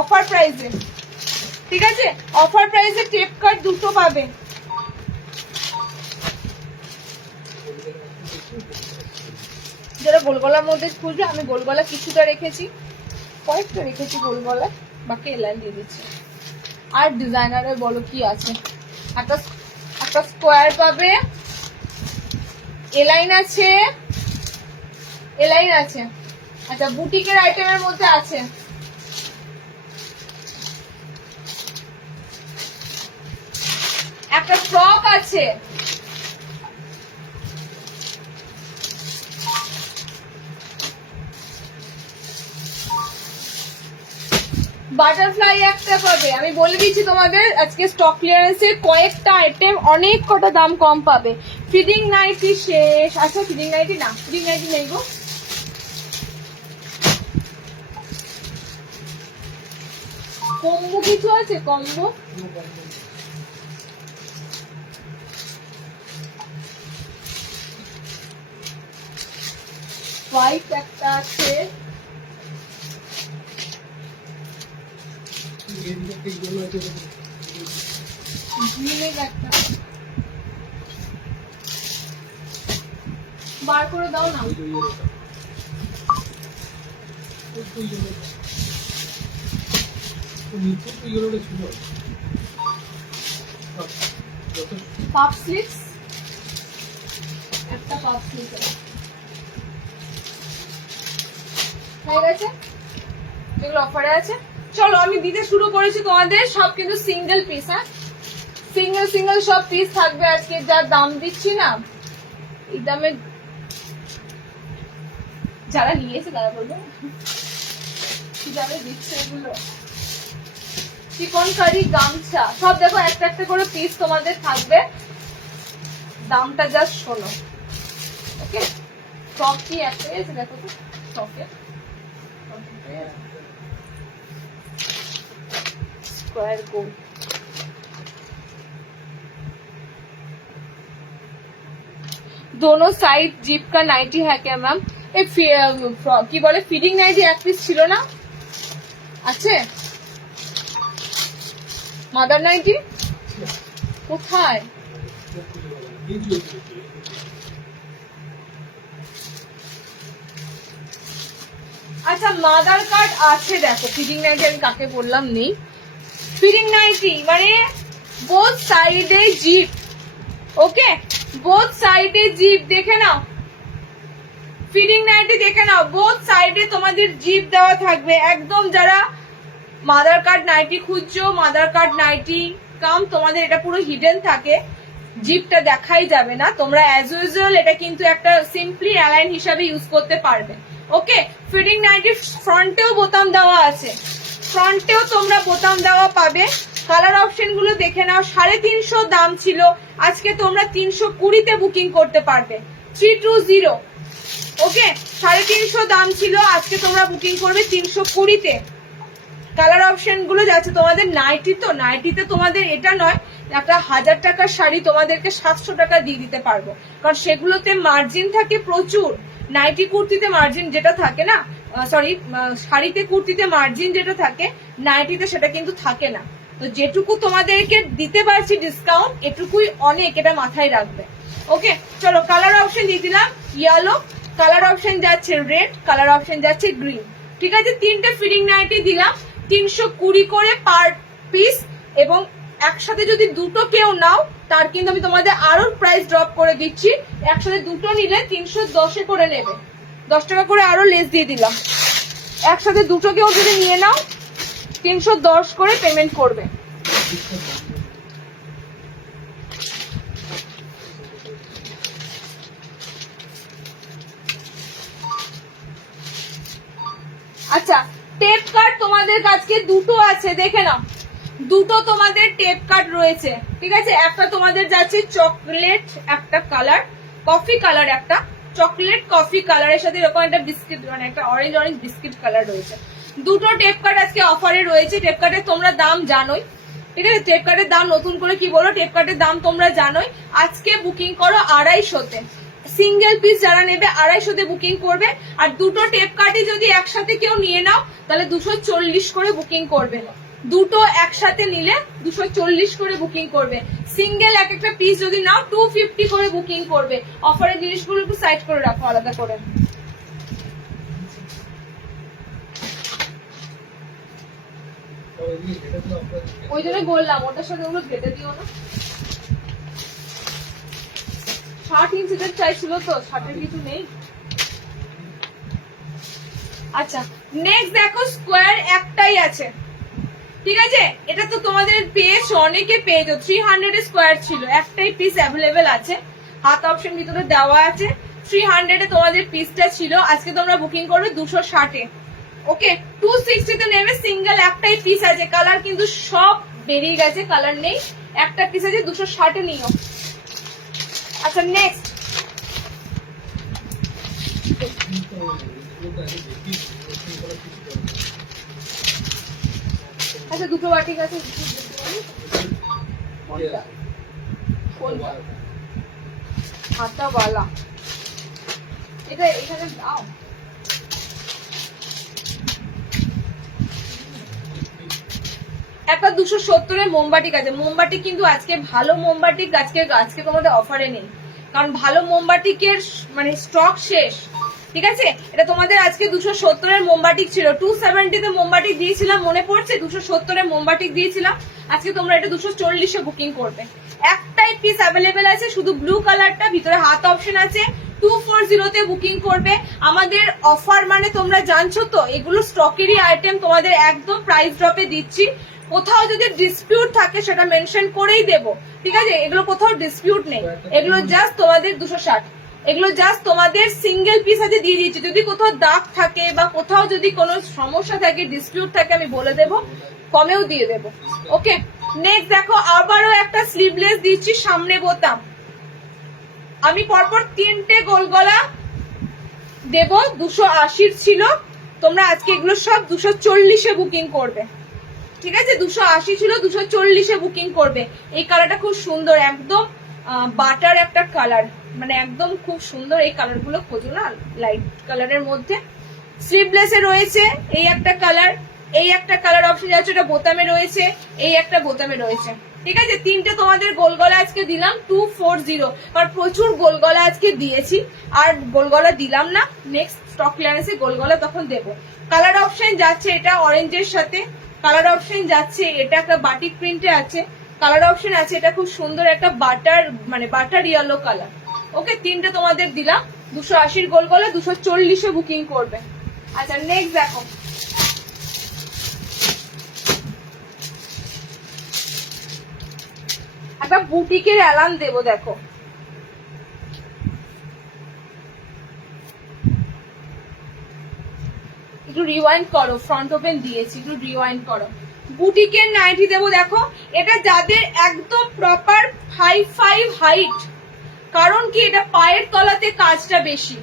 অফার প্রাইসে, ঠিক আছে? অফার প্রাইসে টেপ কার্ড দুটো পাবে। যারা গোলগলার মধ্যে খুঁজবে, আমি গোলগলা কিছুটা রেখেছি, কয়েকটা রেখেছি গোলগলা, বাকি এলাইন দিয়ে দিচ্ছি। আর ডিজাইনারের বলো কি আছে, একটা স্কোয়ার পাবে, এলাইন আছে, এলাইন আছে। আচ্ছা, বুটিকের আইটেমের মধ্যে আছে একটা ফ্রক আছে, বাটারফ্লাই একটা পাবে। আমি বলে দিচ্ছি তোমাদের আজকে স্টক ক্লিয়ারেন্সে কয়েকটা আইটেম অনেক কটা দাম কম পাবে। ফিডিং নাইটি শেষ। আচ্ছা, ফিডিং নাইটি না, ফিডিং নাইটি নেই গো। কম্বো কিছু আছে, কম্বো হোয়াইট একটা আছে, বার করে দাও না। পাপ স্লিপস একটা, পাপ স্লিপস হয়ে গেছে, যেগুলো অফারে আছে। চলো আমি দিতে শুরু করেছি তোমাদের, সব কিন্তু সিঙ্গেল পিস। হ্যাঁ, সিঙ্গেল সিঙ্গেল সব পিস থাকবে আজকে। যা দাম দিচ্ছি না, এই দামে যারা নিয়েছে তারা বলবে কি দামে দিচ্ছে এগুলো। চিকনকারি গামছা সব দেখো, একটা একটা করে পিস তোমাদের থাকবে, দামটা জাস্ট শোনো। ওকে, টপ কি একটা এসে দেখো তো, টপে स्क्वायर गोल, दोनों साइड जिप का नाइटी है क्या मैम? কি বলে ফিডিং নাইটি এক পিস ছিল না, আছে মাদার নাইটি কোথায়? আচ্ছা, মাদার কার্ড আছে দেখো। ফিডিং নাইটি আমি কাকে বললাম নেই, ফিডিং নাইটি মানে বোথ সাইডে জিপ। ওকে, বোথ সাইডে জিপ দেখে নাও, ফিডিং নাইটি দেখে নাও, বোথ সাইডে তোমাদের জিপ দেওয়া থাকবে। একদম যারা মাদার কার্ড নাইটি খুঁজছো, মাদার কার্ড নাইটি কাম তোমাদের এটা পুরো হিডেন থাকে, জিপটা দেখাই যাবে না। তোমরা অ্যাজ ইউজুয়াল এটা কিন্তু একটা সিম্পলি অ্যালাইন হিসাবে ইউজ করতে পারবে। ওকে, ফিডিং নাইটির ফ্রন্টেও বোতাম দেওয়া আছে, ফ্রন্টেও তোমরা বোতাম দেওয়া পাবে। কালার অপশন গুলো দেখে নাও। 350 দাম ছিল, আজকে তোমরা 320-তে বুকিং করতে পারবে। 320। ওকে, 350 দাম ছিল, আজকে তোমরা বুকিং করবে 320-তে। কালার অপশন গুলো যাচ্ছে তোমাদের নাইটি, তো নাইটিতে তোমাদের এটা নয় একটা 1000 টাকার শাড়ি তোমাদেরকে 700 টাকা দিয়ে দিতে পারবো, কারণ সেগুলোতে মার্জিন থাকে প্রচুর। নাইটি কুর্তিতে মার্জিন যেটা থাকে না, সরি শাড়িতে কুর্তিতে মার্জিন যেটা থাকে, নাইটিতে সেটা কিন্তু থাকে না। তো যেটুকু তোমাদেরকে দিতে পারছি ডিসকাউন্ট, এটুকুই অনেক, এটা মাথায় রাখবে। ওকে, চলো কালার অপশন দিয়ে দিলাম ইয়েলো, কালার অপশন যাচ্ছে রেড, কালার অপশন যাচ্ছে গ্রিন। ঠিক আছে, 3টে ফিটিং নাইটি দিলাম 320 করে পার পিস, এবং একসাথে যদি দুটো কেউ নাও তার কিন্তু আমি তোমাদের আরো প্রাইস ড্রপ করে দিচ্ছি। একসাথে দুটো নিলে 310 করে নেবে, 10 টাকা করে আরো লেস দিয়ে দিলাম। একসাথে দুটো কেউ যদি নিয়ে নাও 310 করে পেমেন্ট করবে। আচ্ছা, টেপ কার্ড তোমাদের কাছে দুটো আছে, দেখে নাও। দুটো তোমাদের টেপ কার্ড রয়েছে, ঠিক আছে। একটা তোমাদের যাচ্ছে চকলেট একটা কালার, কফি কালার, একটা চকলেট কফি কালারের সাথে এরকম একটা বিস্কিট, মানে একটা অরেঞ্জ অরেঞ্জ বিস্কিট কালার রয়েছে। দুটো টেপ কার্ড আজকে অফারে রয়েছে। টেপ কার্ডের তোমরা দাম জানোই, ঠিক আছে। টেপ কার্ডের দাম নতুন করে কি বলো, টেপ কার্ডের দাম তোমরা জানোই। আজকে বুকিং করো 250-তে, সিঙ্গেল পিস যারা নেবে 250-তে বুকিং করবে। আর দুটো টেপ কার্ডই যদি একসাথে কেউ নিয়ে নাও তাহলে 240 করে বুকিং করবে। দুটো একসাথে নিলে 240 করে বুকিং করবে। সিঙ্গেল এক একটা পিস যদি নাও 250 করে বুকিং করবে। অফারের জিনিসগুলো একটু সাইড করে রাখো আলাদা করে। ওই জন্য বললাম ওটার সাথে ওগুলো ঘেটে দিও না। 60 ইঞ্চিদের চাইছিল তো, 60-এর কিছু নেই। আচ্ছা, নেক্সট দেখো স্কোয়ার একটাই আছে, ঠিক আছে। এটা তো তোমাদের পেয়েছো, অনেকে পেয়েছো। 300 স্কোয়ার ছিল, একটাই পিস অ্যাভেলেবেল আছে, হাত অপশন ভিতরে দেওয়া আছে। 300-এ তোমাদের পিসটা ছিল, আজকে তোমরা বুকিং করবে 260-এ। ওকে, 260-তে নেবে, সিঙ্গেল একটাই পিস আছে। কালার কিন্তু সব বেরিয়ে গেছে, কালার নেই, একটা পিস আছে, 260-এ নিও। আচ্ছা নেক্সট, আচ্ছা দুটো বাটি আছে, কোনটা কোনটা হাতাওয়ালা, এটা এখানে দাও। একটা 270-এর মোমবাটিক আছে। মোমবাটি কিন্তু আজকে ভালো মোমবাটিক আজকে তোমাদের অফারে নেই, কারণ ভালো মোমবাটিকের মানে স্টক শেষ, ঠিক আছে। এটা তোমাদের আজকে 270-এর মোমবাটিক ছিল, 270-তে মোমবাটিক দিয়েছিলাম, মনে পড়ছে 270-এর মোমবাটিক দিয়েছিলাম। আজকে তোমরা এটা 240-এ বুকিং করবে। একটাই পিস অ্যাভেলেবেল আছে, শুধু ব্লু কালারটা, ভিতরে হাত অপশন আছে। 240-তে বুকিং করবে। আমাদের অফার মানে তোমরা জানছো তো, এগুলো স্টকেরই আইটেম, তোমাদের একদম প্রাইস ড্রপে দিচ্ছি। কোথাও যদি ডিসপিউট থাকে সেটা মেনশন করেই দেব, ঠিক আছে। এগুলো কোথাও ডিসপিউট নেই, এগুলো জাস্ট তোমাদের 260, এগুলো জাস্ট তোমাদের সিঙ্গেল পিস আছে দিয়ে দিচ্ছি। যদি কোথাও দাগ থাকে বা কোথাও যদি কোনো সমস্যা থাকে, ডিসপিউট থাকে, আমি বলে দেব, কমেও দিয়ে দেব। ওকে, নেক্সট দেখো আবারও একটা স্লিভলেস দিচ্ছি, সামনে বোতাম। আমি পরপর 3টে গোল গলা দেব, 280 ছিল, তোমরা আজকে এগুলো সব 240-এ বুকিং করবে, ঠিক আছে। 280 ছিল, 240-এ বুকিং করবে। এই কালারটা খুব সুন্দর, একদম বাটার একটা কালার, মানে একদম খুব সুন্দর। এই কালার গুলো খোঁজো না, লাইট কালারের মধ্যে। স্লিভলেসে রয়েছে এই একটা কালার, এই একটা কালার অপশন যাচ্ছে, ওটা বোতামে রয়েছে, এই একটা বোতামে রয়েছে, ঠিক আছে। 3টে তোমাদের গোলগলা আজকে দিলাম 240, কারণ প্রচুর গোলগলা আজকে দিয়েছি, আর গোলগলা দিলাম না, নেক্সট স্টক ক্লিয়ারেন্সে গোলগলা তখন দেবো। কালার অপশন যাচ্ছে এটা অরেঞ্জের সাথে, কালার অপশন যাচ্ছে এটা একটা বাটিক প্রিন্টে আছে, কালার অপশন আছে এটা খুব সুন্দর একটা বাটার, মানে বাটার ইয়েলো কালার। ওকে, 3টে তোমাদের দিলাম 280 গোল গলা, 240-এ বুকিং করবে। আচ্ছা নেক্সট দেখো, একটা বুটিকের অ্যালার্ম দেবো, দেখো একটু রিওয়াইন্ড করো, ফ্রন্ট ওপেন দিয়েছি, একটু রিওয়াইন্ড করো। বুটিকের নাইটি দেবো, দেখো এটা যাদের একদম প্রপার 5'5" হাইট, কারণ কি এটা পায়ের তলাতে কাজটা বেশি,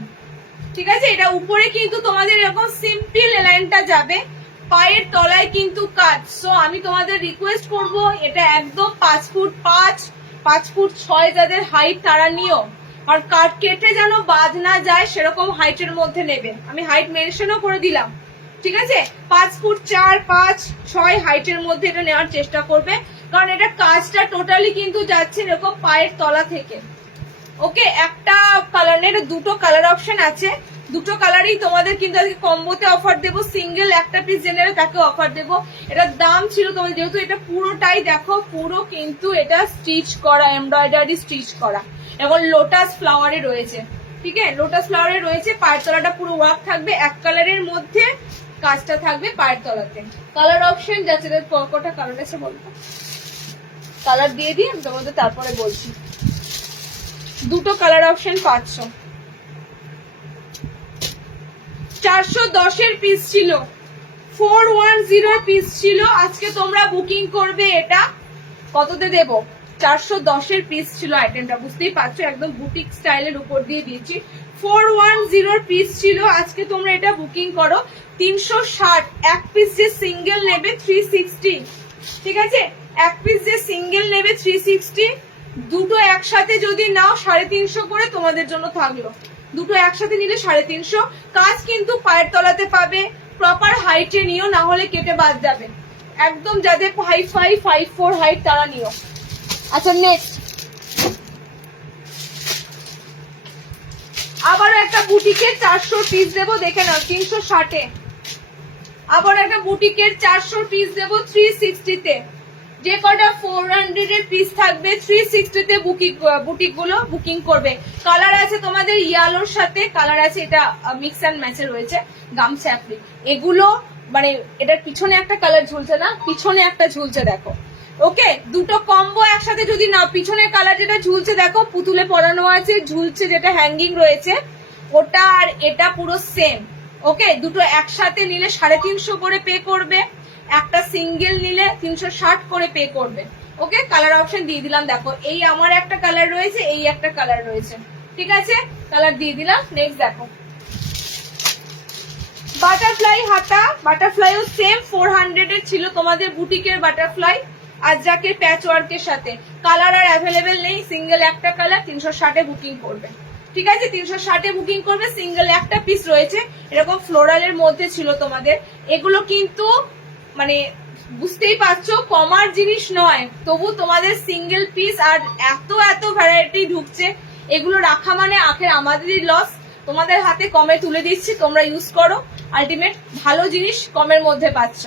ঠিক আছে। এটা উপরে কিন্তু তোমাদের এরকম সিম্পল লাইনটা যাবে, পায়ের তলায় কিন্তু কাজ। সো আমি তোমাদের রিকোয়েস্ট করব, এটা একদম 5 ফুট 5, 5 ফুট 6 যাদের হাইট তারা নিও, আর কাট কেটে যেন বাদ না যায় সেরকম হাইটের মধ্যে নেবে। আমি হাইট মেনশনও করে দিলাম, ঠিক আছে? 5 ফুট 4, 5, 6 হাইটের মধ্যে এটা নেওয়ার চেষ্টা করবে, কারণ এটা কাজটা টোটালি কিন্তু যাচ্ছে এরকম পায়ের তলা থেকে। ওকে, একটা কালার নেই, এটা দুটো কালার অপশন আছে, দুটো কালারই তোমাদের কিন্তু আজকে কম্বোতে অফার দেবো। সিঙ্গেল একটা পিস জেনে নেবে তাকে অফার দেবো। এটার দাম ছিল তোমাদের, যেহেতু এটা পুরোটাই দেখো পুরো কিন্তু এটা স্টিচ করা, এমব্রয়ডারি স্টিচ করা, এবং লোটাস ফ্লাওয়ারে রয়েছে, ঠিক আছে? লোটাস ফ্লাওয়ারে রয়েছে, পায়ের তলাটা পুরো ওয়ার্ক থাকবে, এক কালারের মধ্যে কাজটা থাকবে পায়ের তলাতে। কালার অপশন যাচ্ছে, কটা কালার আছে বলবো, কালার দিয়ে দিই আমি তোমাদের, তারপরে বলছি। দুটো কালার অপশন পাচ্ছ। 410 এর পিস ছিল, 410 এর পিস ছিল, আজকে তোমরা বুকিং করবে এটা কততে দেব? 410 এর পিস ছিল আইটেমটা, বুঝতেই পারছো একদম বুটিক স্টাইলের উপর দিয়ে দিয়েছি। 410 এর পিস ছিল, আজকে তোমরা এটা বুকিং করো 360। এক পিস যে সিঙ্গেল নেবে 360, ঠিক আছে? এক পিস যে সিঙ্গেল নেবে 360, দুটো একসাথে যদি নাও 350 করে তোমাদের জন্য থাকলো। দুটো একসাথে নিলে 350। কাজ কিন্তু পায়ের তলাতে পাবে, প্রপার হাইটে নিও, না হলে কেটে বাদ যাবে। একদম যাদের 5'5", 5'4" হাইট তারা নিও। আচ্ছা, নেক্সট আবারও একটা বুটিকের 400 পিস দেবো, দেখে নাও 360-এ। আবার একটা বুটিকের 400 পিস দেবো 360-তে। যে কটা 400 এর পিস থাকবে 360-তে বুটিক গুলো বুকিং করবে। কালার আছে তোমাদের ইয়েলোর সাথে, কালার আছে এটা মিক্স অ্যান্ড ম্যাচে রয়েছে, গামছা অ্যাপ্লিক। এগুলো মানে এটার পিছনে একটা কালার ঝুলছে না, পিছনে একটা ঝুলছে দেখো। ওকে, দুটো কম্বো একসাথে যদি না, পিছনের কালার যেটা ঝুলছে দেখো পুতুলে পরানো আছে, ঝুলছে যেটা হ্যাঙ্গিং রয়েছে ওটা আর এটা পুরো সেম। ওকে, দুটো একসাথে নিলে 350 করে পে করবে, একটা সিঙ্গেল নিলে 360 করে পে করবে। ওকে, কালার অপশন দিয়ে দিলাম, দেখো এই আমার একটা কালার রয়েছে, এই একটা কালার রয়েছে, ঠিক আছে? কালার দিয়ে দিলাম। নেক্সট দেখো বাটারফ্লাই হাতা, বাটারফ্লাইও সেম 400 এর ছিল তোমাদের বুটিকের বাটারফ্লাই আজরাকের প্যাচ ওয়ার্কের সাথে। কালার আর অ্যাভেলেবেল নেই, সিঙ্গেল একটা কালার 360-এ বুকিং করবে, ঠিক আছে? 360-এ বুকিং করবে, সিঙ্গেল একটা পিস রয়েছে, এরকম ফ্লোরালের মধ্যে ছিল তোমাদের। এগুলো কিন্তু মানে বুঝতেই পারছো কমার জিনিস নয়, তবু তোমাদের সিঙ্গেল পিস আর এত এত ভ্যারাইটি ঢুকছে, এগুলো রাখা মানে আখের আমাদেরই লস। তোমাদের হাতে কমে তুলে দিচ্ছি, তোমরা ইউজ করো, আলটিমেট ভালো জিনিস কমের মধ্যে পাচ্ছ।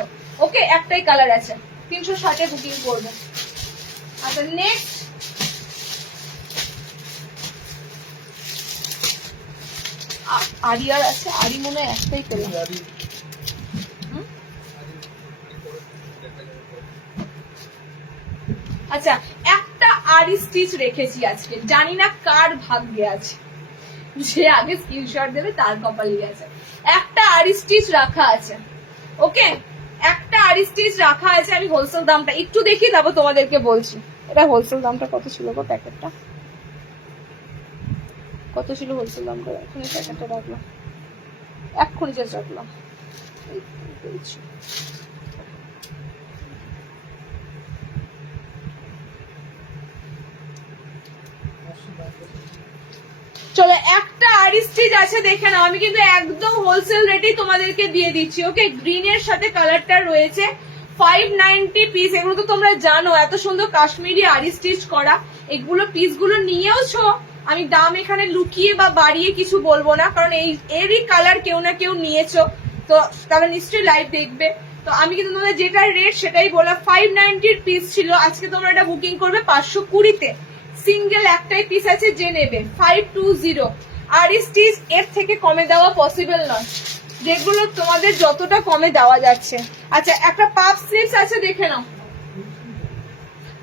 ওকে, একটাই কালার আছে, 360-এ বুকিং করবে। আচ্ছা, নেক্সট আরিয়ার আছে, আরি মনে হয় একটাই পেলাম। আচ্ছা, একটা আরি স্টিচ রেখেছি আজকে, জানি না কার ভাগ্যে আছে, যে আগে স্ক্রিনশট দেবে তার কপালই আছে। একটা আরি স্টিচ রাখা আছে, ওকে, একটা আরি স্টিচ রাখা আছে। আমি হোলসেল দামটা একটু দেখি, তারপর তোমাদেরকে বলছি। এটা হোলসেল দামটা কত ছিল গো? প্যাকেটটা কত ছিল হোলসেল দামটা? এখন এই প্যাকেটটা রাখলাম, এক্ষুনি জাস্ট রাখলাম। চলো, একটা আরি স্টিচ আছে দেখে নাও, আমি কিন্তু একদম হোলসেল রেটেই তোমাদেরকে দিয়ে দিচ্ছি। ওকে, গ্রিনের সাথে কালারটা রয়েছে, 590 পিস। এগুলো তো তোমরা জানো এত সুন্দর কাশ্মীরি আরি স্টিচ করা, এগুলো পিসগুলো নিয়েওছো। আমি দাম এখানে লুকিয়ে বা বাড়িয়ে কিছু বলবো না, কারণ এরই কালার কেউ না কেউ নিয়েছো, তো তাহলে নিশ্চয়ই লাইভ দেখবে। তো আমি কিন্তু তোমাদের যেটা রেট সেটাই বলা, 590 পিস ছিল, আজকে তোমরা এটা বুকিং করবে 520-তে। সিঙ্গেল একটাই পিস আছে, যে নেবে 520। আর স্টিচ এর থেকে কমে দেওয়া পসিবল নয়, যেগুলো তোমাদের যতটা কমে দেওয়া যাচ্ছে। আচ্ছা, একটা পাফ স্লিভস আছে, দেখে নাও।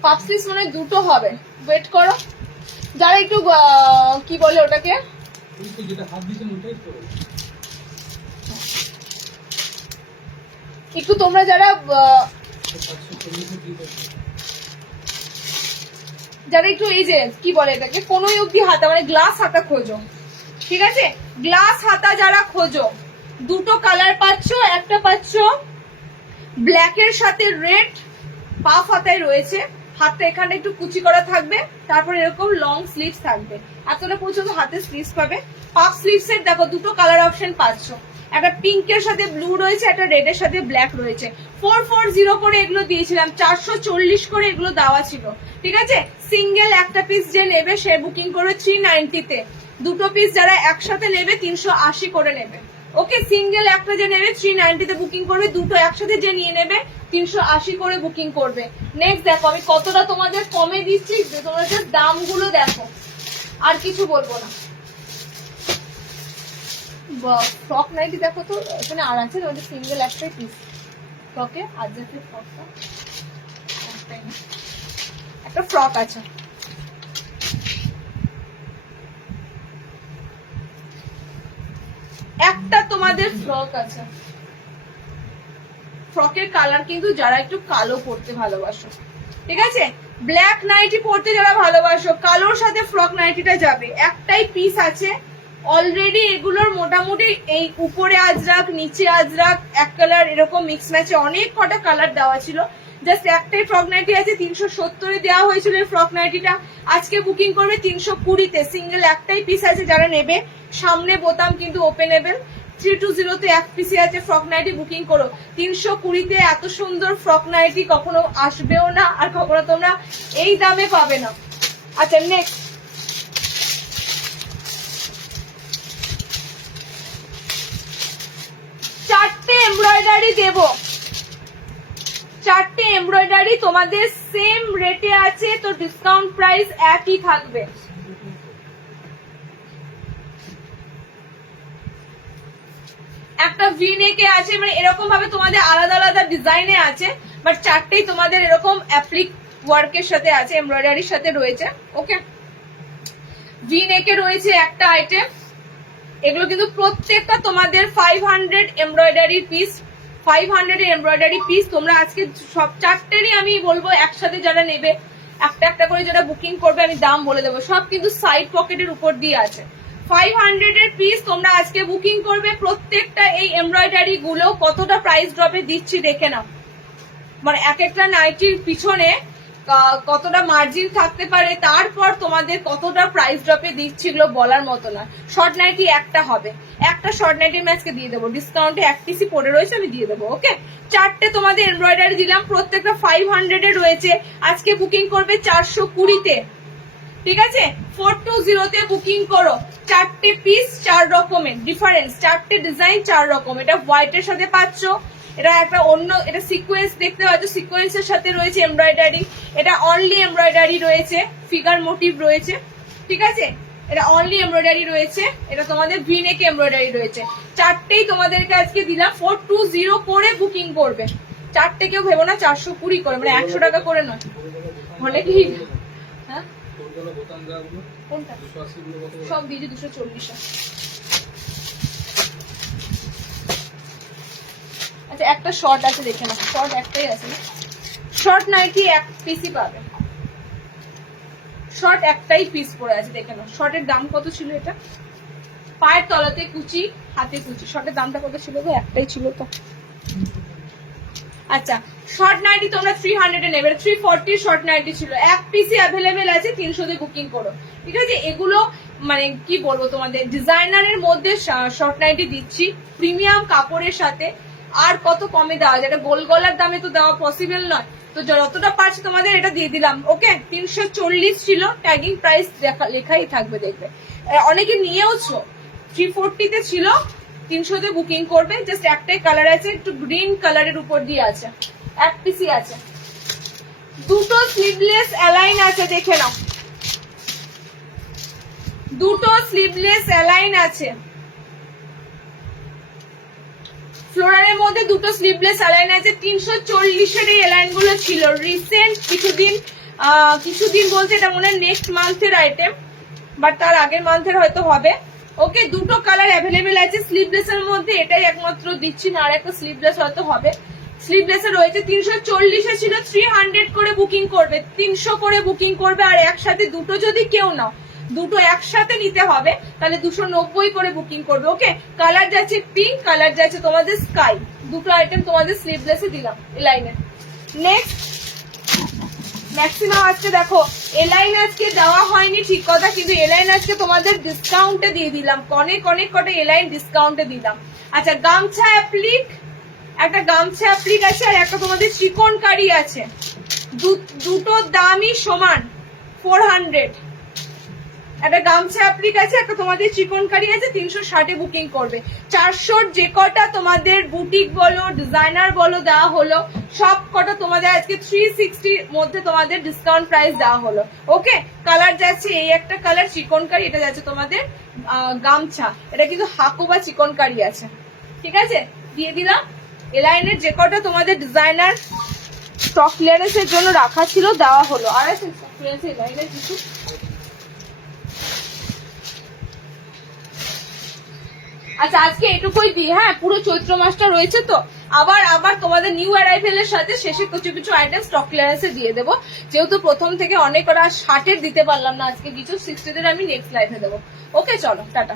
পাফ স্লিভস মানে দুটো হবে, ওয়েট করো। যারা একটু কি বলে ওটাকে, একটু তোমরা যারা যারা একটু এই যে কি বলে এটাকে, কোনোই অব্দি হাতা মানে গ্লাস হাতা খোঁজো, ঠিক আছে? গ্লাস হাতা যারা খোঁজো, দুটো কালার পাচ্ছ, একটা পাচ্ছ ব্ল্যাকের সাথে রেড পাফ হাতায় রয়েছে, হাতটা এখানে একটু কুচি করা থাকবে, তারপর এরকম লং স্লিভস থাকবে, এতটা পর্যন্ত হাতে স্লিভস পাবে। পাফ স্লিভস এর দেখো দুটো কালার অপশন পাচ্ছ, একটা পিঙ্কের সাথে ব্লু রয়েছে, একটা রেড এর সাথে ব্ল্যাক রয়েছে। 440 করে এগুলো দিয়েছিলাম, 440 করে এগুলো দেওয়া ছিল, ঠিক আছে। সিঙ্গেল একটা পিস যে নেবে সে বুকিং করবে 390 তে, দুটো পিস যারা একসাথে নেবে 380 করে নেবে। ওকে, সিঙ্গেল একটা যে নেবে 390 তে বুকিং করবে, দুটো একসাথে যে নিয়ে নেবে 380 করে বুকিং করবে। নেক্সট দেখো আমি কতটা তোমাদের কমে দিচ্ছি, তোমরা জাস্ট দামগুলো দেখো, আর কিছু বলবো না। ফ্রক নাইটি দেখো তো, এখানে আর আছে তোমাদের সিঙ্গেল একটাই পিস ফ্রকে, আর যাতে ফ্রকটা একটাই না, একটা ফ্রক আছে, একটা তোমাদের ফ্রক আছে। ফ্রকের কালার কিন্তু যারা একটু কালো পরতে ভালোবাসো, ঠিক আছে, ব্ল্যাক নাইটি পরতে যারা ভালোবাসো, কালোর সাথে ফ্রক নাইটিটা যাবে। একটাই পিস আছে অলরেডি, এগুলোর মোটামুটি এই উপরে আজরাক নিচে আজরাক এক কালার এরকম মিক্স ম্যাচে অনেক কটা কালার দেওয়া ছিল। জাস্ট একটাই ফ্রক নাইটি আছে, 370 দেওয়া হয়েছিল এই ফ্রক নাইটিটা, আজকে বুকিং করবে 320 তে। সিঙ্গেল একটাই পিস আছে, যারা নেবে সামনে বোতাম কিন্তু ওপেনেবল। 320 তে এক পিসি আছে ফ্রক নাইটি, বুকিং করো। 320 তে এত সুন্দর ফ্রক নাইটি কখনো আসবেও না, আর কখনো তোমরা এই দামে পাবে না। আচ্ছা নেক্সট, চারটে এমব্রয়ডারি দেব, চারটে এমব্রয়ডারি তোমাদের সেম রেটে আছে, তো ডিসকাউন্ট প্রাইস একই থাকবে। একটা ভি নেকে আছে, মানে এরকম ভাবে তোমাদের আলাদা আলাদা ডিজাইনে আছে, বাট চারটেই তোমাদের এরকম অ্যাপ্লিক ওয়ার্কের সাথে আছে, এমব্রয়ডারির সাথে রয়েছে। ওকে, ভি নেকে রয়েছে একটা আইটেম, এগুলো কিন্তু প্রত্যেকটা তোমাদের 500 এমব্রয়ডারি পিস, 500 এর এমব্রয়ডারি পিস। তোমরা আজকে সব চারটেরই আমি বলবো একসাথে যারা নেবে একটা একটা করে যারা বুকিং করবে আমি দাম বলে দেবো, সব কিন্তু সাইড পকেটের উপর দিয়ে আছে। 500 এর পিস তোমরা আজকে বুকিং করবে, প্রত্যেকটা এই এমব্রয়ডারি গুলো কতটা প্রাইস ড্রপে দিচ্ছি দেখে নাও, মানে এক একটা নাইটির পিছনে কতটা মার্জিন থাকতে পারে, তারপর তোমাদের কতটা প্রাইস ড্রপে দিচ্ছি এগুলো বলার মতো না। শর্ট নাইটি একটা হবে, একটা শর্ট নাইটির ম্যাচকে দিয়ে দেবো, ডিসকাউন্টে এক পিসি পড়ে রয়েছে আমি দিয়ে দেবো। ওকে, চারটে তোমাদের এমব্রয়ডারি দিলাম, প্রত্যেকটা 500 এ রয়েছে, আজকে বুকিং করবে 420 তে, ঠিক আছে। 420 তে বুকিং করো, চারটে পিস, চার রকমের ডিফারেন্স, চারটে ডিজাইন চার রকম। এটা হোয়াইটের সাথে পাচ্ছ, এটা একটা অন্য, এটা সিকোয়েন্স দেখতে পাচ্ছ, সিকোয়েন্সের সাথে রয়েছে এমব্রয়ডারি, এটা অনলি এমব্রয়ডারি রয়েছে, ফিগার মোটিভ রয়েছে, ঠিক আছে, এটা অনলি এমব্রয়ডারি রয়েছে, এটা তোমাদের ভি নেক এমব্রয়ডারি রয়েছে। চারটেই তোমাদেরকে আজকে দিলাম, 420 করে বুকিং করবে। চারটে কেউ ভেবো না 420 করে, মানে 100 টাকা করে নয়, হলে কি হ্যাঁ কোনটা সব দিয়েছি 240। আচ্ছা একটা শর্ট আছে দেখে না, শর্ট একটাই আছে, শর্ট নাইটি এক পিসই পাবে, শর্ট একটাই পিস পড়ে আছে দেখে না। শর্টের দাম কত ছিল? এটা পায়ের তলাতে কুচি, হাতে কুচি, শর্টের দামটা কত ছিল গো? একটাই ছিল তো। আচ্ছা শর্ট নাইটি তোমরা 300 এ নেবে, 340 শর্ট নাইটি ছিল, এক পিসই অ্যাভেলেবেল আছে, 300 তে বুকিং করো, ঠিক আছে। এগুলো মানে কি বলবো তোমাদের, ডিজাইনারের মধ্যে শর্ট নাইটি দিচ্ছি প্রিমিয়াম কাপড়ের সাথে, আর কত কমে দেওয়া যায়? এটা গোল গলার দামে তো দেওয়া পসিবল নয়, তো যতটা পারছি তোমাদের এটা দিয়ে দিলাম। ওকে, 340 ছিল, ট্যাগিং প্রাইস লেখাই থাকবে, দেখবে অনেকে নিয়েওছো। 340 তে ছিল, 300 তে বুকিং করবে। জাস্ট একটাই কালার আছে, একটু গ্রিন কালারের উপর দিয়ে আছে, এক পিসি আছে, দুটো স্লিভলেস অ্যালাইন আছে, দেখে নাও, দুটো স্লিভলেস অ্যালাইন আছে, ফ্লোরালের মধ্যে দুটো স্লিভলেস অ্যালাইন আছে। 340 এর এই অ্যালাইন গুলো ছিল রিসেন্ট কিছুদিন বলতে এটা মনে হয় নেক্সট মান্থের আইটেম, বাট তার আগের মান্থের হয়তো হবে। ওকে, দুটো কালার অ্যাভেলেবেল আছে স্লিভলেস এর মধ্যে, এটাই একমাত্র দিচ্ছি না, আর একটা স্লিভলেস হয়তো হবে। স্লিভলেস এ রয়েছে 340 এ ছিল, 300 করে বুকিং করবে, 300 করে বুকিং করবে, আর একসাথে দুটো যদি কেউ নাও দুটো একসাথে নিতে হবে তাহলে 290 করে বুকিং করবে। ওকে, কালার যাচ্ছে পিঙ্ক, কালার যাচ্ছে তোমাদের স্কাই, দুটো আইটেম তোমাদের স্লিভলেসে দিলাম এলাইনে। নেক্সট ম্যাক্সিমাম আজকে দেখো এলাইন আজকে দেওয়া হয়নি ঠিক কথা, কিন্তু এলাইন আজকে তোমাদের ডিসকাউন্টে দিয়ে দিলাম, অনেক অনেক কটা এলাইন ডিসকাউন্টে দিলাম। আচ্ছা, গামছা অ্যাপ্লিক, একটা গামছা অ্যাপ্লিক আছে আর একটা তোমাদের চিকন কারি আছে, দুটো দামই সমান 400। একটা গামছা অ্যাপ্লিক আছে, একটা তোমাদের চিকন কারি আছে, 360 বুকিং করবে। 400 যে কটা তোমাদের বুটিক বলো ডিজাইনার বলো দেওয়া হলো, সব কটা তোমাদের আজকে 360 মধ্যে তোমাদের ডিসকাউন্ট প্রাইস দেওয়া হলো। ওকে, কালার যাচ্ছে এই একটা কালার চিকন কারি, এটা যাচ্ছে তোমাদের গামছা, এটা কিন্তু হাকু বা চিকন কারি আছে। ঠিক আছে, দিয়ে দিলাম। এলাইনের যে কটা তোমাদের ডিজাইনার স্টক ক্লিয়ারেন্সের জন্য রাখা ছিল দেওয়া হলো। আর আছে স্টক ক্লিয়ারেন্স এলাইনের কিছু? আচ্ছা, আজকে এটুকুই দিই। হ্যাঁ, পুরো চৈত্র মাসটা রয়েছে তো, আবার তোমাদের নিউ অ্যারাইভেলের সাথে শেষে কিছু কিছু আইটেম স্টক ক্লিয়ারেন্সে দিয়ে দেবো, যেহেতু প্রথম থেকে অনেক ওরা 60-এর দিতে পারলাম না আজকে, কিছু 60-দের আমি নেক্সট লাইভে দেবো। ওকে, চলো টাটা।